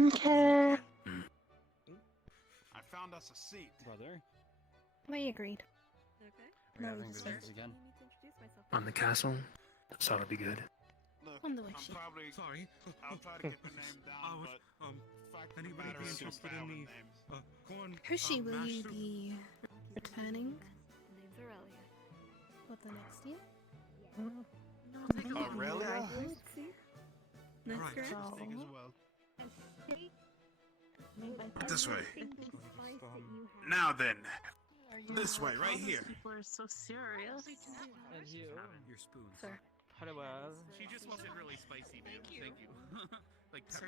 Okay. I found us a seat. Brother. We agreed. We're having visitors again. On the castle. So that'll be good. Look, On the way, I'm sheep. probably Sorry. I'll try to get the name down, but fact of the anybody matter be is interested I'm in bad the with names. corn? Hershey, will you mushroom? be returning? Name's Aurelia. What, the next year? Aurelia? That's Right. correct. This way. Now then, this way, right here. People are so serious. And you. Your spoon. Sir. How well? She just wants it really spicy, man. Thank you. Like Sir,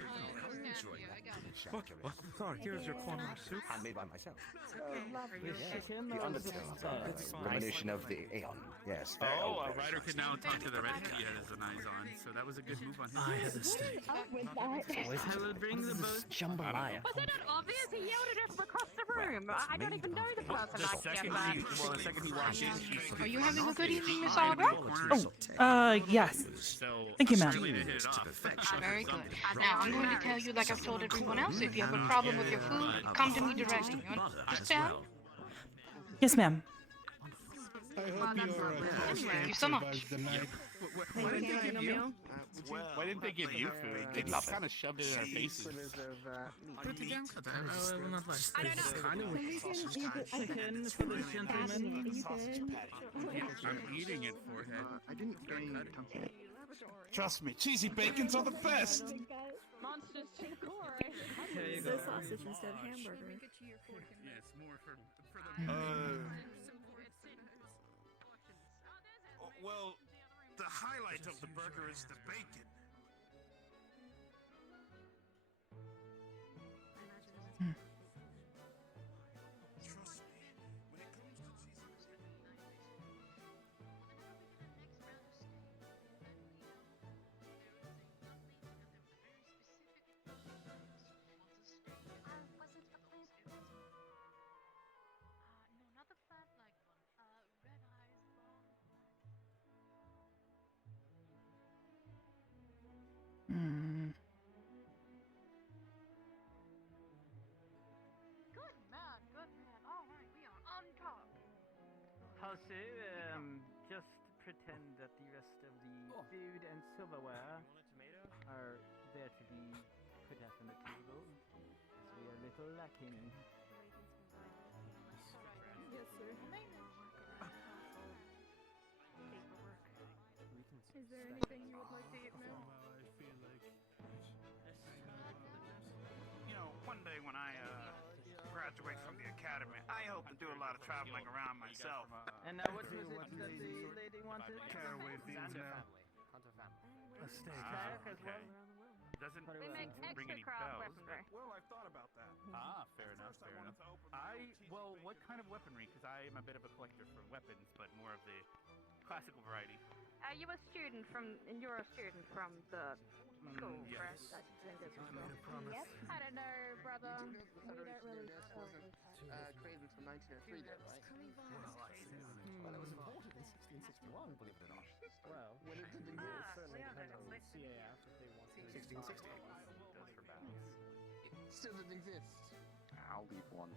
pepper. What? Sorry, here's your corn soup. Handmade by myself. The Undertale. Premonition of the Aeon. Yes. Oh, a rider could now talk to the red he had his eyes on, so that was a good move on his I had the steak. I will bring the boat. Jambalaya. Was it not obvious? He yelled at her from across the room. I don't even know the person The second he walked in, she Are you having a good evening, Miss Arbor? Yes. So Thank you, ma'am. really to hit it off. Very good. Now, I'm going to tell you, like I've told everyone else, if you have a problem with your food, come to me directly. You understand? Yes, ma'am. I hope you're Thank you so much. Why didn't they give you food? They just kind of shoved it in our faces. Put it down, I will not lie. I don't know. chicken for the gentleman. I'm eating it, forehead. I didn't bring it. Trust me, cheesy bacons are the best. Monsters to the core. Here you go. Sausage instead of hamburger. Yes, more for the. Well, the highlight of the burger is the bacon. Trust me, when it comes to cheesy Hmm. Good man, good man. All right, we are on top. How's just pretend that the rest of the food and silverware are there to be put up on the table, as we are a little lacking. Yes, sir. Is there anything you would like to eat, ma'am? You know, one day when I graduate from the academy, I hope to do a lot of traveling around myself. And now what was it that the lady wanted? Caraway beans now. A steak. Okay. doesn't They make ring extra any crowd bells. weaponry. Well, I've thought about that. Fair enough, fair enough. What kind of weaponry? Because I am a bit of a collector for weapons, but more of the classical variety. You're a student from the school, yes. correct? Yep. I don't know, brother. We don't really created until 1903 there, right? Well, it was imported in 1661, believe it or not. Well, when it didn't exist, certainly depended on the CAF if they want to. 1660. Those for balance. It still didn't exist. I'll leave one.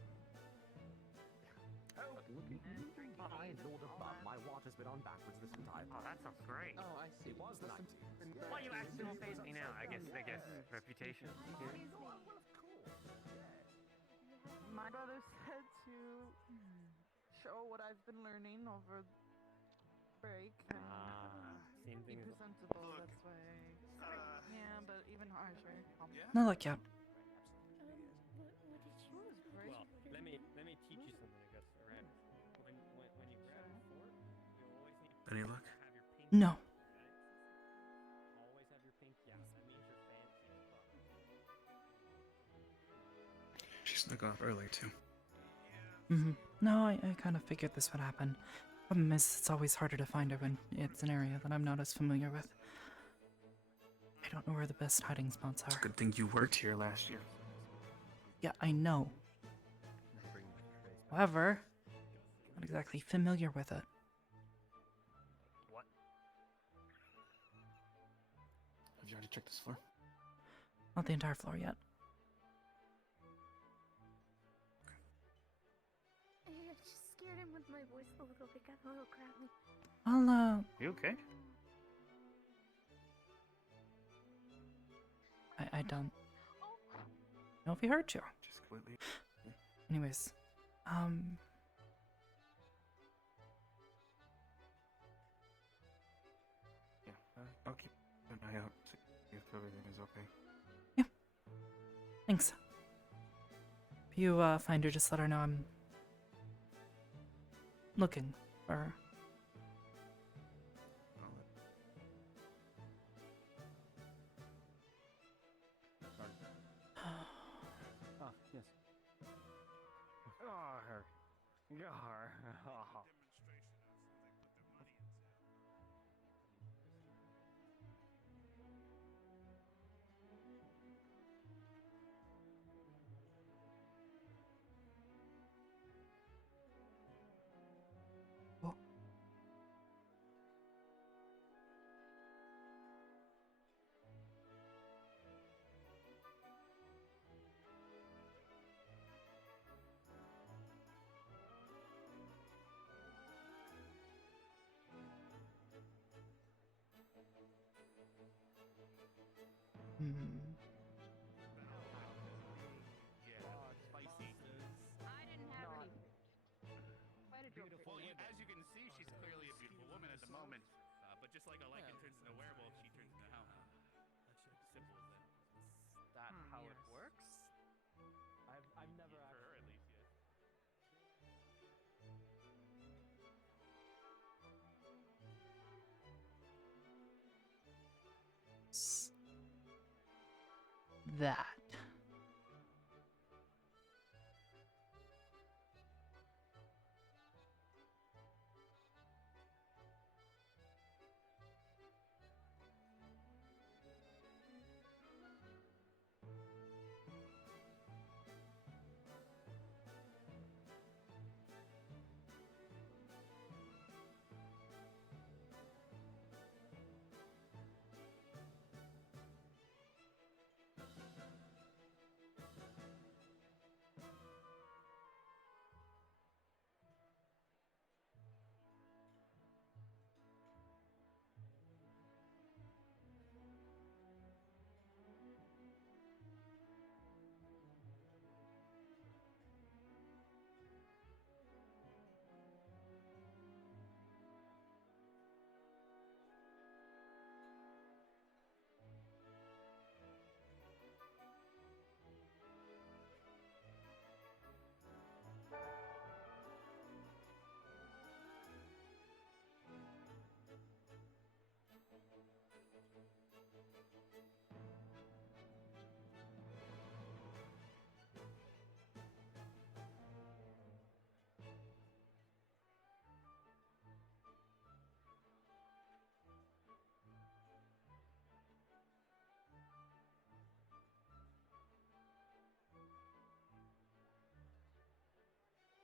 I, Lord above, my watch has been on backwards this entire time. Oh, that sounds great. Oh, I see. It was the 90s. Well, you actually won't face me now. I guess reputation. My brother said to show what I've been learning over break. Same Be thing as presentable, that's why. Yeah, but even harsher. No, look, yeah. Well, let me teach you something, I guess, around. When you grab a fork, you always need to Any luck? have your pinky. No. Always have your pinky out. That means you're fancy as fuck. She snuck off early too. No, I kind of figured this would happen. Problem is, it's always harder to find her when it's an area that I'm not as familiar with. I don't know where the best hiding spots are. Good thing you worked here last year. Yeah, I know. However, not exactly familiar with it. What? Have you already checked this floor? Not the entire floor yet. I just scared him with my voice a little bit, got a little gravelly. I'll, You okay? I don't know if he hurt you. Just completely. Anyways, Yeah, I'll keep an eye out, see if everything is okay. Thanks. If you find her, just let her know I'm looking for her. Oh, yes. Oh, her. Yar. Oh. Well, as you can see, she's clearly a beautiful woman at the moment. But just like a lichen turns into a werewolf, she turns into hell. Simple as that. Is that how it works? I've never For her, at least, yes. That.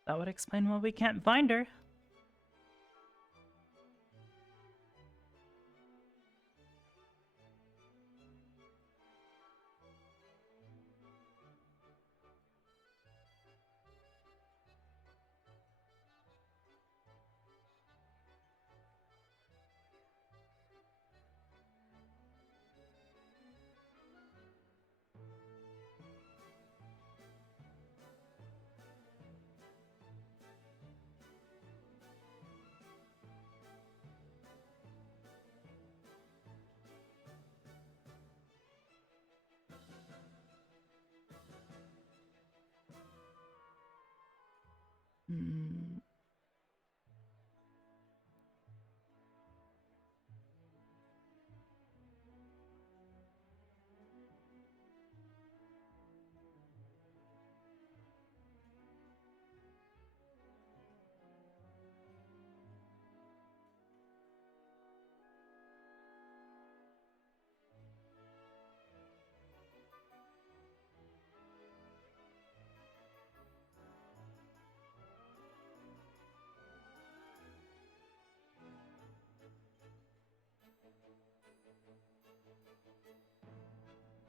That would explain why we can't find her.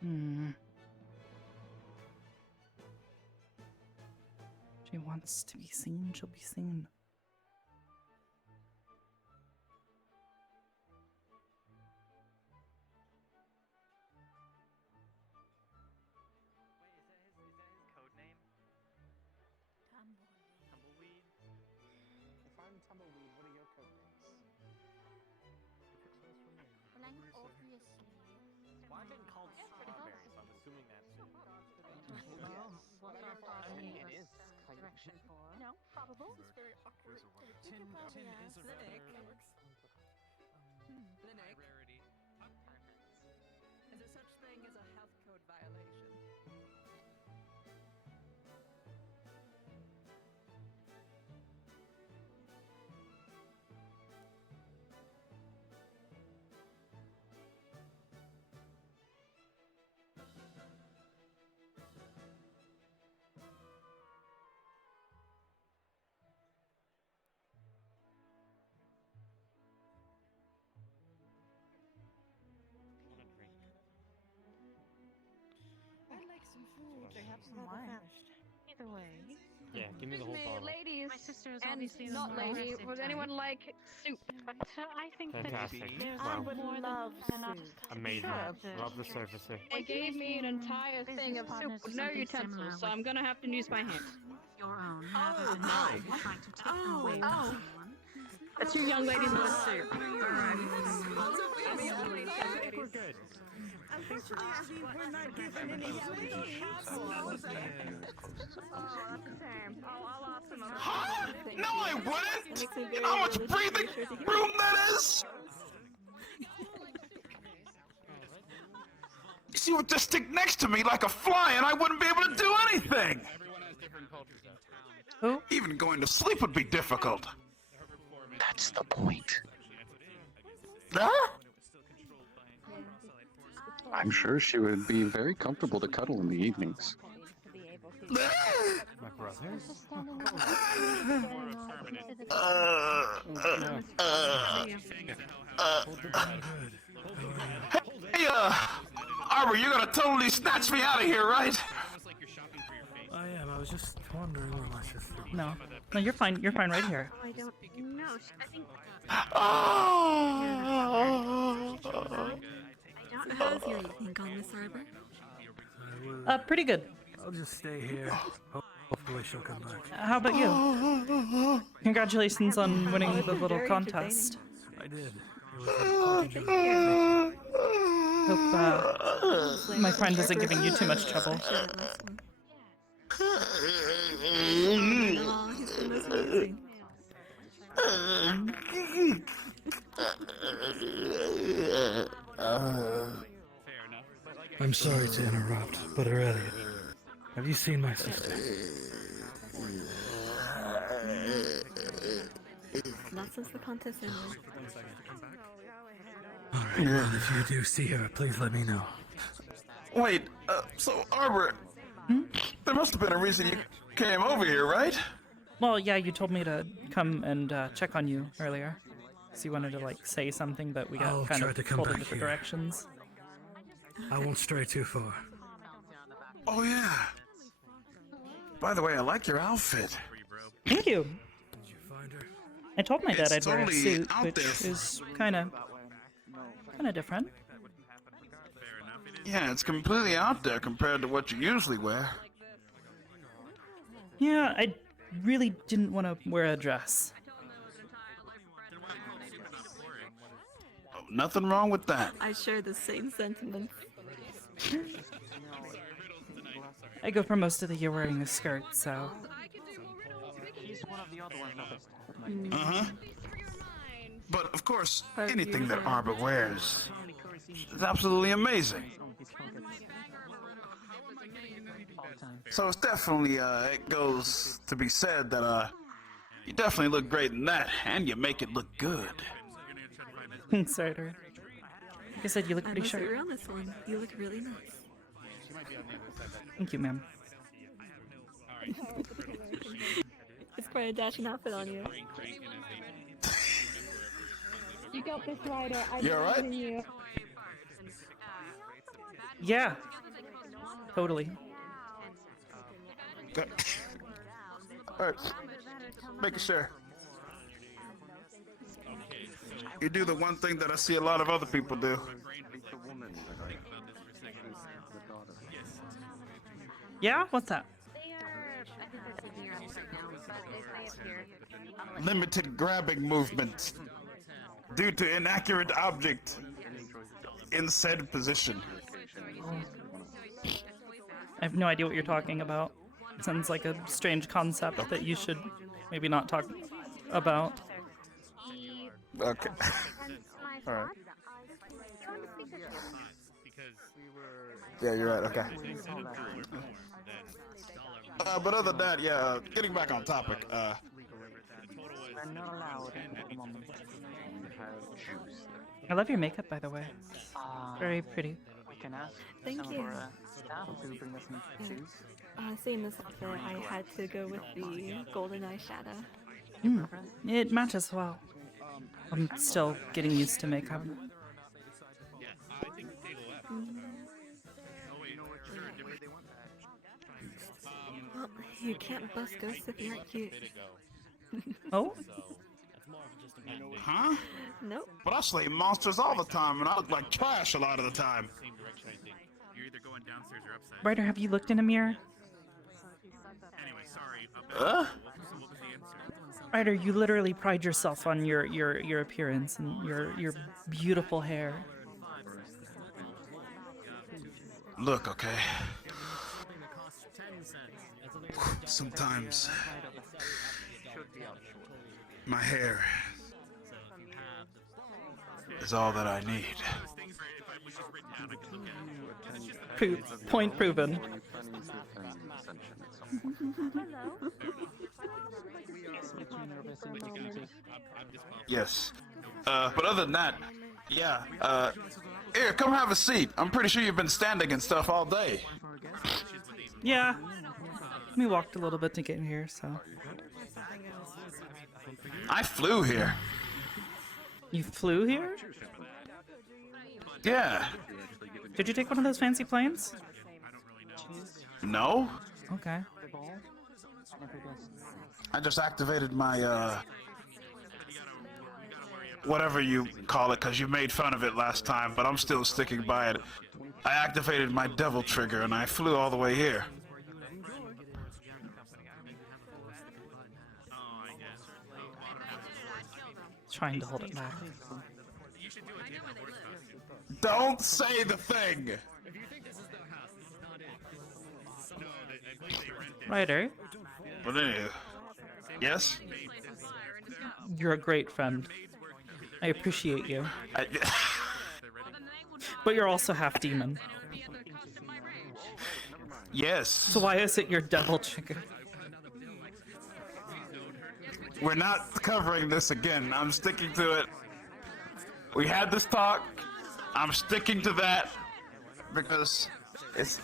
Hmm. She wants to be seen, she'll be seen. Tumbleweed? If I'm Tumbleweed, what are your code names? Well, I've been called Strawberry, so I'm assuming that's it. It is direction for. No, probable. This is very awkward. Tin is a Clinic. Clinic. Rarity. Is there such thing as a health code violation? I'd like some food. They have some wine. Either way. Yeah, give me the whole bottle. Ladies, My sister is and obviously the not more lady, aggressive would type. anyone like soup? I think Fantastic. I Wow. would love soup. Amazing. Sure. Love the surfacer. They gave me an entire thing of soup with no utensils, so I'm gonna have to use my hand. Your own rather than trying to take them away from someone. That's your young ladies want soup. We're good. Unfortunately, we're not given any Huh? No, I wouldn't! You know how much breathing room that is? She would just stick next to me like a fly and I wouldn't be able to do anything! Everyone has different cultures, Who? Even going to sleep would be difficult. That's the point. Huh? I'm sure she would be very comfortable to cuddle in the evenings. My brother? Hey, Arbor, you're gonna totally snatch me out of here, right? I am. I was just wondering where my sister. No. No, you're fine. You're fine right here. I don't know. I think. Oh. I don't know. How's your evening gone, Miss Arbor? Pretty good. I'll just stay here. Hopefully she'll come back. How about you? Congratulations on winning the little contest. I did. Hope my friend isn't giving you too much trouble. I'm sorry to interrupt, but Aurelia, have you seen my sister? Not since the contest ended. Alright, if you do see her, please let me know. Wait, so Arbor, there must have been a reason you came over here, right? Well, yeah, you told me to come and check on you earlier. So you wanted to, like, say something, but we got I'll kind try of to come pulled in back different here. directions. I won't stray too far. Oh yeah. By the way, I like your outfit. Thank you. I told my dad It's I'd wear a totally suit, out which there. is kind of different. Yeah, it's completely out there compared to what you usually wear. Yeah, I really didn't want to wear a dress. Oh, nothing wrong with that. I share the same sentiments. I go for most of the year wearing a skirt, so. Uh-huh. But of course, anything that Arbor wears is absolutely amazing. So it's definitely, it goes to be said that, you definitely look great in that, and you make it look good. Thanks, Ryder. Like I said, you look I pretty must sharp. agree on this one. You look really nice. Thank you, ma'am. It's quite a dashing outfit on you. You got this, Ryder. I You alright? believe in you. Yeah. Totally. Alright. Making sure. You do the one thing that I see a lot of other people do. Yeah? What's that? Limited grabbing movement due to inaccurate object in said position. I have no idea what you're talking about. It sounds like a strange concept that you should maybe not talk about. Okay. Alright. Yeah, you're right, okay. But other than that, yeah, getting back on topic, I love your makeup, by the way. Very pretty. Thank you. Seeing this outfit, I had to go with the golden eyeshadow. It matches well. I'm still getting used to makeup. Well, you can't bust ghosts if you aren't cute. Oh? huh? Nope. But I slay monsters all the time, and I look like trash a lot of the time. You're either going downstairs or upstairs. Ryder, have you looked in a mirror? Anyway, sorry. Ryder, you literally pride yourself on your appearance and your beautiful hair. Look, okay. Sometimes my hair is all that I need. Point proven. Yes. But other than that, yeah, here, come have a seat. I'm pretty sure you've been standing and stuff all day. Yeah. We walked a little bit to get in here, so. I flew here. You flew here? Yeah. Did you take one of those fancy planes? No? Okay. I just activated my, whatever you call it, because you made fun of it last time, but I'm still sticking by it. I activated my devil trigger and I flew all the way here. Trying to hold it back. Don't say the thing! Ryder, But anyway, yes? you're a great friend. I appreciate you. But you're also half demon. Yes. So why is it your devil trigger? We're not covering this again. I'm sticking to it. We had this talk. I'm sticking to that because it's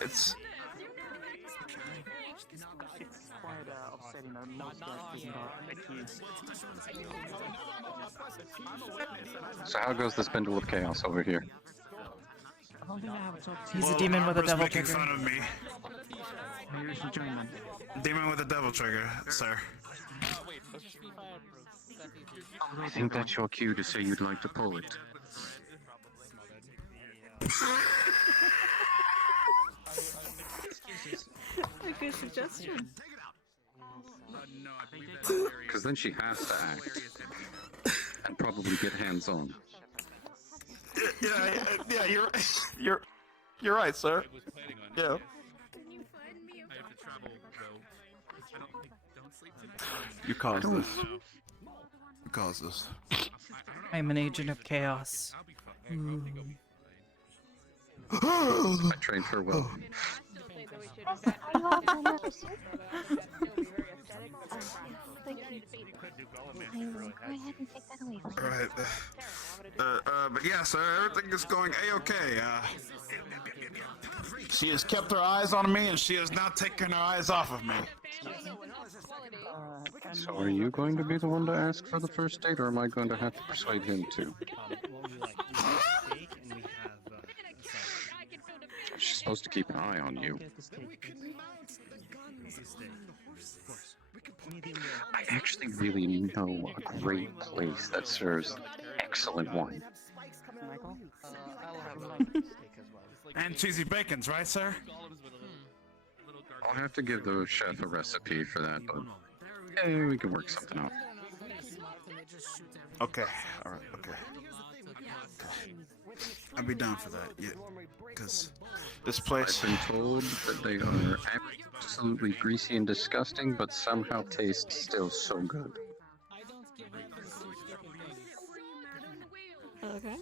quite upsetting So how goes the spindle of chaos over here? He's a demon with a Arbor's devil making trigger. fun of me. Demon with a devil trigger, sir. I think that's your cue to say you'd like to pull it. A good suggestion. Because then she has to act. And probably get hands-on. Yeah, you're right, sir. Yeah. You caused this. You caused this. I'm an agent of chaos. Ooh. I trained her well. Thank you. I will go ahead and take that away from you. Alright. But yeah, sir, everything is going A-okay. She has kept her eyes on me, and she has not taken her eyes off of me. So are you going to be the one to ask for the first date, or am I going to have to persuade him to? She's supposed to keep an eye on you. I actually really know a great place that serves excellent wine. And cheesy bacons, right, sir? I'll have to give the chef a recipe for that, but hey, we can work something out. Okay, alright, okay. I'd be down for that, yeah. Because this place... I've been told that they are absolutely greasy and disgusting, but somehow taste still so good. Okay.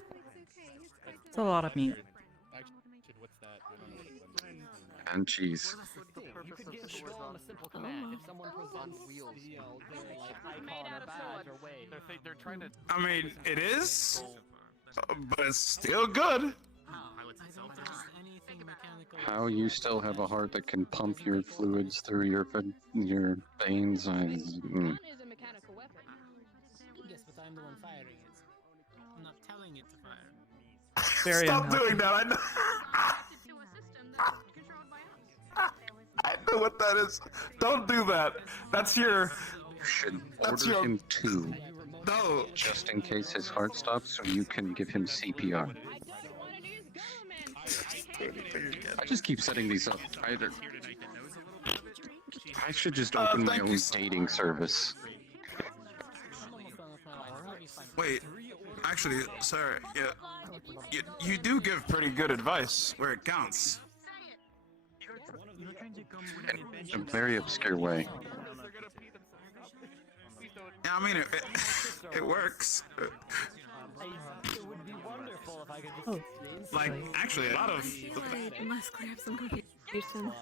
It's a lot of meat. And cheese. I mean, it is, but it's still good. How you still have a heart that can pump your fluids through your veins? Yes, but I'm the one firing it. I'm not telling it to fire. Very Stop unhealthy. doing that. I know what that is. Don't do that. That's your... You should order him two. No. Just in case his heart stops, so you can give him CPR. I just keep setting these up. I should just open my own dating service. Wait, actually, sir, yeah, you do give pretty good advice where it counts. In a very obscure way. Yeah, I mean, it works. Oh, like, actually, a lot of... I must clear up some confusion.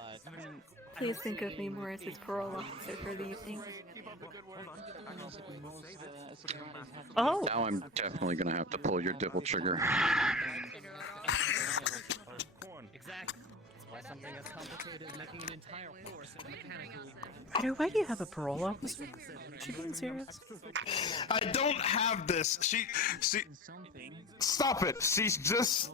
Please think of me more as his parole officer for the evening. Oh! Now I'm definitely gonna have to pull your devil trigger. Peter, why do you have a parole officer? Is she being serious? I don't have this. She... Stop it. She's just...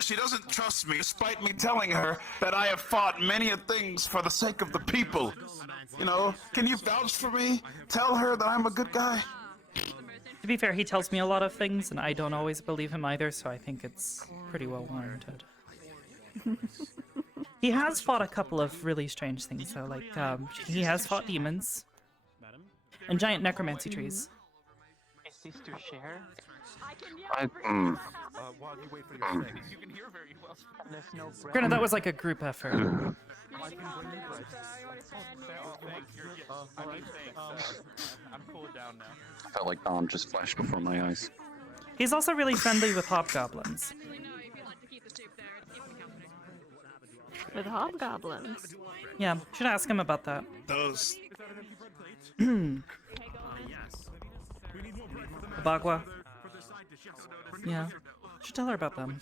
She doesn't trust me, despite me telling her that I have fought many a things for the sake of the people. You know, can you vouch for me? Tell her that I'm a good guy? To be fair, he tells me a lot of things, and I don't always believe him either, so I think it's pretty well warranted. He has fought a couple of really strange things, though, like, he has fought demons. And giant necromancy trees. Is this to share? Granted, that was like a group effort. I felt like Dom just flashed before my eyes. He's also really friendly with hobgoblins. With hobgoblins? Yeah, should ask him about that. Those... Bagua. Yeah, should tell her about them.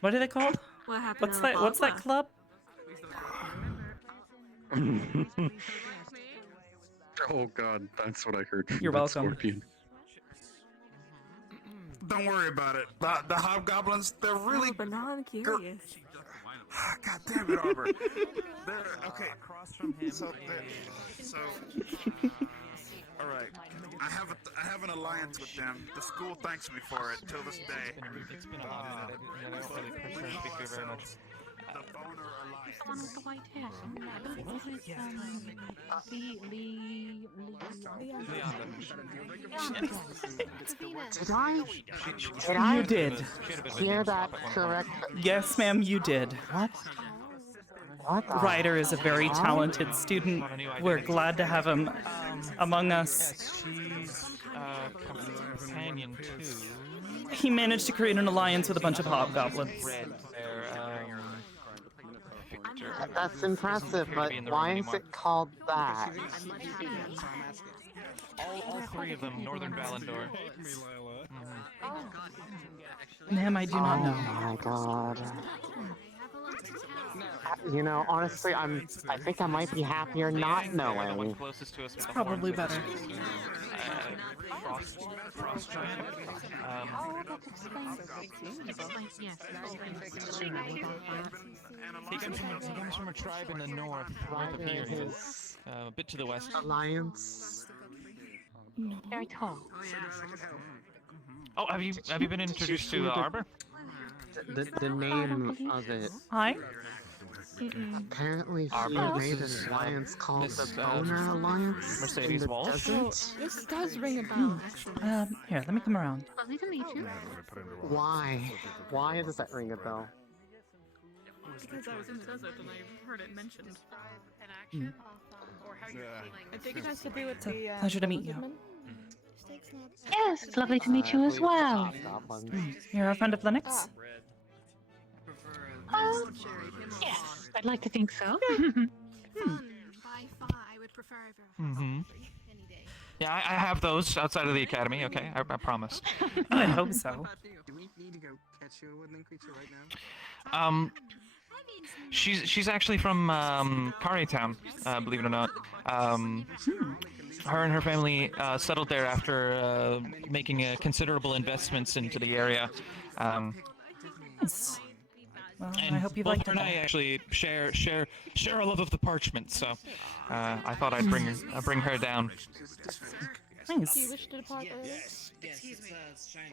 What are they called? What happened? What's that club? Oh god, that's what I heard. You're That welcome. Scorpion. Don't worry about it. The hobgoblins, they're really. But now I'm curious. God damn it, Arbor. They're okay. Across from him. All right. I have an alliance with them. The school thanks me for it till this day. It's been a while. I don't really personally speak to you very much. The Boner Alliance. The one with the white hair. Did I You did. hear that correct? Yes, ma'am, you did. What? What? Ryder is a very talented student. We're glad to have him among us. She's companion too. He managed to create an alliance with a bunch of hobgoblins. Read their picture. That's impressive, but why is it called that? All three of them, Northern Valandor. Ma'am, I do not know. Oh my god. You know, honestly, I think I might be happier not knowing. Closest to us It's probably better. Frost giant. He comes from a tribe in the north of here, a bit to the west. Alliance. Very tall. Oh, have you been introduced to Arbor? The name of it. Hi. Apparently, he Arbor, made this an is, alliance called this, the Boner Alliance. Mercedes in the Walsh? desert? This does ring a bell, actually. Here, let me come around. Lovely to meet you. Why? Why does that ring a bell? Because I was in the desert and I heard it mentioned. Hmm. I think it has to do with It's a the. pleasure to meet you. Yes, it's lovely to meet you as well. You're a friend of Linux? Yes, I'd like to think so. Mm-hmm. Yeah, I have those outside of the academy. Okay, I promise. I hope so. Do we need to go catch a woodland creature right now? She's actually from Town, believe it or not. Her and her family settled there after making considerable investments into the area. Nice. Well, And I hope you both liked her it. and I actually share a love of the parchment, so I thought I'd bring her down. Do you Nice. wish to depart early?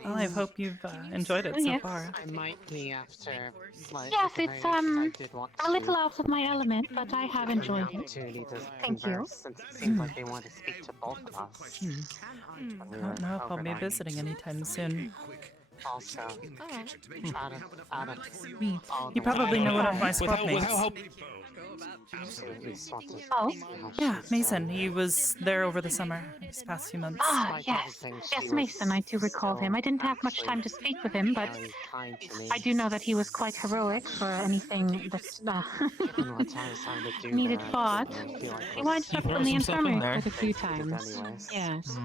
Well, I hope you've enjoyed it so Yes. far. I might be after. Like, Yes, it's I did want a little out of my element, but I have enjoyed it. opportunity to Thank you. converse, since it seems like they want to speak to both of us. I don't know if I'll be visiting anytime soon. Also, out of all You probably know one of my With squad how mates. absolutely want to Oh, see how Yeah, she's, Mason. He was there over the summer, these past few months. Ah, yes. Yes, Mason, I do recall him. I didn't have much time to speak with him, but very kind to me. I do know that he was quite heroic for anything that Given what I was trying to do needed there, fought. I feel like He this winded up in throws the himself in infirmary there. quite a few times. anyways. Yes.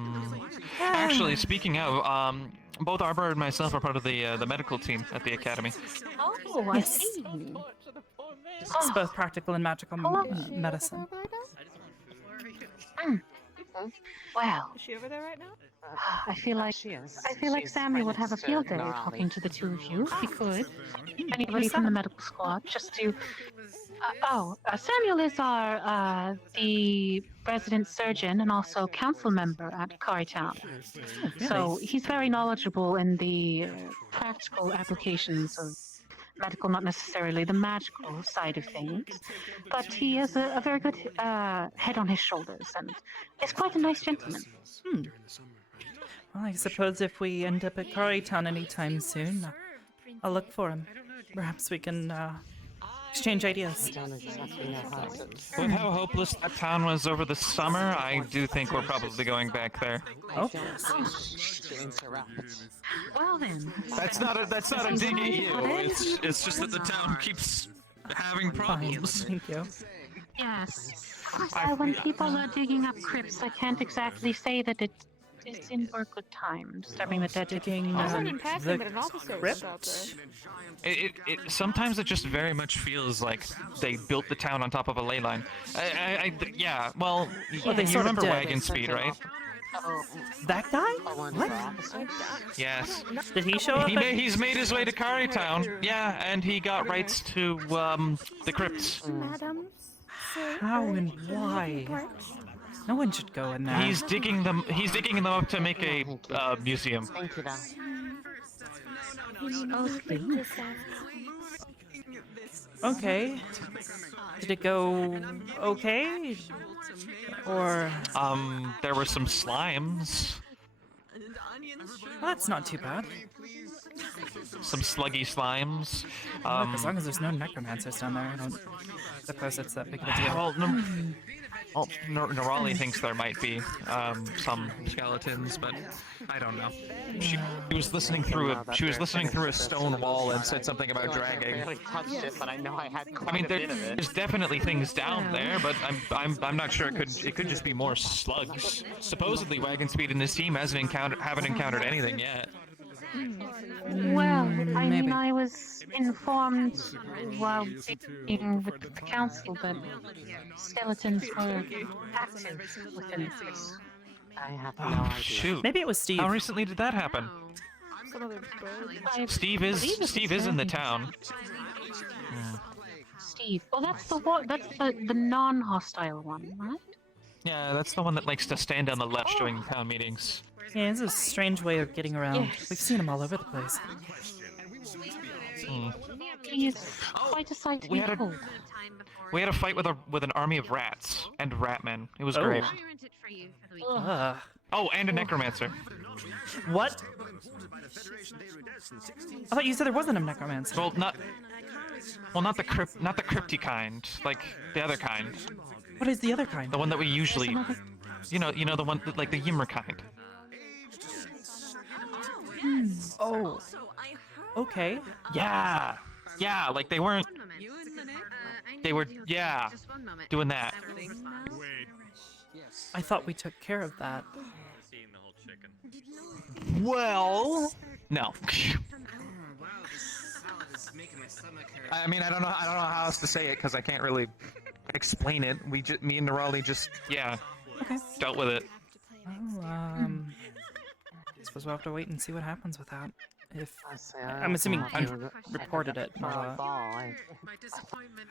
Actually, speaking of, both Arbor and myself are part of the medical team at the academy. Oh, I Yes. see. It's both practical and magical medicine. Well, Is she over there right now? I feel like She's Sammy would have a next to field day Gnarly. talking to the two of you, if he could. Anybody from the medical squad, just to. Samuel is our the resident surgeon and also council member at Town. So he's very knowledgeable in the practical applications of medical, not necessarily the magical side of things. But he has a very good head on his shoulders and is quite a nice gentleman. Well, I suppose if we end up at Town anytime soon, I'll look for him. Perhaps we can exchange ideas. I don't exactly know how to. With how hopeless that town was over the summer, I do think we're probably going back there. Oh. To interrupt. Well then. That's not a dig at you. It's just that the town keeps having Fine, problems. thank you. Yes. When people are digging up crypts, I can't exactly say that is in for a good time, disturbing the dead. Sticking the crypt? Sometimes it just very much feels like they built the town on top of a ley line. Yeah, well, they you sort of remember did. Wagon Speed, right? That guy? What? Yes. Did he show up? He's made his way to Town. Yeah, and he got rights to the crypts. How and why? No one should go in there. He's digging them up to make a museum. Thank you, Okay. Did it go okay? Or there were some slimes. Well, that's not too bad. Some sluggy slimes. Look, as long as there's no necromancers down there, I don't suppose it's that big of a deal. Well, Nerali thinks there might be some skeletons, but I don't know. She was listening through a stone wall and said something about dragging. I barely touched it, but I know I had quite I mean, a bit of it. there's definitely things down there, but I'm not sure. It could just be more slugs. Supposedly, Wagon Speed and his team haven't encountered anything yet. Well, I mean, I was informed while being with the council that skeletons were active within this. I have no idea. Shoot. Maybe it was Steve. How recently did that happen? Steve is in the town. Steve. Oh, that's the one. That's the non-hostile one, right? Yeah, that's the one that likes to stand on the left during town meetings. Yeah, it's a strange way of getting around. Yes. We've seen him all over the place. He is quite a sight to We behold. had a fight with an army of rats and ratmen. It was great. Oh, and a necromancer. What? I thought you said there wasn't a necromancer. Well, not the crypty kind, like the other kind. What is the other kind? The one that we usually, you know the one like the Yimmer kind. Oh. Okay. Yeah, like they weren't. They were, doing that. I thought we took care of that. Well, no. I mean, I don't know how else to say it because I can't really explain it. Me and Nerali just, dealt with it. Well, I suppose we'll have to wait and see what happens with that. If I'm assuming you reported it.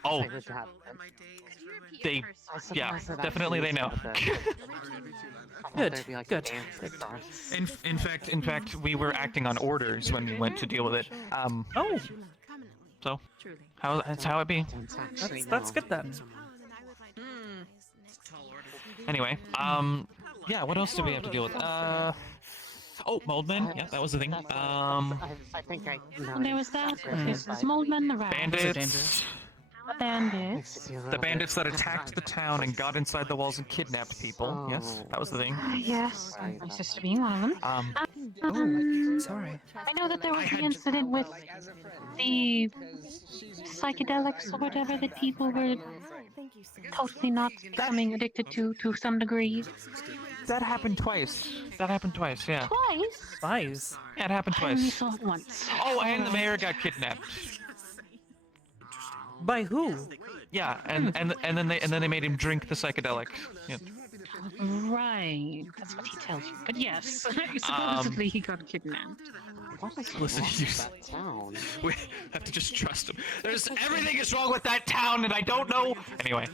Oh, definitely they know. Good. In fact, we were acting on orders when we went to deal with it. Oh. So, that's how it be. That's good then. Anyway, yeah. What else did we have to deal with? Oh, Moldmen. Yeah, that was the thing. I think I know. There was that. There's Moldman, the rat. Bandits. Bandits. The bandits that attacked the town and got inside the walls and kidnapped people. Yes, that was the thing. Yes, my sister being one of them. Sorry. I know that there was the incident with the psychedelics or whatever that people were totally not becoming addicted to some degree. That happened twice. Yeah. Twice? Yeah, it happened I only twice. saw it once. Oh, and the mayor got kidnapped. By who? Yeah, and then they made him drink the psychedelic. Yeah. Right, that's what he tells you. But yes, supposedly he got kidnapped. Listen, we have to just trust him. Everything is wrong with that town, and I don't know. Anyway,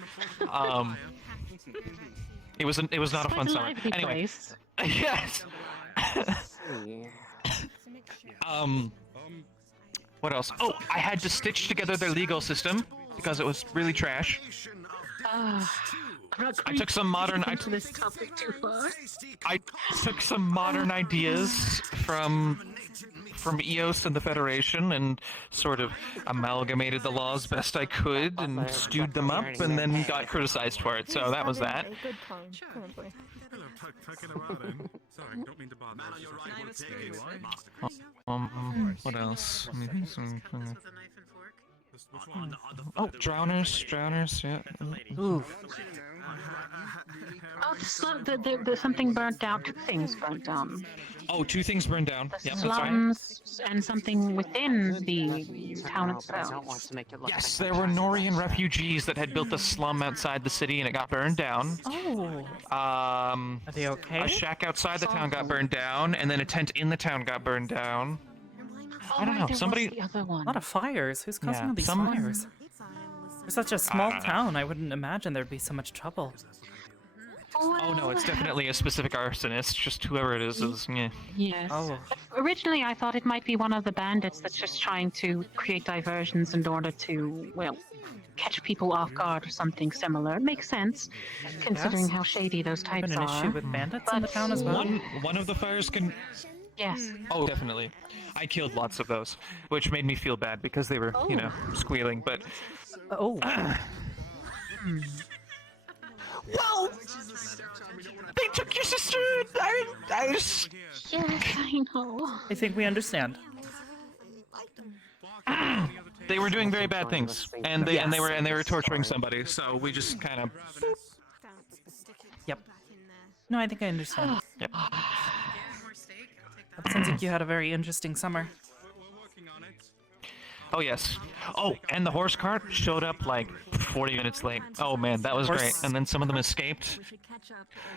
it was not a fun summer. Anyway, yes. What else? Oh, I had to stitch together their legal system because it was really trash. I took some modern. I took some modern ideas from EOS and the Federation and sort of amalgamated the laws best I could and stewed them up and then got criticized for it. So that was that. What else? Oh, drowners, yeah. Ooh. Oh, the something burnt down. 2 things burnt down. Oh, 2 things burned down. The Yep, that's right. slums and something within the town itself. Yes, there were Norian refugees that had built a slum outside the city and it got burned down. Oh. Are they okay? A shack outside the town got burned down, and then a tent in the town got burned down. I don't know. Somebody. A lot of fires. Who's causing all these fires? For such a small town, I wouldn't imagine there'd be so much trouble. Oh no, it's definitely a specific arsonist. Just whoever it is, yeah. Yes. Oh. Originally, I thought it might be one of the bandits that's just trying to create diversions in order to, well, catch people off guard or something similar. It makes sense, considering how shady those types Been an are. issue with bandits in the town as well. One of the fires can. Yes. Oh, definitely. I killed lots of those, which made me feel bad because they were, you know, squealing. But. Oh. Well, they took your sister. I just. Yes, I know. I think we understand. They were doing very bad things, and they were torturing somebody. So we just kind of. Yep. No, I think I understand. Yep. It sounds like you had a very interesting summer. Oh yes. Oh, and the horse cart showed up like 40 minutes late. Oh man, that was great. And then some of them escaped.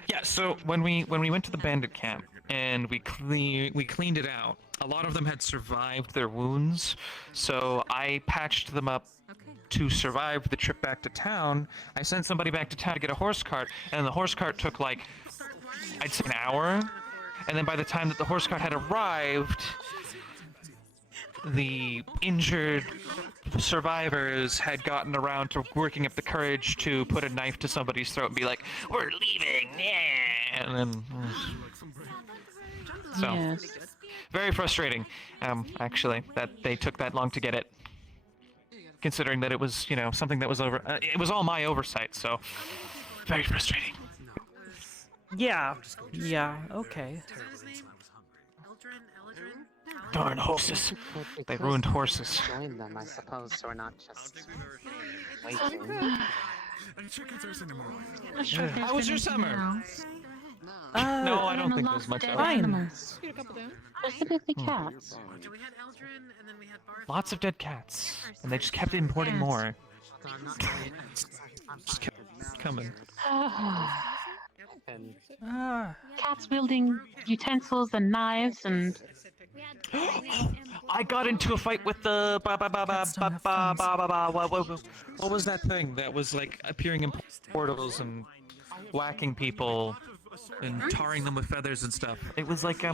Yeah. So when we went to the bandit camp and we cleaned it out, a lot of them had survived their wounds. So I patched them up to survive the trip back to town. I sent somebody back to town to get a horse cart, and the horse cart took like, I'd say, an hour. And then by the time that the horse cart had arrived, the injured survivors had gotten around to working up the courage to put a knife to somebody's throat and be like, "We're leaving," yeah! And then, so Yes. very frustrating, actually, that they took that long to get it. Considering that it was, you know, something that was it was all my oversight, so very frustrating. Yeah. Yeah. Okay. Darn horses. They ruined horses. Join them, I suppose, so we're not just waiting. How was your summer? No, I don't think there's much else. Fine. Specifically cats. Lots of dead cats, and they just kept importing more. Just kept coming. Cats wielding utensils and knives and. I got into a fight with the what was that thing that was like appearing in portals and whacking people and tarring them with feathers and stuff? It was like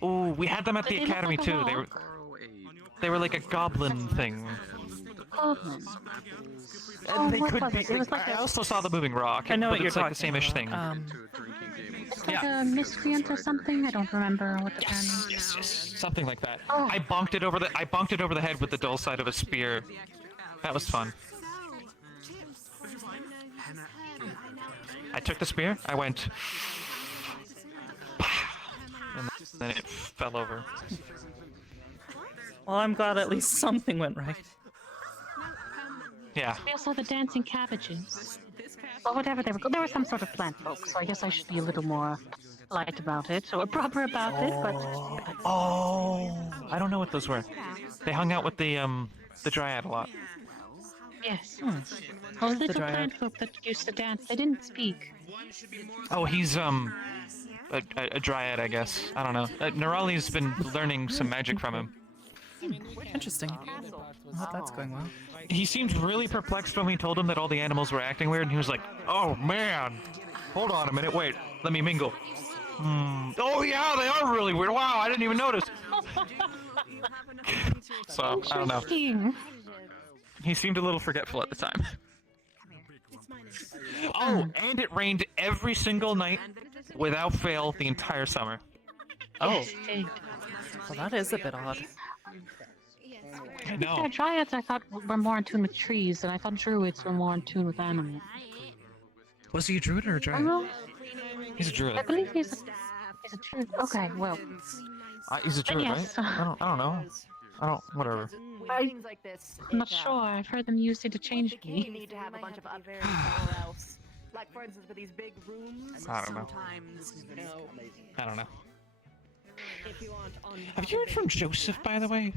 oh, we had them at the academy too. They were like a goblin thing. Goblin. And they could be. I also saw the moving rock. I know what but you're it's like the talking same-ish thing. It's like a miscreant or something. I don't remember what the term is. Yes, something like that. Oh. I bonked it over the head with the dull side of a spear. That was fun. I took the spear. I went, and then it fell over. Well, I'm glad at least something went right. Yeah. We also had the dancing cabbages. Or whatever they were called. They were some sort of plant folk, so I guess I should be a little more light about it, or proper about it, but... Oh, I don't know what those were. They hung out with the dryad a lot. Yes. How's the Little dryad? plant folk that used to dance. They didn't speak. Oh, he's a dryad, I guess. I don't know. Nerali's been learning some magic from him. Interesting. I hope that's going well. He seemed really perplexed when we told him that all the animals were acting weird, and he was like, "Oh man, hold on a minute, wait, let me mingle." Oh yeah, they are really weird. Wow, I didn't even notice. So I don't know. He seemed a little forgetful at the time. Oh, and it rained every single night, without fail, the entire summer. Oh. Well, that is a bit odd. I know. Yeah, dryads I thought were more in tune with trees, and I thought druids were more in tune with animals. Was he a druid or a dryad? He's a druid. I believe he's a druid. Okay, well. He's a druid, yes. right? I don't know. Whatever. things like this. I'm not sure. I've heard them use it to change You me. need to have a bunch of upgrades or else. Like for instance, with these big rooms. I don't know. Sometimes, you know. I don't know. If you want on Have you heard from Joseph, by the way?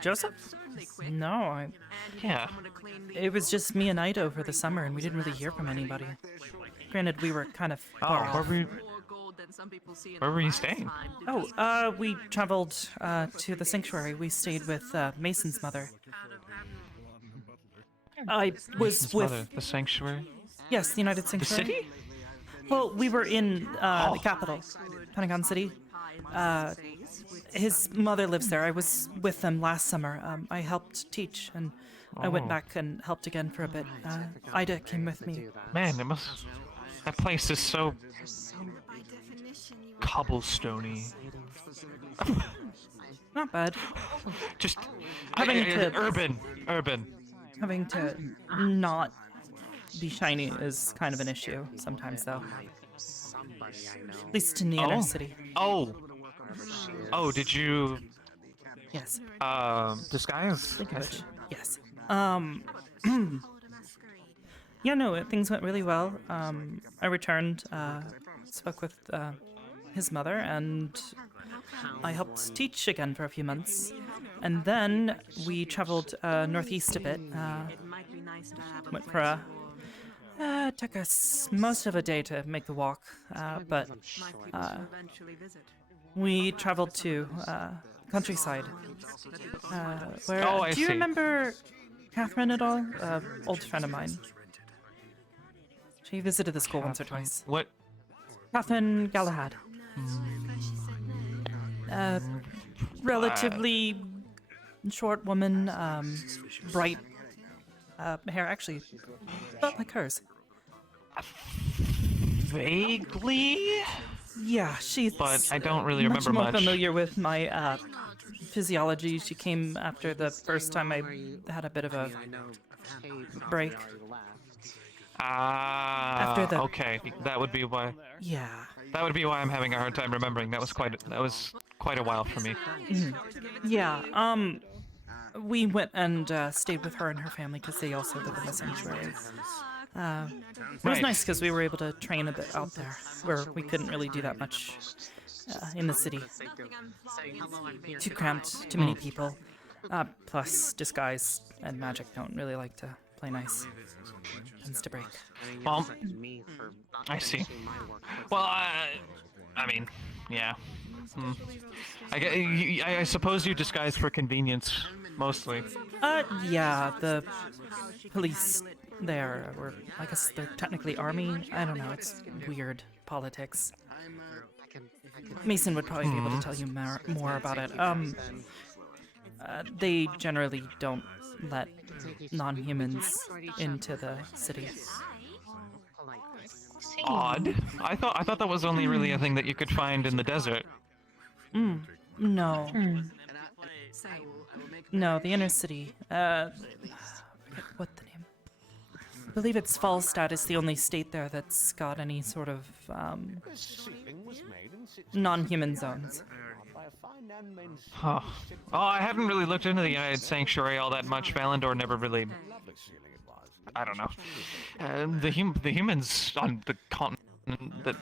Joseph? No, Yeah. It was just me and Ida over the summer, and we didn't really hear from anybody. Granted, we were kind of far off. Where were you staying? Oh, we traveled to the sanctuary. We stayed with Mason's mother. I was Mason's with mother, the sanctuary. Yes, the United Sanctuary. The city? Well, we were in the capital, Pentagon City. His mother lives there. I was with them last summer. I helped teach, and I went back and helped again for a bit. Ida came with me. Man, it must. That place is so cobblestoney. Not bad. Just Having to urban. Having to not be shiny is kind of an issue sometimes, though. At least in the inner city. Oh, did you? Yes. Disguise? Yes. Yeah, no, things went really well. I returned, spoke with his mother, and I helped teach again for a few months. And then we traveled northeast a bit. Went for took us most of a day to make the walk, but we traveled to countryside. Where, do you remember Catherine at all? Old friend of mine. She visited the school once or twice. What? Catherine Galahad. Relatively short woman, bright hair, actually, about like hers. Vaguely? Yeah, she's. But I don't really remember much more much. familiar with my physiology. She came after the first time I had a bit of a break. After the... Okay, that would be why. Yeah. That would be why I'm having a hard time remembering. That was quite a while for me. Yeah. We went and stayed with her and her family because they also live in the sanctuary. It was nice because we were able to train a bit out there where we couldn't really do that much in the city. Too cramped, too many people. Plus, disguise and magic don't really like to play nice. Tends to break. Well, I see. Well, I mean, yeah. I suppose you disguise for convenience, mostly. Yeah, the police there were, I guess they're technically army. I don't know, it's weird politics. Mason would probably be able to tell you more about it. They generally don't let non-humans into the city. Odd. I thought that was only really a thing that you could find in the desert. No. No, the inner city. I forget what the name. I believe it's Falstad is the only state there that's got any sort of non-human zones. Huh. Oh, I haven't really looked into the United Sanctuary all that much. Valandor never really. I don't know. The humans on the continent that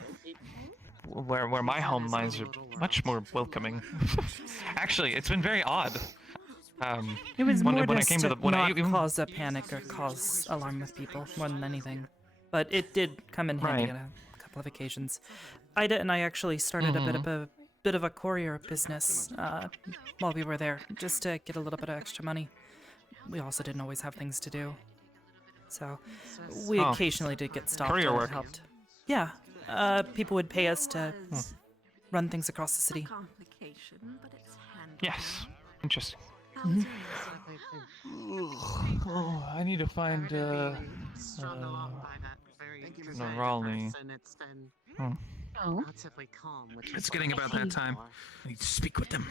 where my home lies are much more welcoming. Actually, it's been very odd. It was more when I just came to the not cause a panic or cause alarm with people more than anything. But it did come in handy on a couple of occasions. Ida and I actually started a bit of a courier business while we were there, just to get a little bit of extra money. We also didn't always have things to do, so we occasionally did get stopped courier and work. helped. Yeah, people would pay us to run things across the city. Yes, interesting. Oh, I need to find Raleigh. Oh. It's getting about that time. I need to speak with them.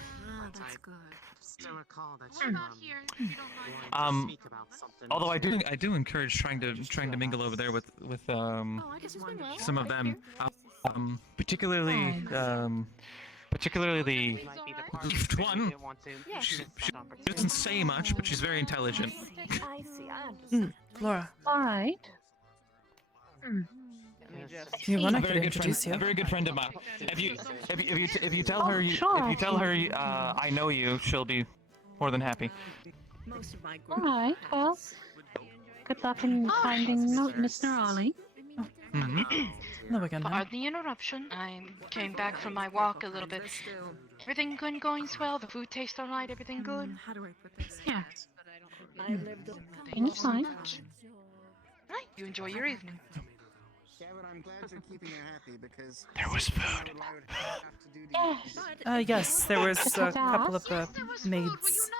Although I do encourage trying to mingle over there with some of them, particularly particularly the beefed one. She doesn't say much, but she's very intelligent. I see, I understand. Flora. Alright. If you want, I A could very good introduce friend, you. a very good friend of mine. If you tell Oh, her sure, if you tell her I know you, she'll be more than happy. Alright, well, good luck in finding Miss Nerali. Hello again, Pardon the interruption. I came back from my walk a little bit. Everything going swell? The food tastes alright? Everything good? How do I put this? Yeah. Thank you so Fine. much. Right, you enjoy your evening. Kevin, I'm glad you're keeping her happy because there was food. Yes, there was a couple of the maids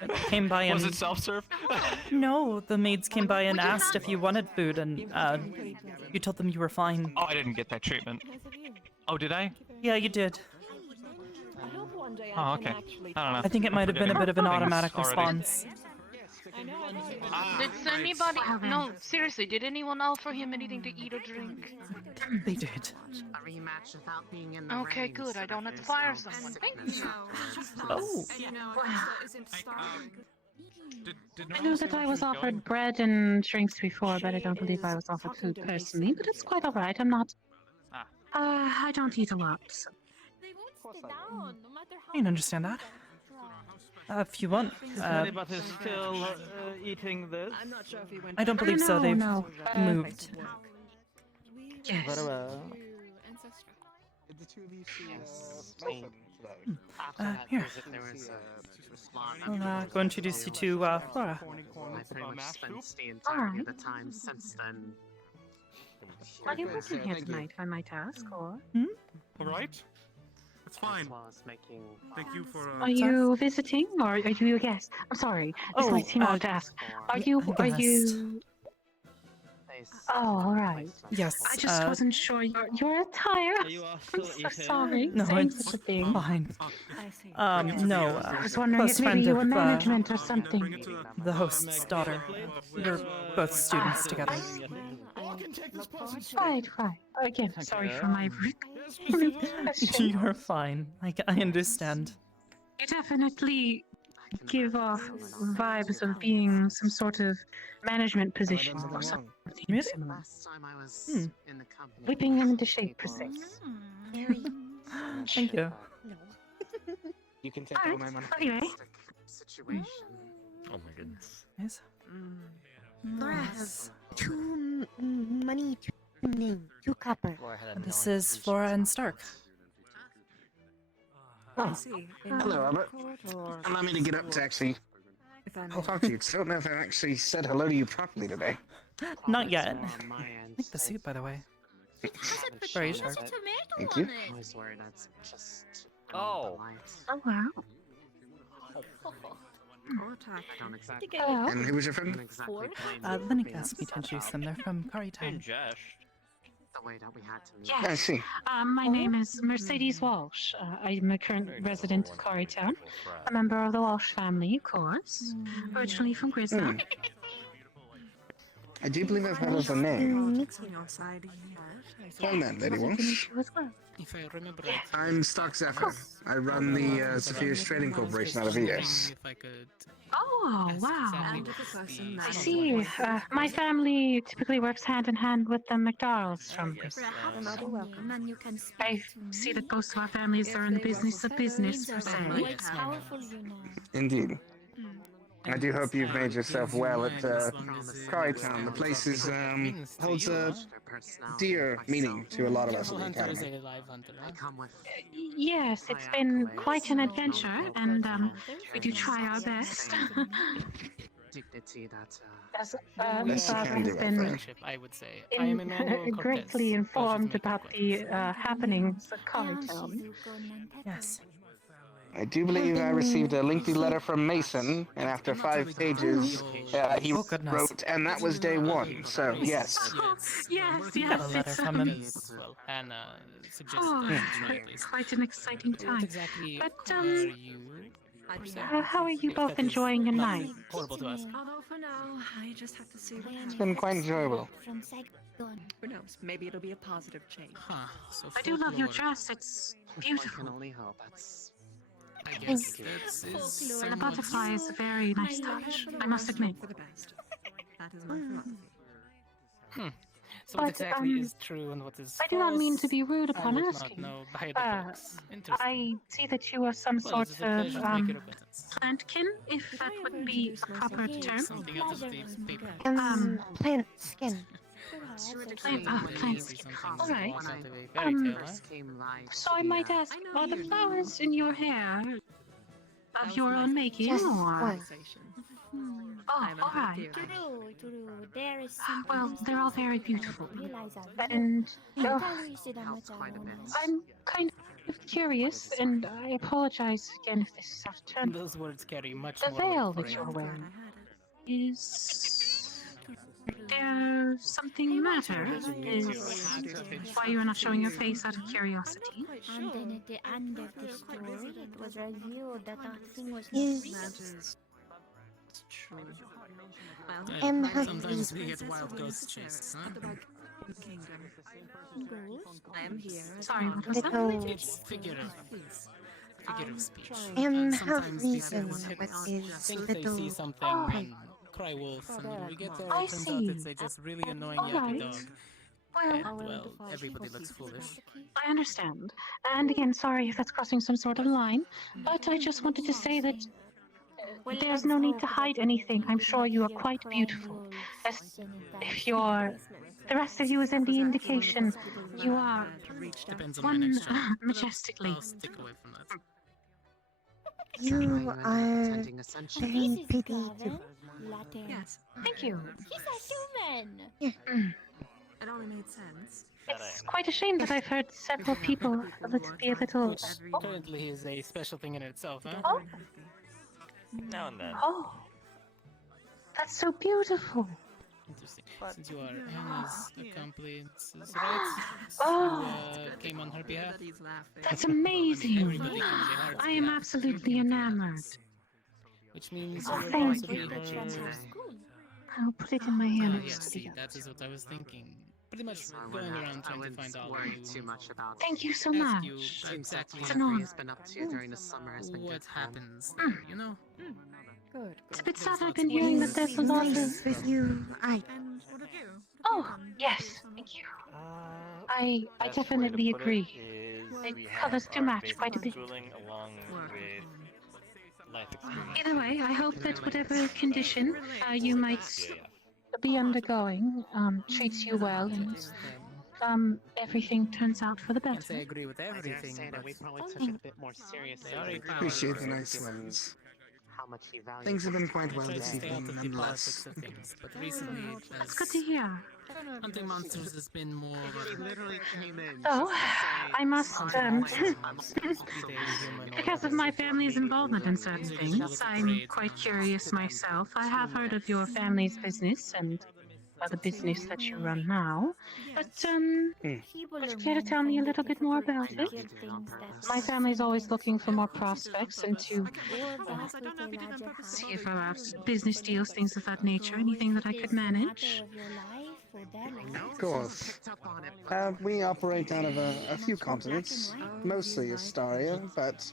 that came by and... Was it self-serve? No, the maids came by and asked if you wanted food, and you told them you were fine. Oh, I didn't get that treatment. Oh, did I? Yeah, you did. Oh, okay. I don't know. I think it might have been a bit of an automatic response. Did anybody... No, seriously, did anyone offer him anything to eat or drink? They did. A rematch without being in the Okay, rings. good. I don't have to fire someone. Thank you. Oh. I know that I was offered bread and drinks before, but I don't believe I was offered food personally, but it's quite alright. I'm not... I don't eat a lot, so... I can understand that. If you want, Is anybody still eating this? I'm not sure if he went. I don't believe so. They've moved. Yes. Very well. Here. I'll go introduce you to Flora. I pretty much spent the entirety of the time since then. Are you working here tonight, if I might ask, or...? Alright. It's fine. Making, Thank you for. Are you visiting, or are you a guest? I'm sorry, this might seem odd to ask. Are you... Oh, alright. Yes. I just wasn't sure your attire. I'm so sorry. No, Saying it's such a thing. fine. No. I was wondering if maybe you were management or something. The host's daughter. We're both students together. Right. Again, sorry for my rude question. You're fine. I understand. You definitely give off vibes of being some sort of management position or something similar. Last time I was in the company. Whipping him into shape, per se. Thank you. You can take all my money. Anyway. Situation. Oh my goodness. Yes. Laura has two money, two name, two copper. This is Flora and Stark. Oh. Hello, Albert. Allow me to get up to actually talk to you, 'cause I don't know if I've actually said hello to you properly today. Not yet. I like the suit, by the way. Very sharp. Thank you. I was worried that's just. Oh wow. And who was your friend? Linnick asked me to introduce them. They're from Currytown. The way that we had to meet. Yes. I see. My name is Mercedes Walsh. I'm a current resident of Currytown. A member of the Walsh family, of course. Originally from Grisna. I do believe I've heard of the name. Well then, Lady Walsh. If I remember right. I'm Stark Zephyr. I run the Zephyrs Trading Corporation out of ES. If I could. Oh, wow. Exactly. I see. My family typically works hand in hand with the McDonald's from Grisna. I see that both of our families are in the business of business, per se. Indeed. I do hope you've made yourself well at Currytown. The place is holds a dear meaning to a lot of us at the academy. Yes, it's been quite an adventure, and we do try our best. Dignity that. As Best you Father can do, has I been think. I would say. I am Emmanuel greatly informed about the happenings at Currytown. Yes. I do believe I received a lengthy letter from Mason, and after 5 pages, he wrote, and that was day 1, so yes. Yes, Got a letter from him. Well, and suggested Oh, that quite an exciting time. exactly But, where you. how are you both enjoying your night? Horrible to ask. Although for now, I just have to see what It's been quite enjoyable. Who knows? Maybe it'll be a positive change. Huh. So I do love your dress. It's Beautiful. I can only hope. That's. I Thank guess you. that's is The somewhat- butterfly is a very nice touch, I must admit. For the best. That is my philosophy. So what But, exactly is true and what is I do not mean to false, be rude I upon would not asking. know by the books. Interesting. I see that you are some Well, sort it is a of pleasure to make your acquaintance. plantkin, if that would be a proper term. Something out of the paper. Plant skin. Plants. All right. Out of a fairy tale, huh? So I might ask, are the flowers in your hair of your own making, Just or? one. Oh, all right. There is Well, they're all very beautiful, realize and Helps quite a bit. I'm kind of curious, and I apologize again if this is out of turn. Those words carry much The more veil weight for that you. you're wearing is there something the matter? Is why you're not showing your face out of curiosity? And then at the end of the story, it was revealed that that thing was Is Sometimes we get wild ghost chase, huh? I am here. Sorry, what was that? little It's figure of speech. her Sometimes these reason things is think they see little something and cry wolf, and when we get there, I it turns see. out it's a just really annoying yappy Alright. dog. Well, And, well, everybody looks foolish. I understand. And again, sorry if that's crossing some sort of line, but I just wanted to say that there's no need to hide anything. I'm sure you are quite beautiful. As if you're... The rest of you is in the indication. You are Depends on my one next job. majestically. I'll stick away from that. you are Attending Ascension. very pretty too. Yes. Thank you. He's a human! It only made sense. It's quite a shame that I've heard several people be a little... Which currently is a special thing in itself, huh? Oh, Now and then. oh. That's so beautiful. Interesting. Since you are Anna's accomplice, right? Oh. Who came on her behalf? That's amazing. Everybody comes in Hart's I am behalf. absolutely enamored. Which means Oh, you're thank possibly you. her... I'll put it in my Ah, hand. yes, see, that is what I was thinking. Pretty much going around trying to find out worry who too much about. Thank you so ask you much. exactly It's an honor. has been up to during the summer has been what good fun. happens there, you know? Good. It's a bit sad I've been hearing that there's a lot of... With you, And what of you? Oh, yes, thank you. I definitely agree. The colors do match quite a bit. Along with life experience. Either way, I hope that whatever condition you might be undergoing treats you well, and everything turns out for the Can't say I better. agree with everything, but we probably took it a bit more seriously. Appreciate the nice ones. How much he values Things have been quite I well try to this stay out evening, of the nonetheless. politics of things, but recently, It's good to hear. hunting monsters has been more... literally came in. So, I must, because of my family's involvement in certain things, I'm quite curious myself. I have heard of your family's business and the business that you run now, but, would you care to tell me a little bit more about it? My family's always looking for more prospects and to see if there are business deals, things of that nature, anything that I could manage. Of course. We operate out of a few continents, mostly Astaria, but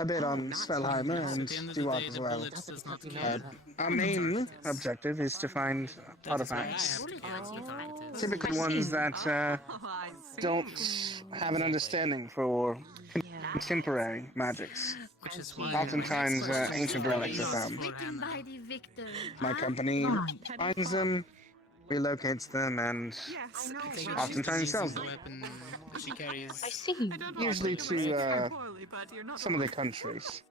a bit on Svelheimer and Duat as well. Our main objective is to find artifacts, typically ones that don't have an understanding for contemporary magics. Oftentimes, ancient relics are found. My company finds them, relocates them, and oftentimes sells them. I see. Usually to some of the countries.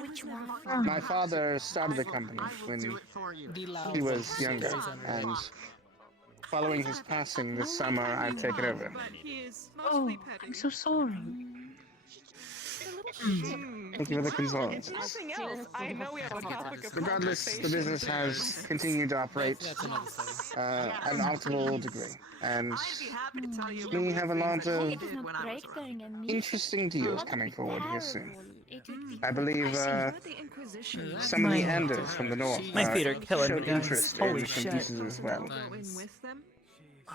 Which one? My father started the company when he was younger, and following his passing this summer, I've taken over. Oh, I'm so sorry. Thank you for the condolences. Nothing else. I know we have a topic of Regardless, the business has continued to operate at an optimal degree, and we have a lot of interesting deals coming forward here soon. I believe some of the Anders from the north My feet are killing showed me, guys. interest Holy in some shit. pieces as well.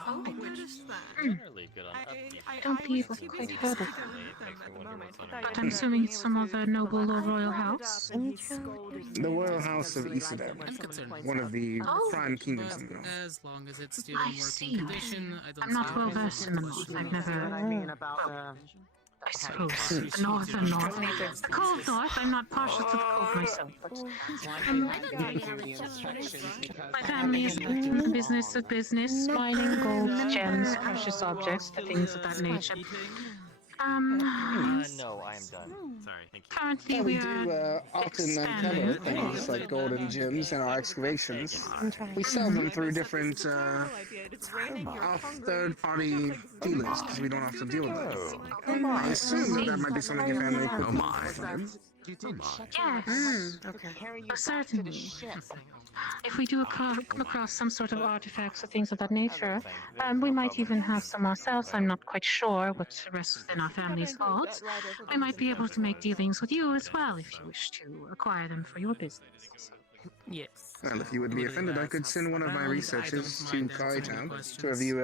Oh, I noticed that. Generally good on upkeep. I don't believe I've quite heard of them. Makes me wonder what's on But I'm assuming it's some other noble or royal house. The Royal House of Isidem, one of the prime kingdoms in the north. As long as it's still in working condition, I don't I'm not see well any versed in the reason north. to I've never. I suppose the northern north. The cold north. I'm not partial to the cold myself, but my family is business of business, mining gold, gems, precious objects, things of that nature. No, I am done. Sorry, thank you. Currently, Yeah, we we do often uncover things like gold and gems in our excavations. We sell them through different third-party dealers because we don't have to deal with them. I assume that might be something your family could Yes. Okay. Certainly. If we do come across some sort of artifacts or things of that nature, we might even have some ourselves. I'm not quite sure what rests within our family's vaults. We might be able to make dealings with you as well if you wish to acquire them for your business. Yes. Well, if you would be offended, I could send one of my researchers to Kaitown to review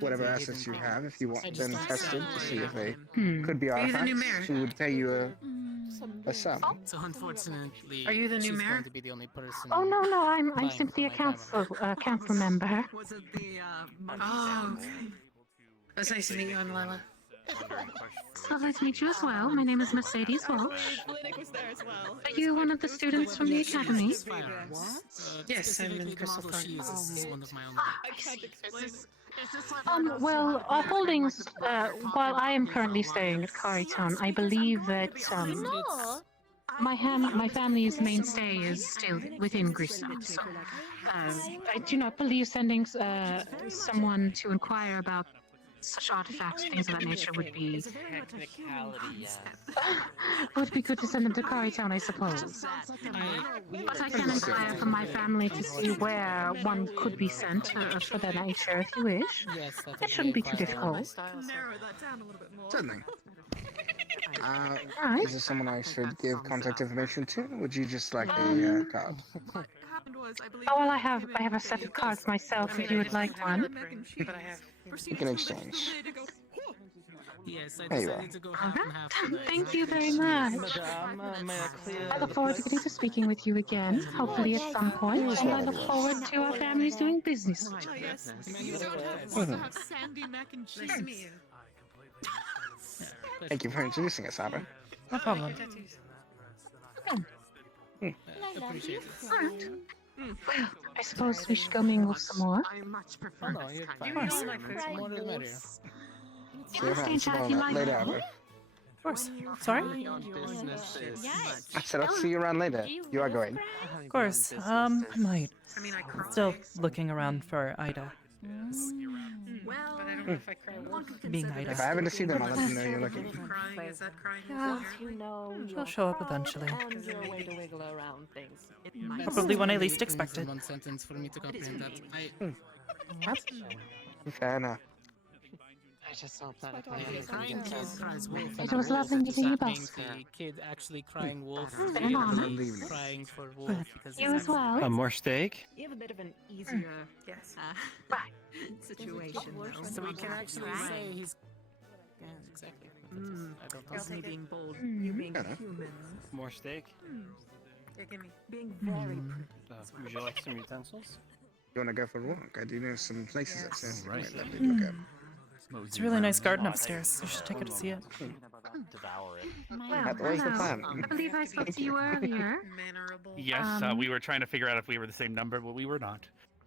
whatever assets you have if you want them tested to see if they could be Are you the new artifacts. mayor? She would pay you a sum. So unfortunately, Are you the new she's mayor? going to be the only person. Oh no, I'm buying simply a my camera. council member. Was it the Oh, It was nice to meet you, I'm Lila. It's lovely to meet you as well. My name is Mercedes Walsh. Lydic was there as well. Are you one of the students from the academy? Yes, I'm in Crystal She Park. uses is one of my own. I can't explain. Well, our holdings, while I am currently staying at Kaitown, I believe that my family's mainstay is still within Gristan, so I do not believe sending someone to inquire about such artifacts, things of that nature would be would be good to send them to Kaitown, I suppose. But I can inquire from my family to see where one could be sent for that nature, if you wish. That shouldn't be too difficult. Narrow that down a little bit more. Certainly. Is there someone I should give contact information to? Would you just like a card? Oh well, I have a set of cards myself. If you would like one. We can exchange. Yes, I There you decided to go half and half today. Thank you very much. I look forward to getting to speaking with you again, hopefully at some point, and I look forward to our families doing business. Sandy mac and cheese. Nice to meet you. Thank you for introducing us, Arbor. No problem. Appreciate it. Alright. Well, I suppose we should go mingle some more. I much prefer No, you're fine. Of course. More to the merrier. See you around Jackie, tomorrow later, Arbor. Of course. Sorry? I said I'll see you around later. You are going. Of course. I might. Still looking around for Ida. well, but I don't know if I cry Being Ida. If I happen to see them, I'll let them know you're looking. crying. Is that crying? She'll show up eventually. It Probably when I least expect it. One sentence for me to comprehend that. Fair enough. I just hope that Crying kid cries wolf. It was lovely meeting you both. The kid actually crying wolf. Been an honor. Crying for wolf because You as well. More steak? You have a bit of an easier situation, though. So we can actually say he's. Yeah, exactly. I don't know. Girls me being bold, you being human. More steak? Yeah, give me. Being very pretty. Would you like some utensils? You want to go for a walk? I do know some places upstairs that you might let me look at. It's a really nice garden upstairs. You should take her to see it. Devour it. That was the plan. I believe I spoke to you earlier. Yes, we were trying to figure out if we were the same number, but we were not.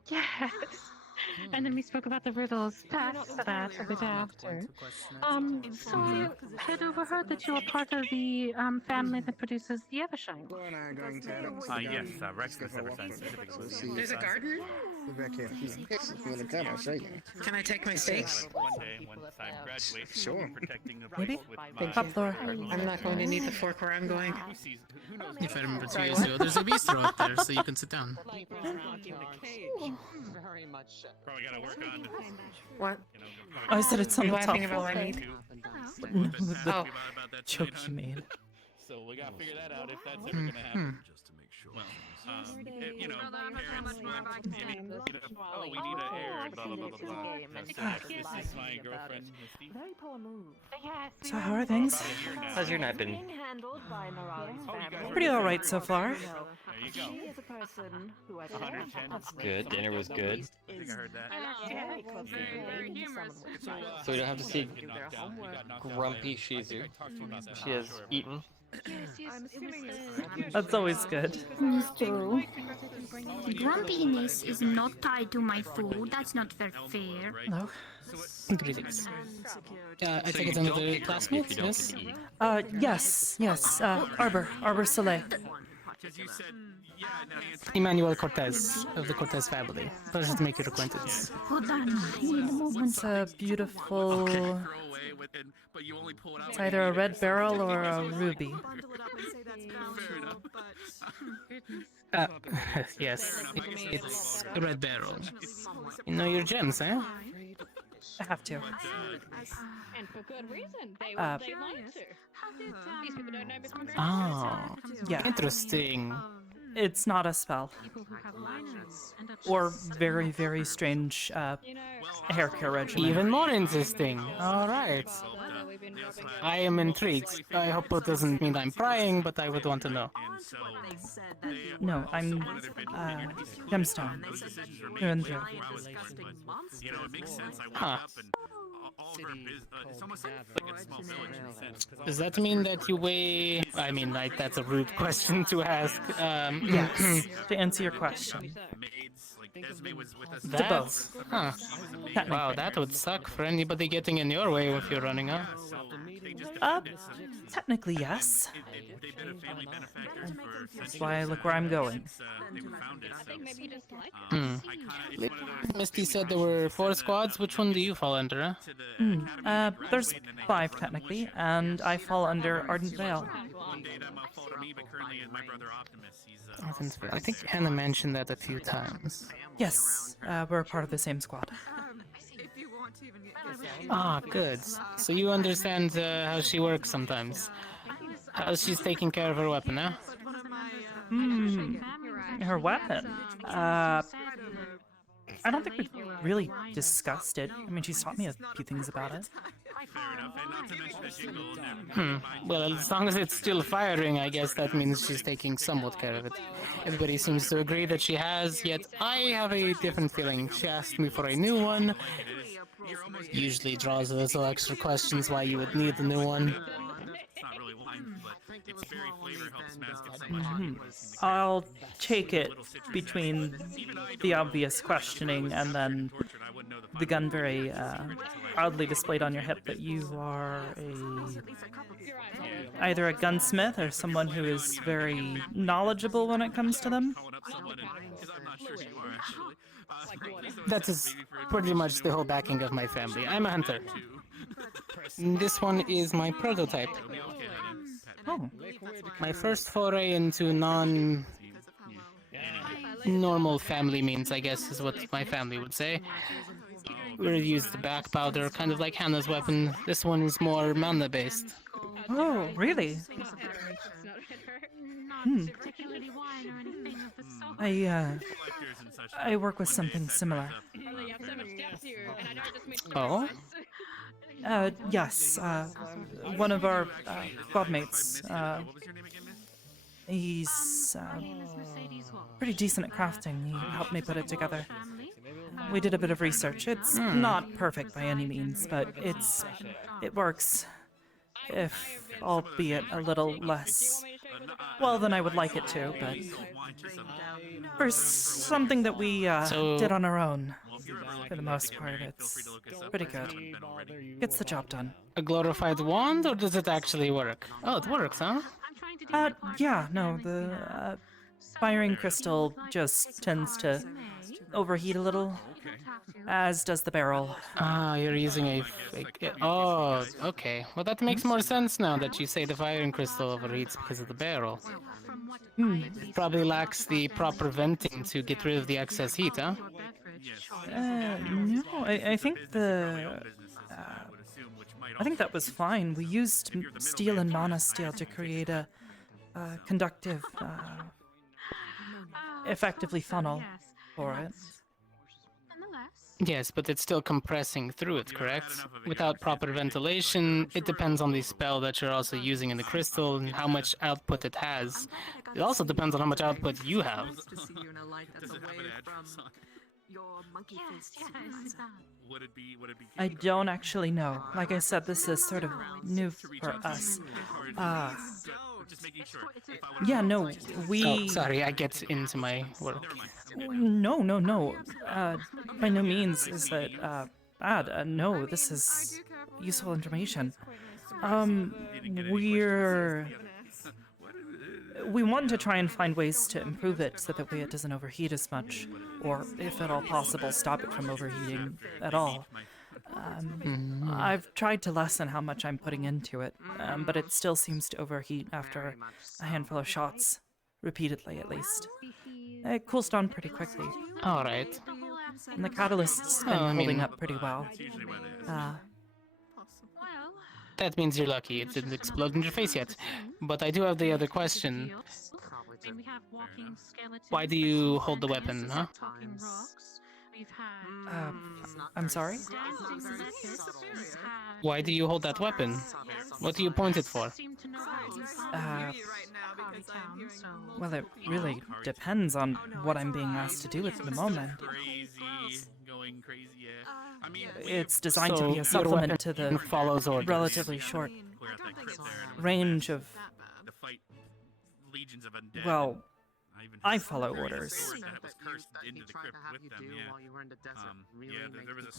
Yes. And then we spoke about the riddles past that a bit after. So I had overheard that you are part of the family that produces the Evershine. Yes, Rex was Evershine specifically. There's a garden? Back here. Yes, if you want to come, I'll show you. Can I take my steaks? One day, once I graduate, Sure. protecting the Maybe? place with my... Top floor. I'm not going to need the fork where I'm going. If I remember 2 years ago, there's a bistro up there, so you can sit down. Very much. Probably gotta work on... What? Oh, I said it's on the top laughing about floor. my meat? The Oh. joke you made. So we gotta figure that out if that's ever gonna happen. You know, parents would, oh, we need an heir, blah, blah, blah, blah, blah. This is my girlfriend, Misty. Very poor move. So how are things? How's your night been? Being handled by Narali's family. Pretty alright so far. There you go. She is a person who has 110. That's good. Dinner was good. I think I heard that. very closely related to someone with sight. So we don't have to see Grumpy Grumpy Shizu. She has eaten. I'm assuming That's always good. Mr. Grumpiness is not tied to my food. That's not very fair. Hello. Greetings. I take it another classmate, yes? Yes. Arbor Soleil. Emmanuel Cortez, of the Cortez family. Pleasure to make your acquaintance. Hold on, I need a moment. It's a beautiful... It's either a red beryl or a ruby. Yes, it's a red barrel. You know your gems, eh? I have to. And for good reason. They Uh, wanted to. These people don't know before. Oh, Yeah. interesting. It's not a spell. Or very, very strange hair care regimen. Even more interesting. Alright. I am intrigued. I hope it doesn't mean I'm prying, but I would want to know. No, I'm gemstone. Through and through. You know, it makes sense. I woke Huh. up and all of our it's almost like a small village in a sense. Does that mean that you weigh... I mean, like, that's a rude question to ask. Yes, to answer your question. That's... Huh. Wow, that would suck for anybody getting in your way if you're running up. Technically, yes. That's why I look where I'm going. Misty said there were 4 squads. Which one do you fall under, huh? There's 5 technically, and I fall under Ardent Vale. I think Hannah mentioned that a few times. Yes, we're part of the same squad. Ah, good. So you understand how she works sometimes. How she's taking care of her weapon, huh? Her weapon? I don't think we've really discussed it. I mean, she's taught me a few things about it. Well, as long as it's still firing, I guess that means she's taking somewhat care of it. Everybody seems to agree that she has, yet I have a different feeling. She asked me for a new one. Usually draws a little extra questions why you would need a new one. I'll take it between the obvious questioning and then the gun very proudly displayed on your hip that you are either a gunsmith or someone who is very knowledgeable when it comes to them. That is pretty much the whole backing of my family. I'm a hunter. This one is my prototype. Oh. My first foray into normal family means, I guess, is what my family would say. We used the back powder, kind of like Hannah's weapon. This one is more mana-based. Oh, really? I work with something similar. Oh? Yes, one of our squad mates, he's pretty decent at crafting. He helped me put it together. We did a bit of research. It's not perfect by any means, but it works. If, albeit a little less well than I would like it to, but for something that we did on our own, for the most part, it's pretty good. Gets the job done. A glorified wand, or does it actually work? Oh, it works, huh? Yeah, no, the firing crystal just tends to overheat a little, as does the barrel. Ah, you're using a fake... Oh, okay. Well, that makes more sense now that you say the firing crystal overheats because of the barrel. It probably lacks the proper venting to get rid of the excess heat, huh? No, I think I think that was fine. We used steel and mana steel to create a conductive effectively funnel for it. Yes, but it's still compressing through it, correct? Without proper ventilation, it depends on the spell that you're also using in the crystal and how much output it has. It also depends on how much output you have. I don't actually know. Like I said, this is sort of new for us. Yeah, no, we... Oh, sorry, I get into my work. No. By no means is it, bad. No, this is useful information. We want to try and find ways to improve it so that way it doesn't overheat as much, or if at all possible, stop it from overheating at all. I've tried to lessen how much I'm putting into it, but it still seems to overheat after a handful of shots, repeatedly at least. It cools down pretty quickly. Alright. And the catalyst's been holding up pretty well. That means you're lucky it didn't explode in your face yet. But I do have the other question. Why do you hold the weapon, huh? I'm sorry? Why do you hold that weapon? What do you point it for? Well, it really depends on what I'm being asked to do at the moment. It's designed to be a supplement to the relatively short range of... Well, I follow orders.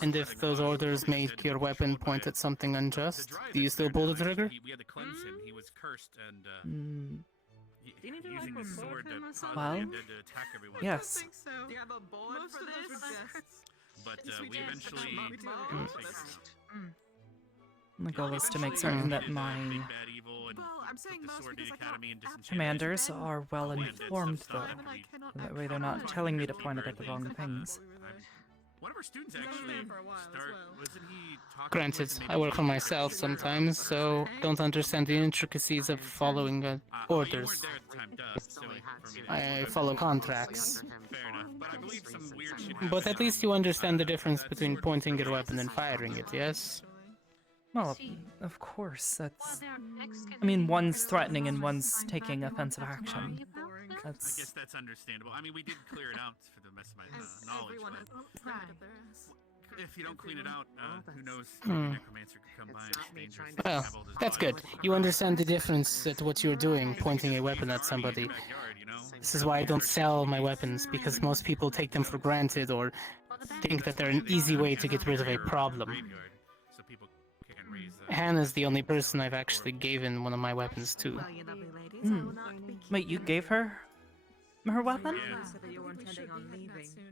And if those orders make your weapon point at something unjust, do you still pull the trigger? We had to cleanse him. He was cursed and using the sword to attack everyone. Yes. Do you have a board for this? But we eventually... The goal is to make certain that my commanders are well informed, though. That way they're not telling me to point it at the wrong things. One of our students actually wasn't he talking... Granted, I work for myself sometimes, so don't understand the intricacies of following orders. I follow contracts. But at least you understand the difference between pointing your weapon and firing it, yes? Well, of course, that's... I mean, one's threatening and one's taking offensive action. I guess that's understandable. I mean, we did clear it out for the best of my knowledge, but... If you don't clean it out, who knows? Necromancer could come by and it's dangerous. Well, that's good. You understand the difference at what you're doing, pointing a weapon at somebody. This is why I don't sell my weapons, because most people take them for granted or think that they're an easy way to get rid of a problem. Hannah's the only person I've actually given one of my weapons to. Wait, you gave her weapon?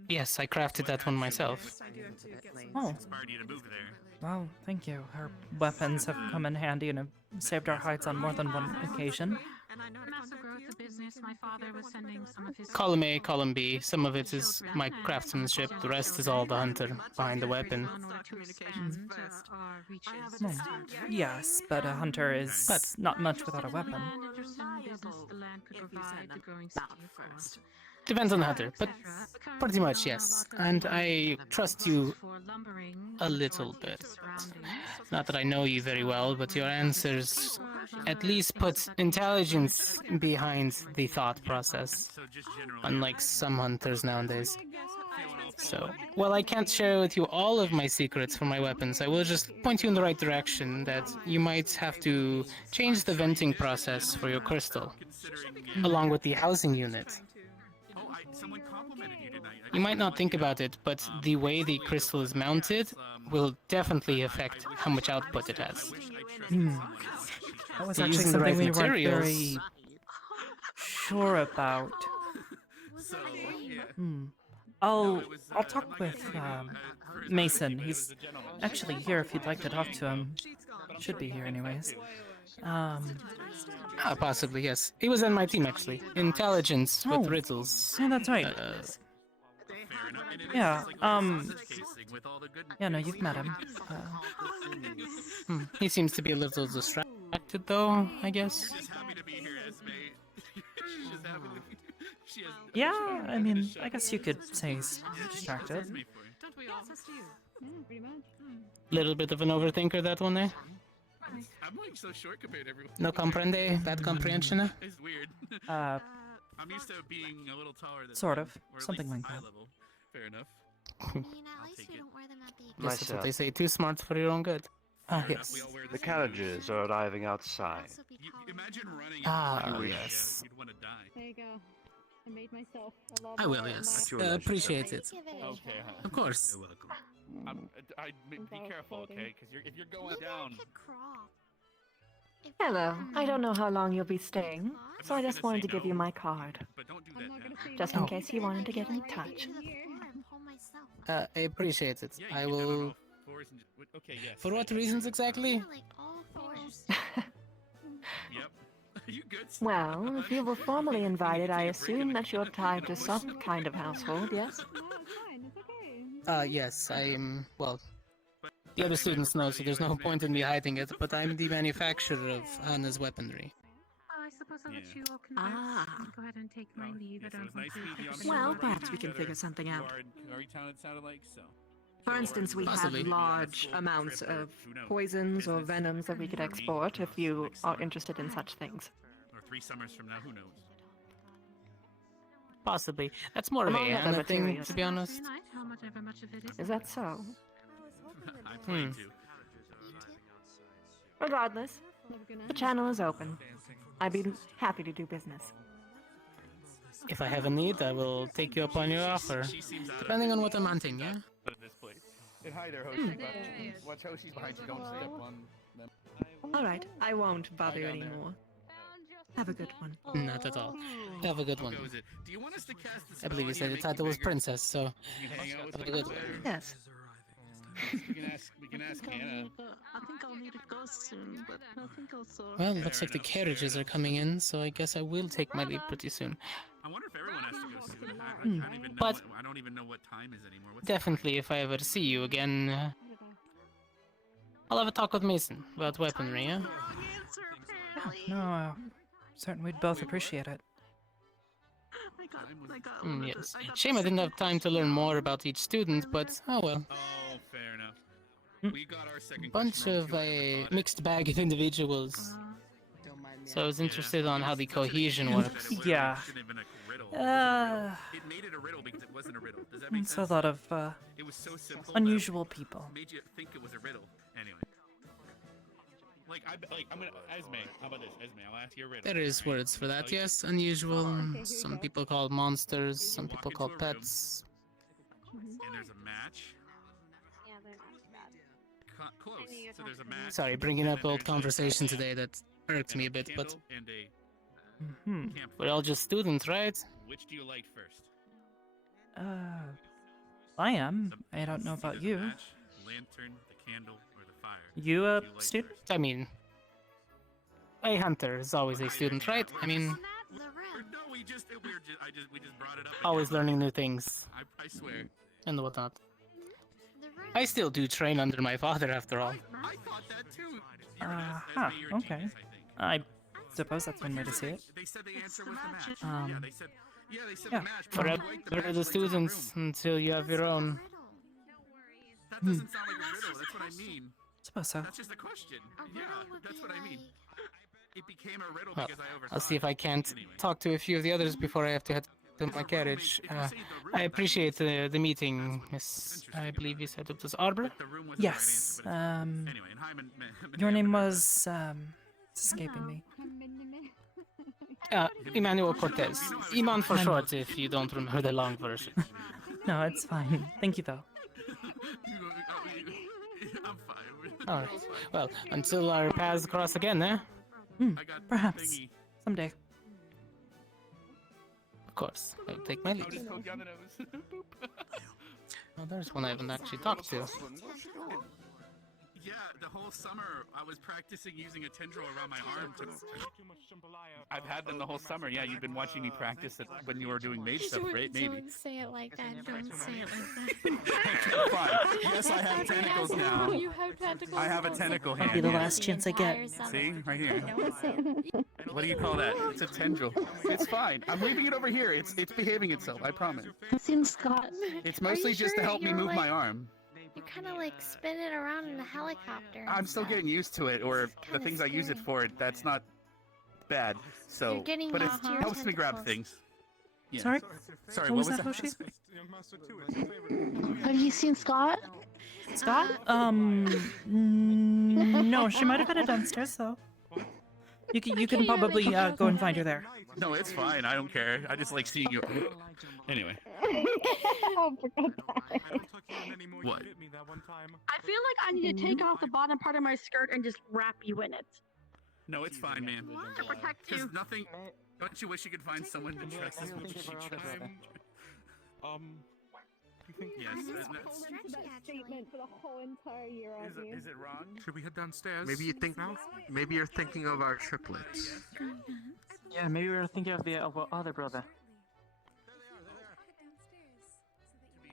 Yes, I crafted that one myself. Oh. Well, thank you. Her weapons have come in handy and have saved our hides on more than one occasion. Column A, column B. Some of it is my craftsmanship, the rest is all the hunter behind the weapon. Well, yes, but a hunter is not much without a weapon. Depends on the hunter, but pretty much yes. And I trust you a little bit. Not that I know you very well, but your answers at least put intelligence behind the thought process, unlike some hunters nowadays. So, while I can't share with you all of my secrets for my weapons, I will just point you in the right direction that you might have to change the venting process for your crystal, along with the housing unit. You might not think about it, but the way the crystal is mounted will definitely affect how much output it has. That was actually something we weren't very sure about. I'll talk with Mason. He's actually here if you'd like to talk to him. Should be here anyways. Possibly, yes. He was on my team, actually. Intelligence with riddles. Yeah, that's right. Yeah, yeah, no, you've met him. He seems to be a little distracted, though, I guess. Yeah, I mean, I guess you could say he's distracted. Little bit of an overthinker, that one there. I'm like so short compared to everyone. No comprende, bad comprehension. It's weird. Uh, I'm used to being a little taller than sort them, of, or at something least like eye that. level. Fair enough. Yes, that's what they say. Too smart for your own good. Ah, yes. The carriages are arriving outside. Imagine running Ah, yes. you'd want to die. There you go. I made myself a lot I will, yes. Appreciate it. Okay. Of course. You're welcome. Be careful, okay? Because if you're going down. Hello. I don't know how long you'll be staying, so I just wanted to give you my card. But don't do that now. Just in case you wanted to get in touch. I appreciate it. I will... Okay, yes. For what reasons exactly? Yep. You good? Well, if you were formally invited, I assume that you're tied to some kind of household, yes? Yes, I'm... well... The other students know, so there's no point in me hiding it, but I'm the manufacturer of Hannah's weaponry. I suppose I'll let you all converse. Go ahead and take my leave. I don't want to. Well, perhaps we can figure something out. Town it sounded like, so. For instance, we Possibly. have large amounts of poisons or venoms that we could export if you are interested in such things. Or 3 summers from now, who knows? Possibly. That's more of a Among other Hannah thing, materials. to be honest. How much of it is? Is that so? I plan to. Regardless, the channel is open. I'd be happy to do business. If I have a need, I will take you up on your offer. Depending on what I'm hunting, yeah? This place. And hi there, Hoshi. Watch Hoshi's behind you. Don't step on them. Alright, I won't bother you anymore. Have a good one. Not at all. Have a good one. Do you want us to cast the I believe you said the title was Princess, so... Have a good one. Yes. We can ask Hannah. I think I'll need a ghost soon, but I think I'll sort. Well, looks like the carriages are coming in, so I guess I will take my leave pretty soon. I wonder if everyone has to go soon. I don't even know what time is anymore. Definitely, if I ever see you again, I'll have a talk with Mason about weaponry, yeah? No, certainly we'd both appreciate it. Yes. Shame I didn't have time to learn more about each student, but oh well. Oh, fair enough. We got our second Bunch of a mixed bag of individuals. So I was interested on how the cohesion works. Yeah. It made it a riddle because it wasn't a riddle. Does that make It's a sense? lot of It was so simple. unusual people. Made you think it was a riddle. Anyway. I'm gonna Esme. How about this, Esme? I'll ask you a riddle. There is words for that, yes. Unusual. Some people call monsters, some people call pets. And there's a match. Close. So there's a match. Sorry, bringing up old conversation today that irked me a bit, but And a campfire. we're all just students, right? Which do you like first? I am. I don't know about you. Match, lantern, the candle, or the fire? You a student? I mean, a hunter is always a student, right? I mean, No, we just brought it up. always learning new things I swear. and whatnot. I still do train under my father, after all. I thought that too. Okay. I suppose that's one way to see it. They said the answer was the match. Um, they said yeah. the match. Forever the students until you have your own. That doesn't sound like a riddle. That's what I mean. Suppose so. That's just a question. Yeah, that's what I mean. It became a riddle Well, because I overthought. I'll see if I can't talk to a few of the others before I have to head to my carriage. I appreciate the meeting, Miss. I believe you said it was Arbor? Yes. Your name was it's escaping me. Emmanuel Cortez. Iman for short, if you don't remember the long version. No, it's fine. Thank you though. Alright. Well, until our paths cross again, eh? Perhaps. Someday. Of course. I'll take my leave. Oh, there's one I haven't actually talked to. Yeah, the whole summer I was practicing using a tendril around my arm to. I've had them the whole summer. Yeah, you've been watching me practice it when you were doing maid stuff, right? Maybe. Don't say it like that. Don't say it like that. Fine. Yes, I have tentacles now. You have tentacles. I have a tentacle hand. Be the yeah. last chance I get. See, right here. What do you call that? It's a tendril. It's fine. I'm leaving it over here. It's behaving itself. I promise. Seems Scott. It's mostly just to help me move my arm. You kind of like spin it around in a helicopter. I'm still getting used to it, or the things I use it for. That's not bad. So, You're getting but it used to your helps me grab tentacles. things. Yeah. Sorry? Sorry. What What was was that, Hoshi? Have you seen Scott? Scott? No, she might have had it downstairs though. You can probably go and find her there. No, it's fine. I don't care. I just like seeing you. Anyway. What? I feel like I need to take off the bottom part of my skirt and just wrap you in it. No, it's fine, man. To protect Because you. nothing. Don't you wish you could find someone to trust as much as you trust? Yes, That statement for the whole entire year on you. Is it wrong? Should we head downstairs? Maybe you think. Maybe you're thinking of our triplets. Yeah, maybe we were thinking of our other brother.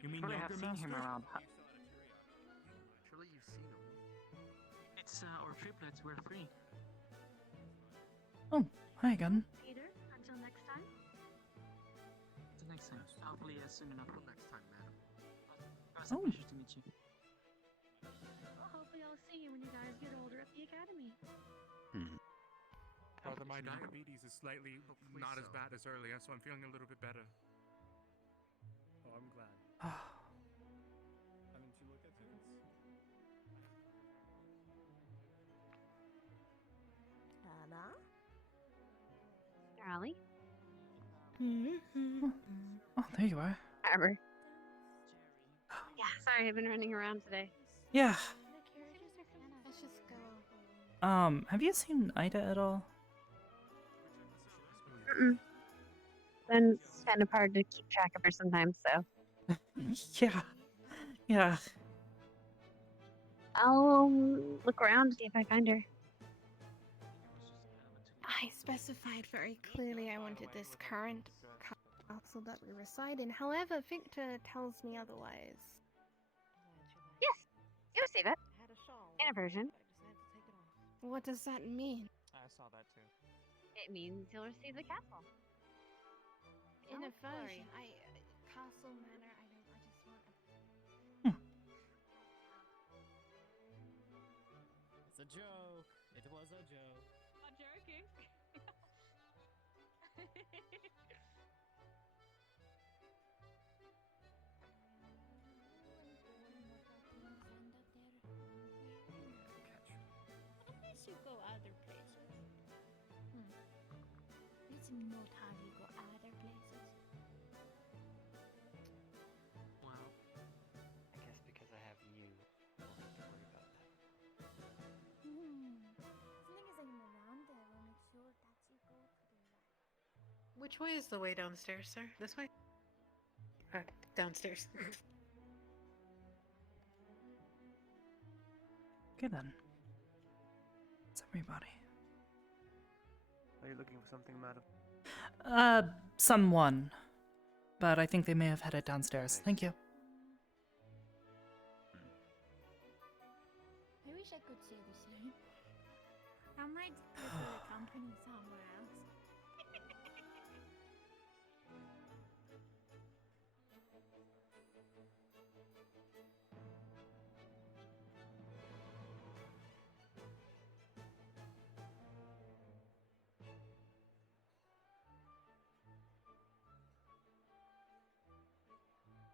You mean Probably have younger seen him master? around. Surely you've seen them. It's our triplets. We're three. Oh, hi again. Peter, until next time. The next time, hopefully soon enough. Next time, madam. It was a pleasure to meet you. Well, hopefully I'll see you when you guys get older at the academy. Father, my diabetes is slightly not as bad as earlier, so I'm feeling a little bit better. Oh, I'm glad. Haven't you looked at things? Anna? Charlie? Oh, there you are. Arbor. Yeah, sorry, I've been running around today. Yeah. Let's just go. Have you seen Ida at all? Then it's kind of hard to keep track of her sometimes, so. Yeah. Yeah. I'll look around to see if I find her. I specified very clearly I wanted this current castle that we reside in. However, Victor tells me otherwise. Yes, you receive it. In a version. What does that mean? I saw that too. It means you'll receive the castle. In a Sorry. version, castle manor. I just want. It's a joke. It was a joke. I'm joking. Unless you go other places. Let's not have you go other places. Well, I guess because I have you, I don't have to worry about that. As long as I'm around there, I'll make sure that you go to the right. Which way is the way downstairs, sir? This way? Downstairs. Okay then. It's everybody. Are you looking for something, madam? Someone. But I think they may have headed downstairs. Thank you. I wish I could say the same. I might go to the company somewhere else.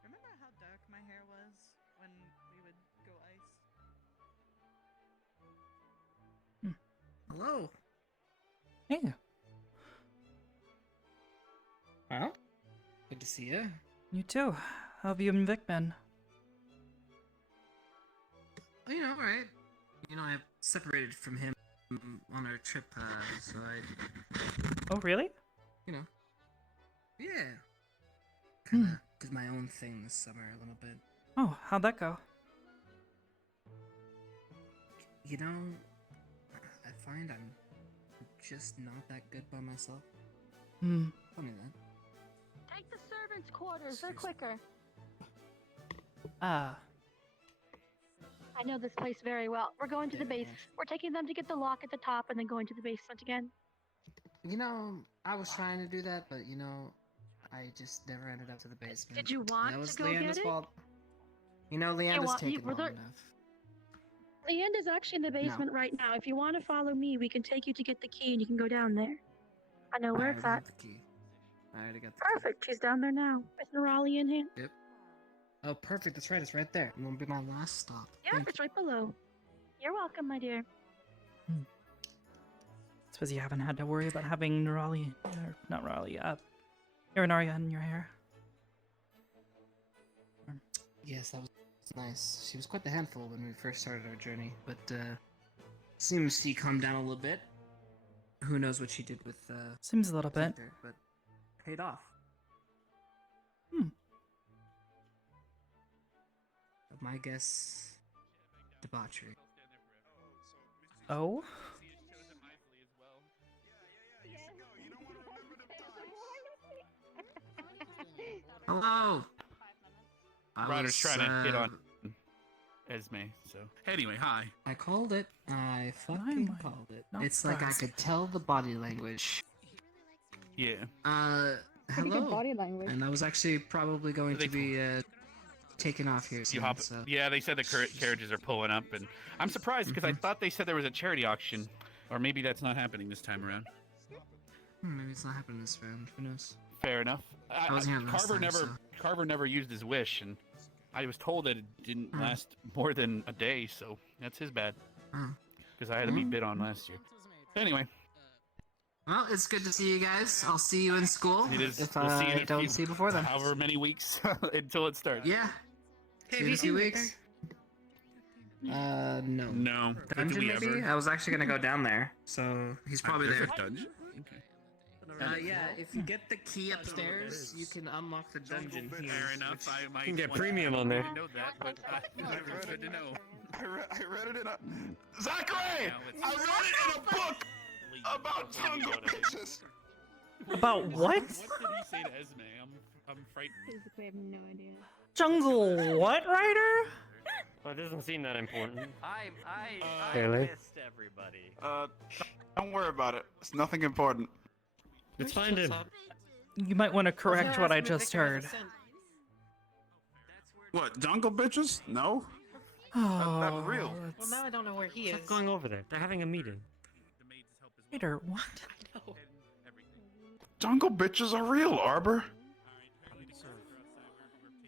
Remember how dark my hair was when we would go ice? Hello. Hey. Well, good to see you. You too. How have you and Vic been? Oh, you know, alright. You know, I separated from him on our trip, so I... Oh, really? You know. Yeah. Kinda did my own thing this summer a little bit. Oh, how'd that go? You know, I find I'm just not that good by myself. Hmm. Funny that. Take the servants' quarters. They're quicker. Ah. I know this place very well. We're going to the base. We're taking them to get the lock at the top and then going to the basement again. You know, I was trying to do that, but you know, I just never ended up to the basement. Did you want That was to go Leanda's get it? fault. You know, Leanda's taking long enough. Leanda's actually in the basement right now. If you want to follow me, we can take you to get the key and you can go down there. I know where it's at. The key. I already got the Perfect. She's down there now with Nerali in hand. Yep. Oh, perfect. That's right. It's right there. It won't be my last stop. Yeah, it's right below. You're welcome, my dear. Suppose you haven't had to worry about having Nerali, or not Nerali, Irinaria in your hair. Yes, that was nice. She was quite the handful when we first started our journey, but seems she calmed down a little bit. Who knows what she did with Seems a little bit. Victor, but paid off. My guess, debauchery. Oh? Hello! Ryder's trying to hit on Esme, so. Anyway, hi. I called it. I fucking called it. It's like I could tell the body language. Yeah. Pretty good Hello. body language. And I was actually probably going to be taken off here soon, so. Yeah, they said the carriages are pulling up, and I'm surprised because I thought they said there was a charity auction, or maybe that's not happening this time around. Maybe it's not happening this round. Who knows? Fair enough. Carver never used his wish, and I was told that it didn't last more than a day, so that's his bad. Because I had to be bid on last year. Anyway. Well, it's good to see you guys. I'll see you in school. It is. If we'll see I don't see you before then. However many weeks until it starts. Yeah. See you in a few weeks. No. No. Dungeon, maybe? I was actually gonna go down there, so he's probably there. Dungeon? Okay. Yeah, if you get the key upstairs, you can unlock the dungeon here. Fair enough. I might You can get premium on there. know that, but it's good to know. I read it in a... Zachary! I read it in a book about jungle bitches! About what? What did he say to Esme? I'm frightened. Basically, I have no idea. Jungle what, Ryder? Well, it doesn't seem that important. I Really? missed everybody. Don't worry about it. It's nothing important. Let's find him. You might want to correct what I just heard. What, jungle bitches? No? Oh, That's real. Well, now I don't know where he is. What's going over there? They're having a meeting. Ryder, what? Jungle bitches are real, Arbor.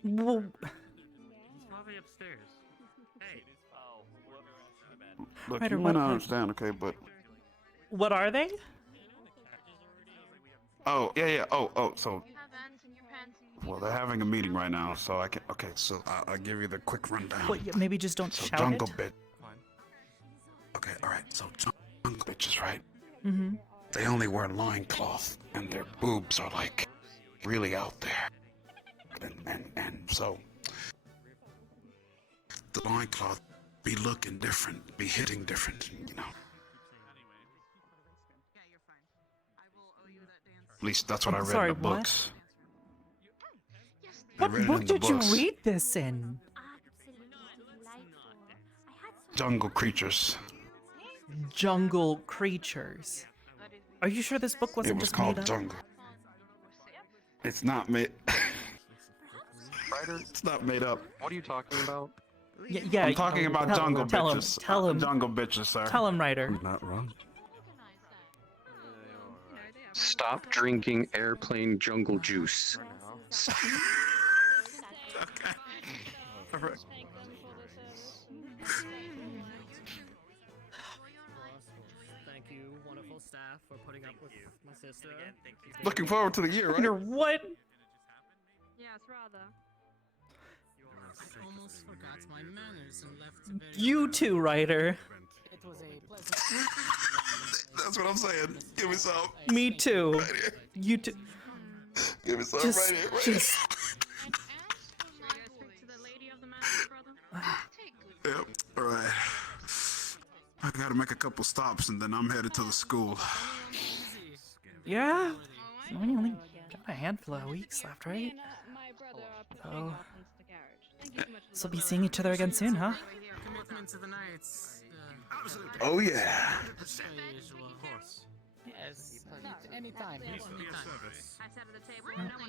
Well, He's probably upstairs. Hey. Oh, Look, Ryder, you might what- not understand, okay, but... what are they? Oh, yeah. Oh, so... Well, they're having a meeting right now, so I can... Okay, so I'll give you the quick rundown. What, maybe just don't So shout jungle it? bit. Okay, alright, so jungle bitches, right? Mm-hmm. They only wear loincloth, and their boobs are, like, really out there. And so... The loincloth be looking different, be hitting different, you know? At least that's what I read Sorry, in the what? books. I What read it book in the did you books. read this in? Jungle creatures. Jungle creatures. Are you sure this book It wasn't was just called made up? Jungle. It's not made. It's not made up. what are you talking about? Yeah, I'm talking about tell- jungle tell him, bitches. tell him. Jungle bitches, sir. Tell him, Ryder. I'm not wrong. Stop drinking airplane jungle juice. Okay. All right. Thank you, wonderful staff, for putting up with my sister. Looking forward to the year, Ryder, right? what? Yes, rather. I almost forgot my manners and left very... You too, Ryder. It was a pleasant... That's what I'm saying. Give me some. Me too. Right here. You too. Give me some Just, right here. Right here. just. Yep. All right. gotta make a couple stops and then I'm headed to the school. Yeah? We only got a handful of weeks left, right? So be seeing each other again soon, huh? Commitment to the Knights. Oh yeah. Yes, anytime.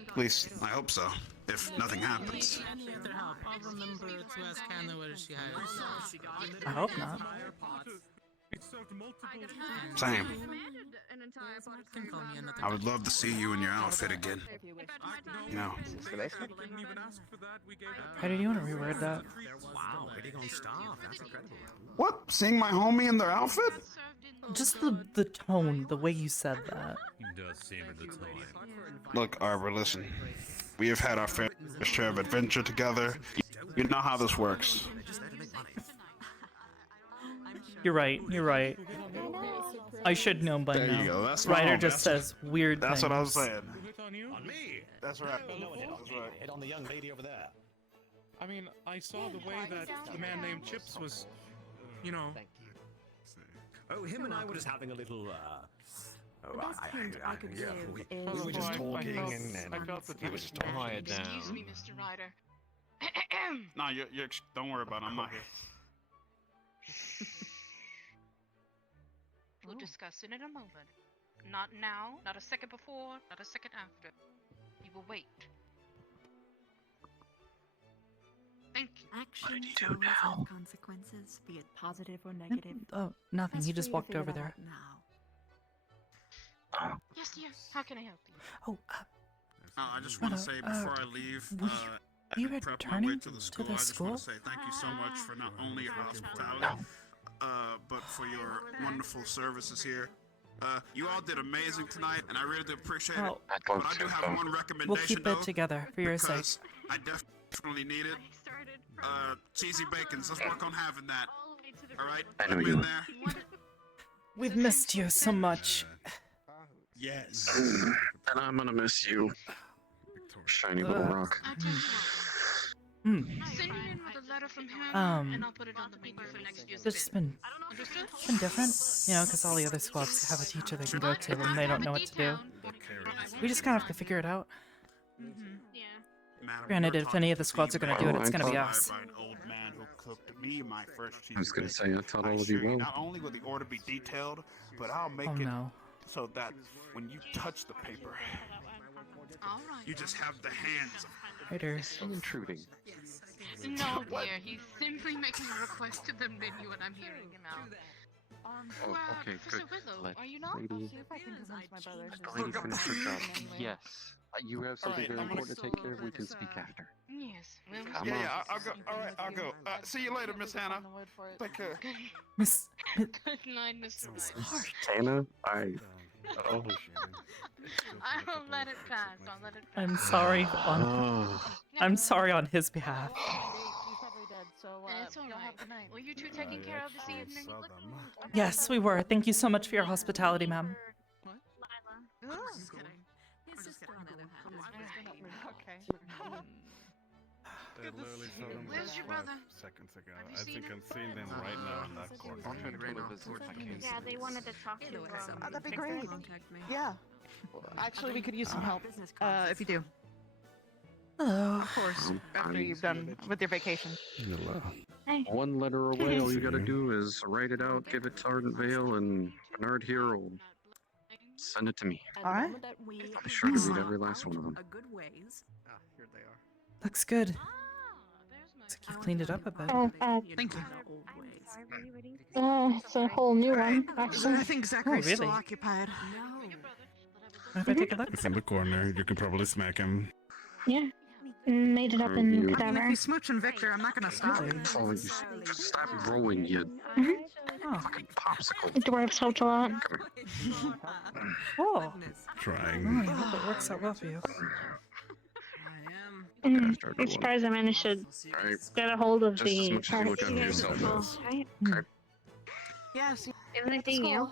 At least I hope so. If nothing happens. Any other help, I'll remember to ask Hannah whether she hires. I hope not. Same. I would love to see you in your outfit again. You know. How did you want to reword that? Wow, hitting on staff. That's incredible. What? Seeing my homie in their outfit? Just the tone, the way you said that. He does seem at the time. Look, Arbor, listen. We have had our fair share of adventure together. You know how this works. You're right, you're right. I should know by There now. you go, that's Ryder wrong. just says weird That's things. what I was saying. On me. That's right. That's right. Hit on the young lady over there. I mean, I saw the way that the man named Chips was, you know. Oh, him and I were just having a little, yeah, we were Oh, just I talking felt- and I felt that he was just quiet down. Excuse me, Mr. Ryder. Nah, don't worry about it. I'm not here. We'll discuss it in a moment. Not now, not a second before, not a second after. We will wait. Thank you. Actions always have consequences, be it positive or negative. Oh, nothing. He just walked over there. Yes, yes. How can I help you? Oh, I just want to say before I leave, you prep my way returning to the to school. the I just want school? to say thank you so much for not only your hospitality, but for your wonderful services here. You all did amazing tonight, and I really do appreciate it. Oh. But I do have one recommendation, We'll keep though, it together for your sake. because I definitely need it. Cheesy bacons. Let's work on having that. All right. I know Put 'em you in will. there. We've missed you so much. Yes. And I'm gonna miss you, shiny little rock. Hmm. Send you in with a letter from him, and I'll put it on the menu for next year's This has event. been Understood? different, you know, because all the other squads have a teacher they can go to and they don't know what to do. We just kind of have to figure it out. Granted, if any of the squads are gonna do it, it's gonna be us. By an old man who cooked me my first cheesy I was gonna say, I thought I all of assure you will. Not only will the order be detailed, but I'll make Oh it no. so that when you touch the paper, you just have the hands. Ryder. Intruding. No, dear. He's simply making a request to the menu, and I'm hearing him out. Oh, okay, Professor good. Willow, Let are you not? lady, See if I can convince my brother to lady finish her job. anyway. Yes. You have something very important to take care of. We can speak after. Yes. Well, Come Yeah, on. yeah, I'll go. All right, I'll go. See you later, Miss Hannah. Take care. Miss Good night, Mr. Ryder. Hannah, oh. I'll let it pass. I'll let it pass. I'm sorry on Oh. I'm sorry on his behalf. He's probably dead, so It's all right. Were you two taken care of this evening? Yes, we were. Thank you so much for your hospitality, ma'am. Okay. They literally showed him Where's like your 5 brother? seconds ago. Have you I seen think him? I'm seeing them right now in that corner. I'll try to go to visit if I can. Yeah, they wanted to talk to you. That'd be great. Yeah. Actually, we could use some help. If you do. Hello. Of course, after you've done with your vacation. One letter away. All you gotta do is write it out, give it to Ardent Vale, and Bernard here will send it to me. All right. I'll be sure to read every last one of them. A good ways. Here they are. Looks good. Looks like you've cleaned it up a bit. Oh, Thank you. it's a whole new one, actually. I think Zachary's still really? occupied. If I take a look? It's in the corner. You can probably smack him. Yeah. Made it up in I mean, if cadaver. you smooch and Victor, I'm not gonna stop. Oh, you stop growing, you Oh, fucking popsicle. The dwarves helped a lot. cool. Trying. Oh, I hope it works out well for you. I'm surprised I managed to Right. get a hold of Just as the much as you look after yourself. Right? Okay. Yeah, see, Isn't it you?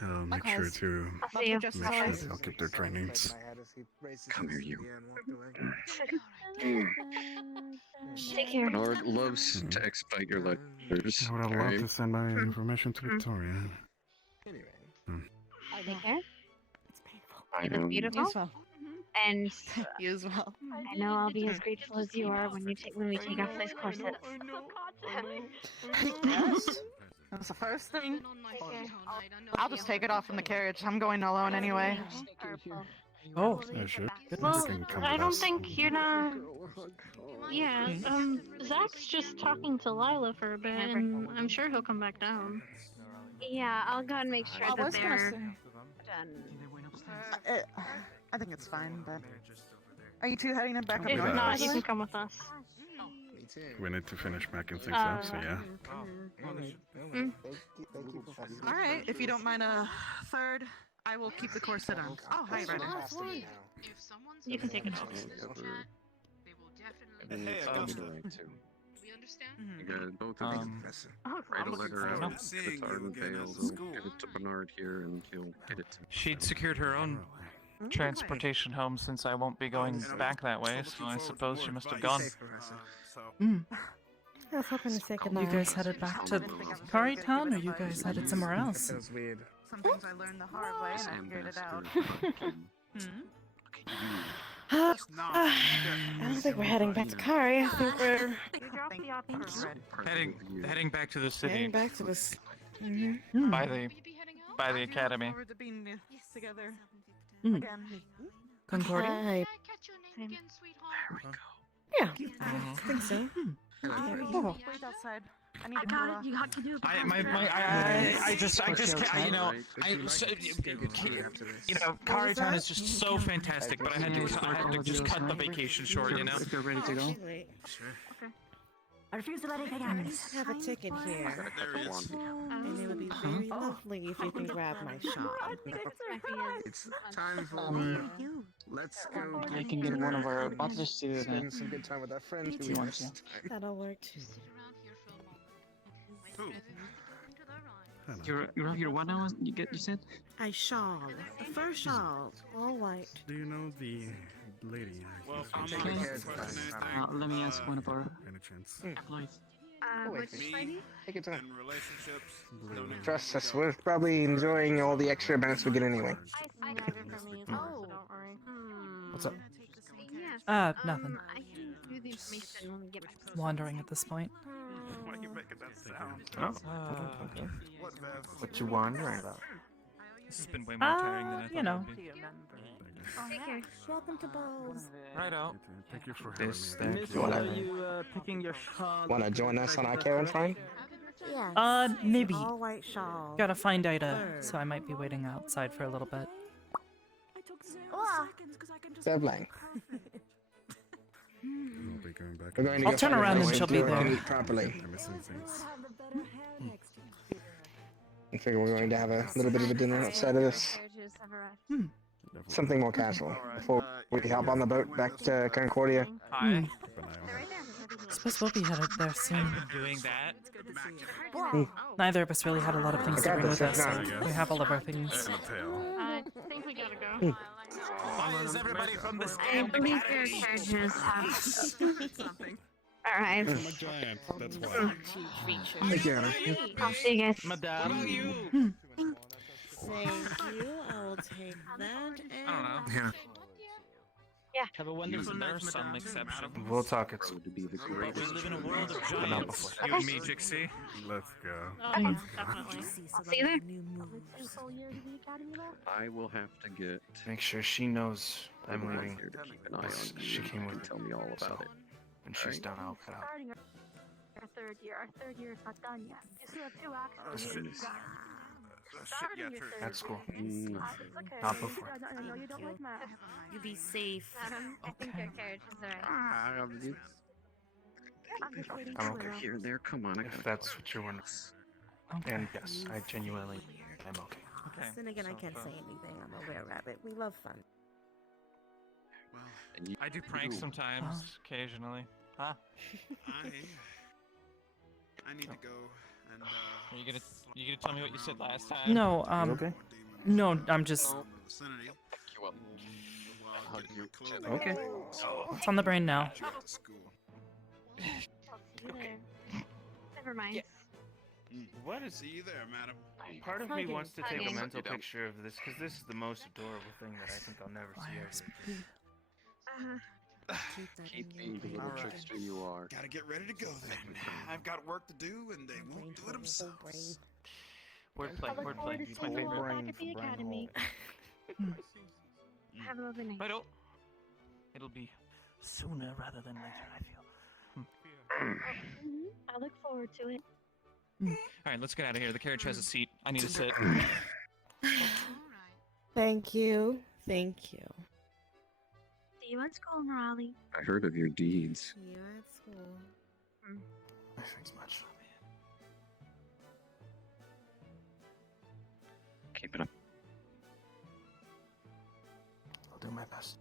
I'll make sure to I'll see you. make sure they'll get their trainings. Come here, you. Take care. Bernard loves to expedite your letters. I would have loved alright? to send my information to Victoria. Take care. I It was am. beautiful. And You as well. I know I'll be as grateful as you are when we take off those corsets. That's the first thing. I'll just take it off in the carriage. I'm going alone anyway. Oh. I should. Well, You can come I with don't us. think you're not. Yeah, Zach's just talking to Lila for a bit, and I'm sure he'll come back down. Yeah, I'll go and make sure I that was gonna they're say, I think it's fine, but are you two heading back up If north? not, you can come with us. We need to finish backing things up, so yeah. All right, if you don't mind a third, I will keep the corset on. Oh, hi, Ryder. You can take it off. Hey, I got you. You got both of them. Write a letter out, give it to Arden Vale, give it to Bernard here, and he'll get it to me. She'd secured her own transportation home since I won't be going back that way, so I suppose she must have gone. I was hoping to say goodnight. You guys headed back to Kari Town, or you guys headed somewhere else? Some things I learned the hard way, and I figured it out. I don't think we're heading back to Kari. I think we're Heading back to the city. heading back to this. By the academy. Forward to being together Mm. again. Concordia? Hi. Yeah, I Mhm. think so. Oh. Wait outside. I need to got it. You have to do it. I just can't, Kari Town is just so fantastic, but I had to just cut the vacation short, you know? If you're ready to go. I refuse to let anything happen. I have a ticket here. And it would be very lovely if you can grab my shawl. It's time for. Let's go. I can get one of our butlers to do that. Spend some good time with our friends. If you want to. That'll work too. You have your what now? You said? A shawl. The fur shawl. All white. Do you know the lady? Well, Let me ask one of our Any chance? employees. Which lady? Take your time. in relationships. Trust us, we're probably enjoying all the extra benefits we get anyway. I never for me. Oh, don't worry. What's up? Yes. Nothing. I can do the information when we get back. Wandering at this point. Why are you making that sound? Oh. What, Bev? What you wondering about? This has been way more tiring than I thought you know. it would be. Take care. Welcome to Balls. Righto. Thank you for having This, me. thank you. Wanna, picking your shawl? wanna join us on our Karen time? Yes. Maybe. All white shawl. Gotta find Ida, so I might be waiting outside for a little bit. Step blank. We'll be going back. We're going to I'll go turn find around a and way she'll to be do our there. meet properly. I'm missing things. I figure we're going to have a little bit of a dinner outside of this. Something more casual before we hop on the boat back to Concordia. Hi. Suppose we'll be headed there soon. Doing that? Neither of us really had a lot of things I to got bring with this, us. if not- We have all of our things. I think we gotta go. Why is everybody from this I damn believe academy? your charges have something. Alright. I'm a giant, that's why. Thank you, Anna. I'll see you guys. Madame. Thank you. I will take that. And I don't know. Yeah. Yeah. Have a wonderful night, There's some exception. We'll talk it. But we live in a world of But not giants. before. You and me, Jixie. Let's go. Definitely. I'll see you there. I will have to get. Make sure she knows I'm someone leaving. here to keep an eye on you. She came with. Tell me all about it. When she's done, I'll cut out. Starting our third year. Our third year is not done yet. You still have 2 acts. Starting your third That's cool. It's okay. Not before. No, you don't like math. you be safe. I think your carriage is alright. I'm just waiting I'm for okay. you. Here, there, come on. I If gotta that's what you're wondering. Okay. And yes, I genuinely am okay. Okay. Then again, I can't say anything. I'm a rare rabbit. We love fun. Well, I do pranks sometimes, occasionally. Huh? I need to go and Are you gonna tell me what you said last time? No, okay? no, I'm just. vicinity. hug you. Okay. It's on the brain now. Okay. Never mind. What is? See you there, madam. Part of me Hugging. wants to take a Hugging. mental picture of this because this is the most adorable thing that I think I'll never see ever. Keep being the little trickster you are. Gotta get ready to go then. I've got work to do, and they won't do it themselves. Wordplay, I look forward to wordplay. It's my seeing you all favorite. back at the academy. Have a lovely night. Righto. It'll be sooner rather than later, I feel. I look forward to it. Alright, let's get out of here. The carriage has a seat. I need to sit. Thank you. Thank you. See you at school, Morali. I heard of your deeds. See you at school. Thanks much. Keep it up. I'll do my best.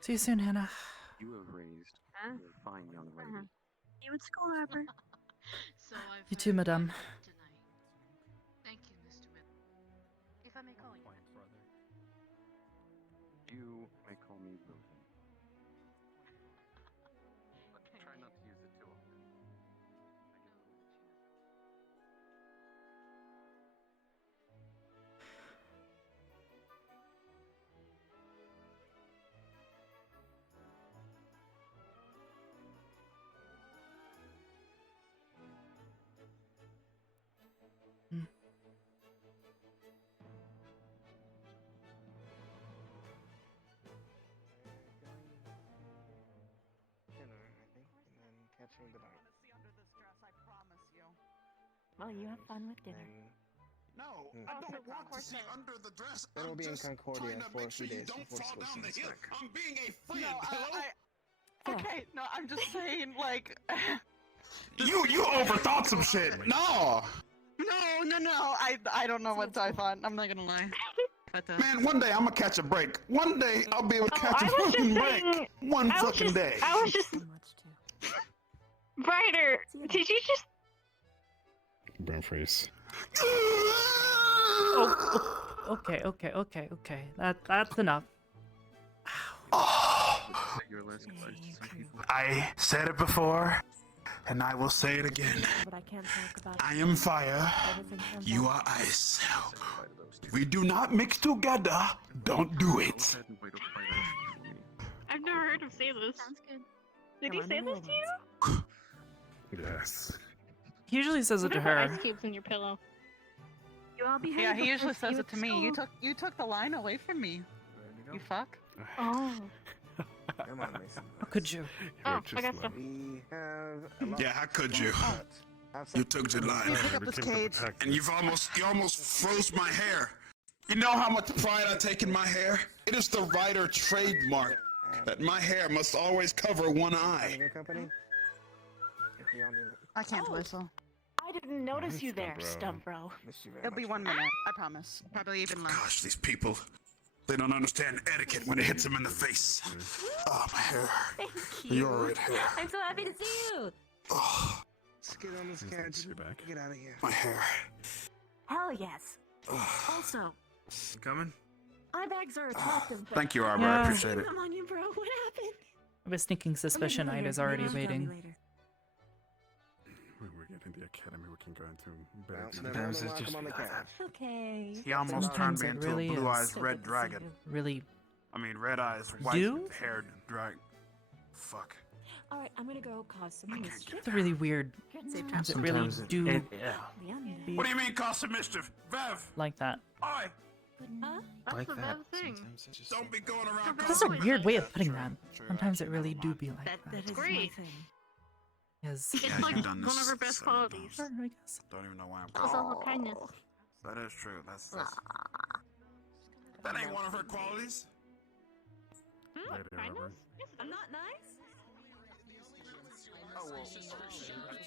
See you soon, Hannah. You have raised Huh? a fine young lady. You at school, Arbor. So I've You too, madame. tonight. Thank you, Mr. Will. If I may call you. You may call me William. But try not to use it too often. Dinner, I think, and then catching the bike. Under this dress, I promise you. Well, you have fun with dinner. No, Mm. I don't want to see under the dress. Then we'll I'm be in just Concordia trying to for a make sure few you days don't before fall school down the starts hill. back. I'm being a friend. No, Hello? okay, no, I'm just saying, like. You overthought some shit. No. No. I don't know what I thought. I'm not gonna lie. But, Man, one day I'm gonna catch a break. One day I'll be able to catch I a was fucking just break. saying. One I was fucking just. day. I was just. Ryder, did you just? Brown face. Okay. That's enough. Your last question. I said it before, and I will say it again. But I can't talk about I am fire. You are ice. We do not mix together. Don't do it. I've never heard him say this. Sounds good. Did he say this to you? Yes. He usually says it to What about her. ice cubes in your pillow? You all behave. Yeah, he before usually see says you it at to me. school. You took the line away from me. You fuck. Oh. Come on, Mason. How could you? Oh, I got stuff. We have a lot Yeah, how could you? Have You took the line. Pick up this cage. And you almost froze my hair. You know how much pride I take in my hair? It is the writer trademark that my hair must always cover one eye. your company. If we all need it. I can't whistle. I didn't notice you there, Stump Bro. Miss you very It'll be much. 1 minute. I promise. Probably even less. Gosh, these people. They don't understand etiquette when it hits them in the face. Oh, my hair. Thank you. Your red hair. I'm so happy to see you. Oh, Let's get on this couch. Get out of here. my hair. Hell yes. Also, Coming? eye bags are attractive. but- Thank you, Arbor. Yeah. I appreciate it. Come on, you bro. What happened? I have a sneaking suspicion Ida's already waiting. When we get in the academy, we can go into Well, better then Sometimes we'll it's lock just him on the couch. Okay. He almost turned Sometimes me it into really a blue-eyed is. red dragon. Really. I mean, red-eyes, You? white-haired dragon. Fuck. All right, I'm gonna go cause some mischief. It's really weird. Sometimes it really do What do you mean, cause some mischief? Vev! like that. Oi! Huh? Like that. Don't be going around That's a weird way of putting that. Sometimes it really do be like that. That is Great. my thing. Yes. It's like you've done one this of her best several qualities. Sure, I guess. Don't even know why I'm It's all calling. her kindness. That is true. That's that ain't one of her qualities. Later, Arbor. I'm not nice. Oh, well.